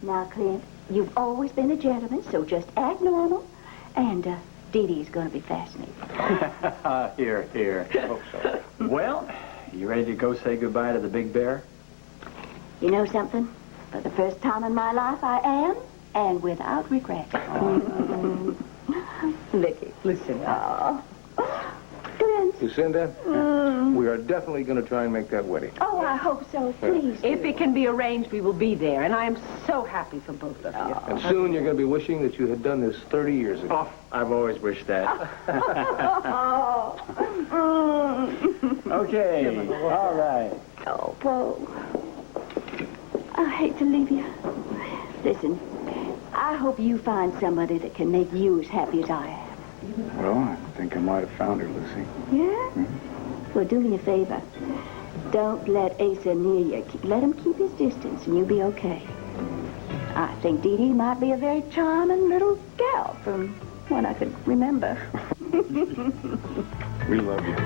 Now, Clint, you've always been a gentleman, so just act normal, and Dee Dee's going to be fascinated. Here. I hope so. Well, you ready to go say goodbye to the big bear? You know something? For the first time in my life, I am, and without regret. Vicky, Lucinda. Clint. Lucinda, we are definitely going to try and make that wedding. Oh, I hope so. Please do. If it can be arranged, we will be there, and I am so happy for both of you. And soon you're going to be wishing that you had done this 30 years ago. I've always wished that. Okay, all right. Oh, Bo. I hate to leave you. Listen, I hope you find somebody that can make you as happy as I am. Well, I think I might have found her, Lucy. Yeah? Well, do me a favor. Don't let Asa near you. Let him keep his distance, and you'll be okay. I think Dee Dee might be a very charming little gal from what I could remember. We love you.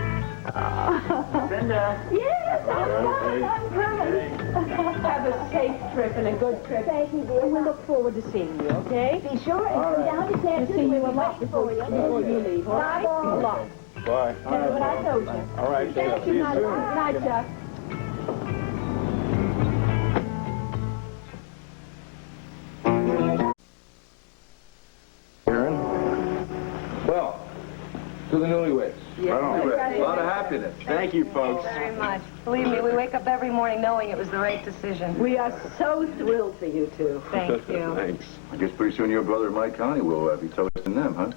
Brenda. Yes, I'm coming. Have a safe trip and a good trip. Thank you, dear. We look forward to seeing you, okay? Be sure and come down to Texas. We'll see you a We'll lot wait for you. before you leave, all right? A lot. Bye. That's what I told you. All right, Thank see you, you night. soon. Good night, Chuck. Well, to the newlyweds. Well, a lot of happiness. Thank you, folks. Very much. Believe me, we wake up every morning knowing it was the right decision. We are so thrilled for you two. Thank you. Thanks. I guess pretty soon your brother Mike Connie will be toasting them, huh?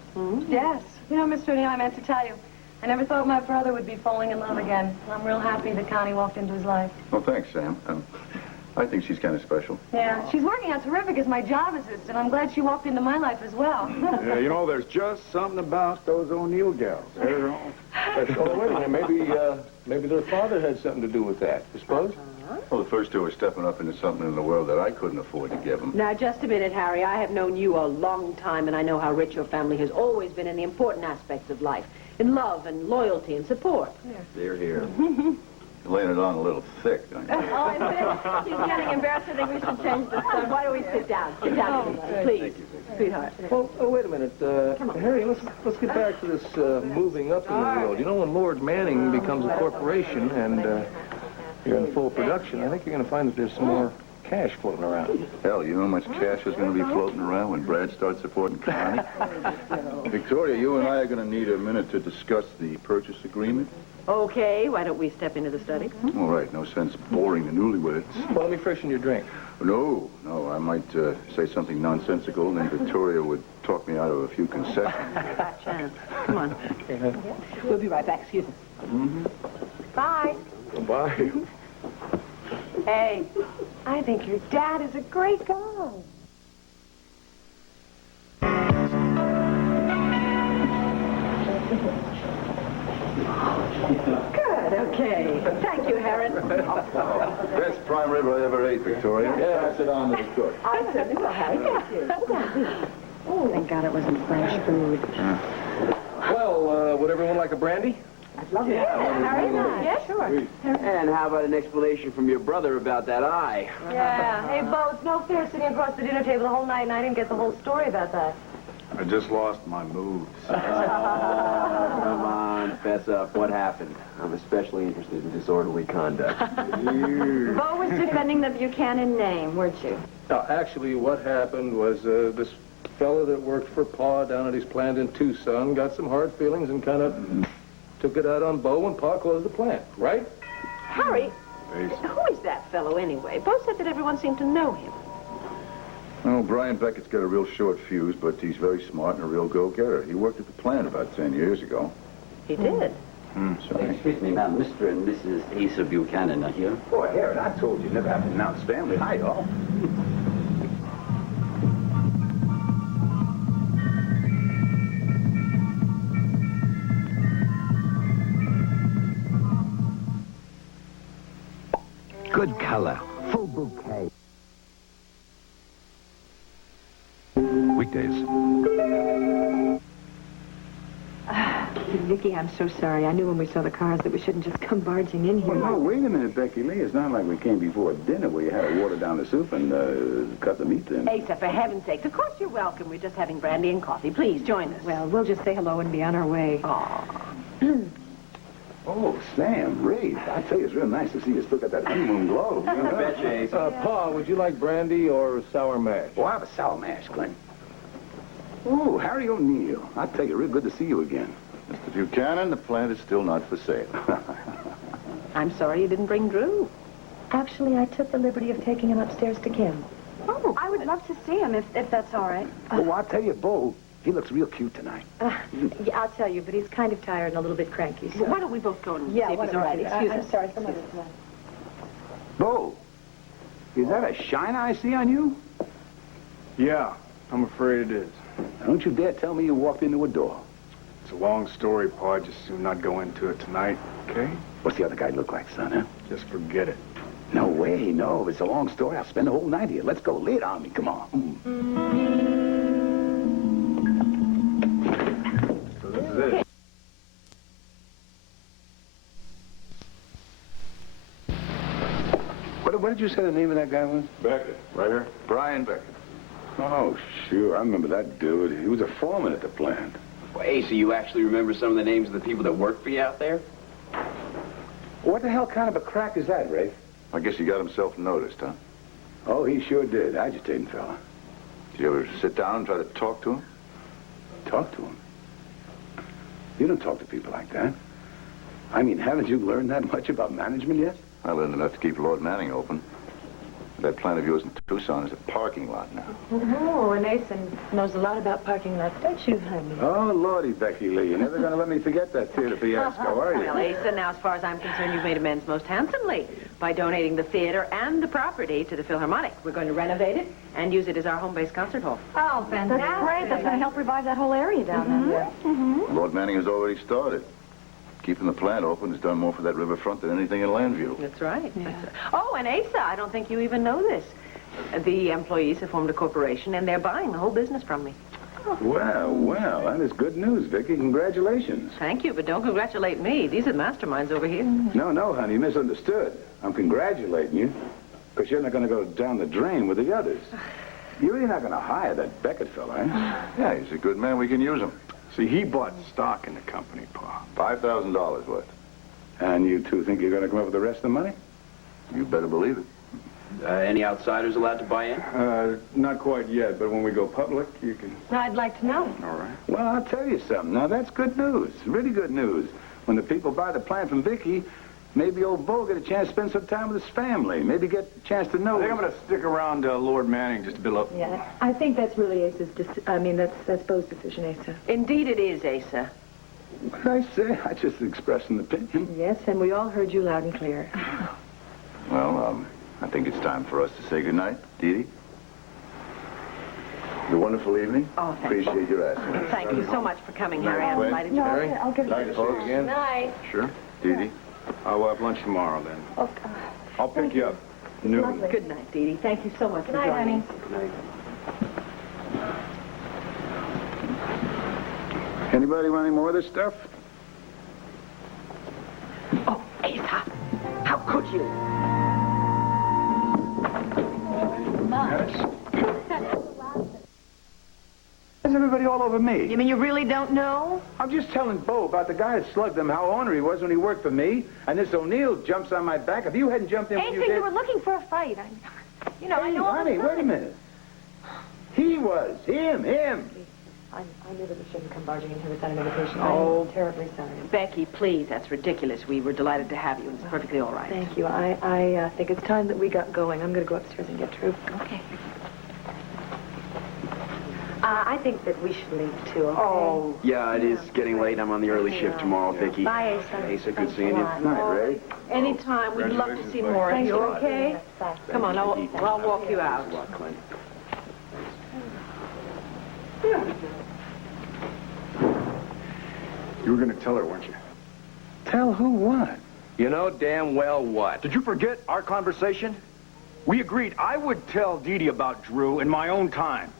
Yes. You know, Mr. O'Neill, I meant to tell you, I never thought my brother would be falling in love again. I'm real happy that Connie walked into his life. Well, thanks, Sam. I think she's kind of special. Yeah, she's working out terrific as my job assistant. I'm glad she walked into my life as well. Yeah, you know, there's just something about those O'Neill gals. They're all Oh, wait a minute. Maybe their father had something to do with that. You suppose? Well, the first two are stepping up into something in the world that I couldn't afford to give them. Now, just a minute, Harry. I have known you a long time, and I know how rich your family has always been in the important aspects of life. In love and loyalty and support. They're here. You're laying it on a little thick, aren't you? Oh, I'm He's getting embarrassed. I think we should change the subject. Why don't we sit down? Sit down, please. Sweetheart. Well, wait a minute. Harry, let's get back to this moving up in the world. You know, when Lord Manning becomes a corporation and you're in full production, I think you're going to find that there's some more cash floating around. Hell, you know how much cash is going to be floating around when Brad starts supporting Connie? Victoria, you and I are going to need a minute to discuss the purchase agreement. Okay, why don't we step into the study? All right, no sense boring the newlyweds. Well, let me freshen your drink. No, I might say something nonsensical, and then Victoria would talk me out of a few concessions. Fat chance. Come on. We'll be right back. Excuse us. Bye. Bye. Hey, I think your dad is a great guy. Good, okay. Thank you, Harry. Best prime rib I ever ate, Victoria. Yeah, pass it on to the cook. I certainly will, Harry. Thank you. Sit down, please. Oh, thank God it wasn't French food. Well, would everyone like a brandy? Lovely. Harry, yeah, sure. And how about an explanation from your brother about that eye? Yeah. Hey, Bo, it's no fair sitting across the dinner table the whole night and I didn't get the whole story about that. I just lost my moves. Come on, fess up. What happened? I'm especially interested in disorderly conduct. Bo was defending the Buchanan name, weren't you? Actually, what happened was this fellow that worked for Pa down at his plant in Tucson got some hard feelings and kind of took it out on Bo when Pa closed the plant, right? Harry, who is that fellow anyway? Bo said that everyone seemed to know him. Oh, Brian Beckett's got a real short fuse, but he's very smart and a real go-getter. He worked at the plant about 10 years ago. He did? Sorry. Excuse me, ma'am. Mr. and Mrs. Asa Buchanan are here. Boy, Harry, I told you never have to announce family. Hi, y'all. Good color. Full bouquet. Weekdays. Vicki, I'm so sorry. I knew when we saw the cars that we shouldn't just come barging in here. Well, no, wait a minute, Becky Lee. It's not like we came before dinner where you had to water down the soup and cut the meat thin. Asa, for heaven's sakes. Of course you're welcome. We're just having brandy and coffee. Please, join us. Well, we'll just say hello and be on our way. Oh, Sam, Ray, I tell you, it's real nice to see you still got that honeymoon glow. Pa, would you like brandy or sour mash? Oh, I have a sour mash, Clint. Oh, Harry O'Neill. I tell you, real good to see you again. Mr. Buchanan, the plant is still not for sale. I'm sorry you didn't bring Drew. Actually, I took the liberty of taking him upstairs to Kim. Oh, I would love to see him if that's all right. Oh, I'll tell you, Bo, he looks real cute tonight. Yeah, I'll tell you, but he's kind of tired and a little bit cranky. So. Well, why don't we both go and Yeah, see if he's all right? Excuse us. I'm sorry, some other time. Bo, is that a shine I see on you? Yeah, I'm afraid it is. Don't you dare tell me you walked into a door. It's a long story, Pa. Just soon not go into it tonight, okay? What's the other guy look like, son, huh? Just forget it. No way, no. If it's a long story, I'll spend the whole night here. Let's go. Lay it on me. Come on. So this is it. What did you say the name of that guy was? Beckett. Right here. Brian Beckett. Oh, sure. I remember that dude. He was a foreman at the plant. Hey, so you actually remember some of the names of the people that work for you out there? What the hell kind of a crack is that, Rafe? I guess he got himself noticed, huh? Oh, he sure did. Agitating fella. Did you ever sit down and try to talk to him? Talk to him? You don't talk to people like that. I mean, haven't you learned that much about management yet? I learned enough to keep Lord Manning open. That plant of yours in Tucson is a parking lot now. Oh, and Nathan knows a lot about parking lots, don't you, honey? Oh, Lordy, Becky Lee. You're never going to let me forget that theater fiasco, are you? Well, Asa, now, as far as I'm concerned, you've made amends most handsomely by donating the theater and the property to the Philharmonic. We're going to renovate it and use it as our home-based concert hall. Oh, fantastic. That's great. That's going to help revive that whole area down there. Lord Manning has already started. Keeping the plant open has done more for that riverfront than anything in Landview. That's right. Yeah. Oh, and Asa, I don't think you even know this. The employees have formed a corporation, and they're buying the whole business from me. Well, that is good news, Vicky. Congratulations. Thank you, but don't congratulate me. These are masterminds over here. No, honey, you misunderstood. I'm congratulating you, because you're not going to go down the drain with the others. You're really not going to hire that Beckett fella, eh? Yeah, he's a good man. We can use him. See, he bought stock in the company, Pa. $5,000 worth. And you two think you're going to come up with the rest of the money? You better believe it. Any outsiders allowed to buy in? Not quite yet, but when we go public, you can... I'd like to know. All right. Well, I'll tell you something. Now, that's good news. Really good news. When the people buy the plant from Vicky, maybe old Bo get a chance to spend some time with his family. Maybe get a chance to know... I think I'm going to stick around Lord Manning just a bit. Yeah, I think that's really Asa's... that's Bo's decision, Asa. Indeed it is, Asa. What did I say? I just expressed an opinion. Yes, and we all heard you loud and clear. Well, I think it's time for us to say goodnight, Dee Dee. It was a wonderful evening. Oh, thank you. Appreciate your asking. Thank you so much for coming, Harry. I'm Wait. delighted you Harry, I'll give night, folks. Good night. Sure. Dee Dee. I'll have lunch tomorrow, then. Oh, I'll pick you up. Noon. Good night, Dee Dee. Thank you so much for joining us. Good night. Anybody want any more of this stuff? Oh, Asa, how could you? Why's everybody all over me? You mean you really don't know? I'm just telling Bo about the guy that slugged him, how ornery he was when he worked for me. And this O'Neill jumps on my back. If you hadn't jumped in when you Asa, did... you were looking for a fight. I know all the honey, time. wait a minute. He was. Him. I knew that we shouldn't come barging in here without an invitation. Oh. I'm terribly sorry. Becky, please, that's ridiculous. We were delighted to have you, and it's perfectly all right. Thank you. I think it's time that we got going. I'm going to go upstairs and get Drew. Okay. I think that we should leave, too, okay? Oh. Yeah, it is getting late. I'm on the early shift tomorrow, Vicky. Bye, Asa. Asa, good seeing you. Night, Ray. Anytime. We'd love to see more of you, okay? Come on, I'll walk you out. You were going to tell her, weren't you? Tell who what? You know damn well what. Did you forget our conversation? We agreed I would tell Dee Dee about Drew in my own time.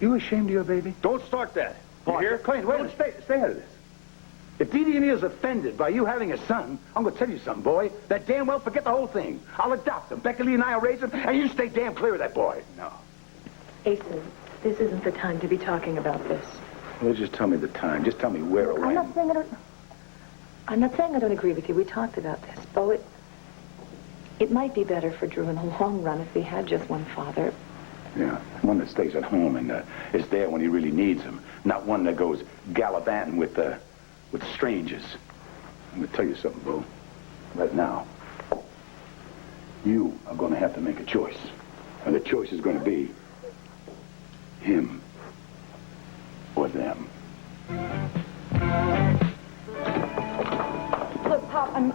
You ashamed of your baby? Don't start that. You hear? Clint, wait, stay out of this. If Dee Dee O'Neill's offended by you having a son, I'm going to tell you something, boy. That damn well forget the whole thing. I'll adopt him. Becky Lee and I will raise him, and you stay damn clear of that boy. No. Asa, this isn't the time to be talking about this. Well, just tell me the time. Just tell me where or when. I'm not saying I don't agree with you. We talked about this. Bo, it might be better for Drew in the long run if we had just one father. Yeah, one that stays at home and is there when he really needs him. Not one that goes gallivanting with strangers. I'm going to tell you something, Bo. Right now, you are going to have to make a choice. And the choice is going to be him or them. Look, Pop, I'm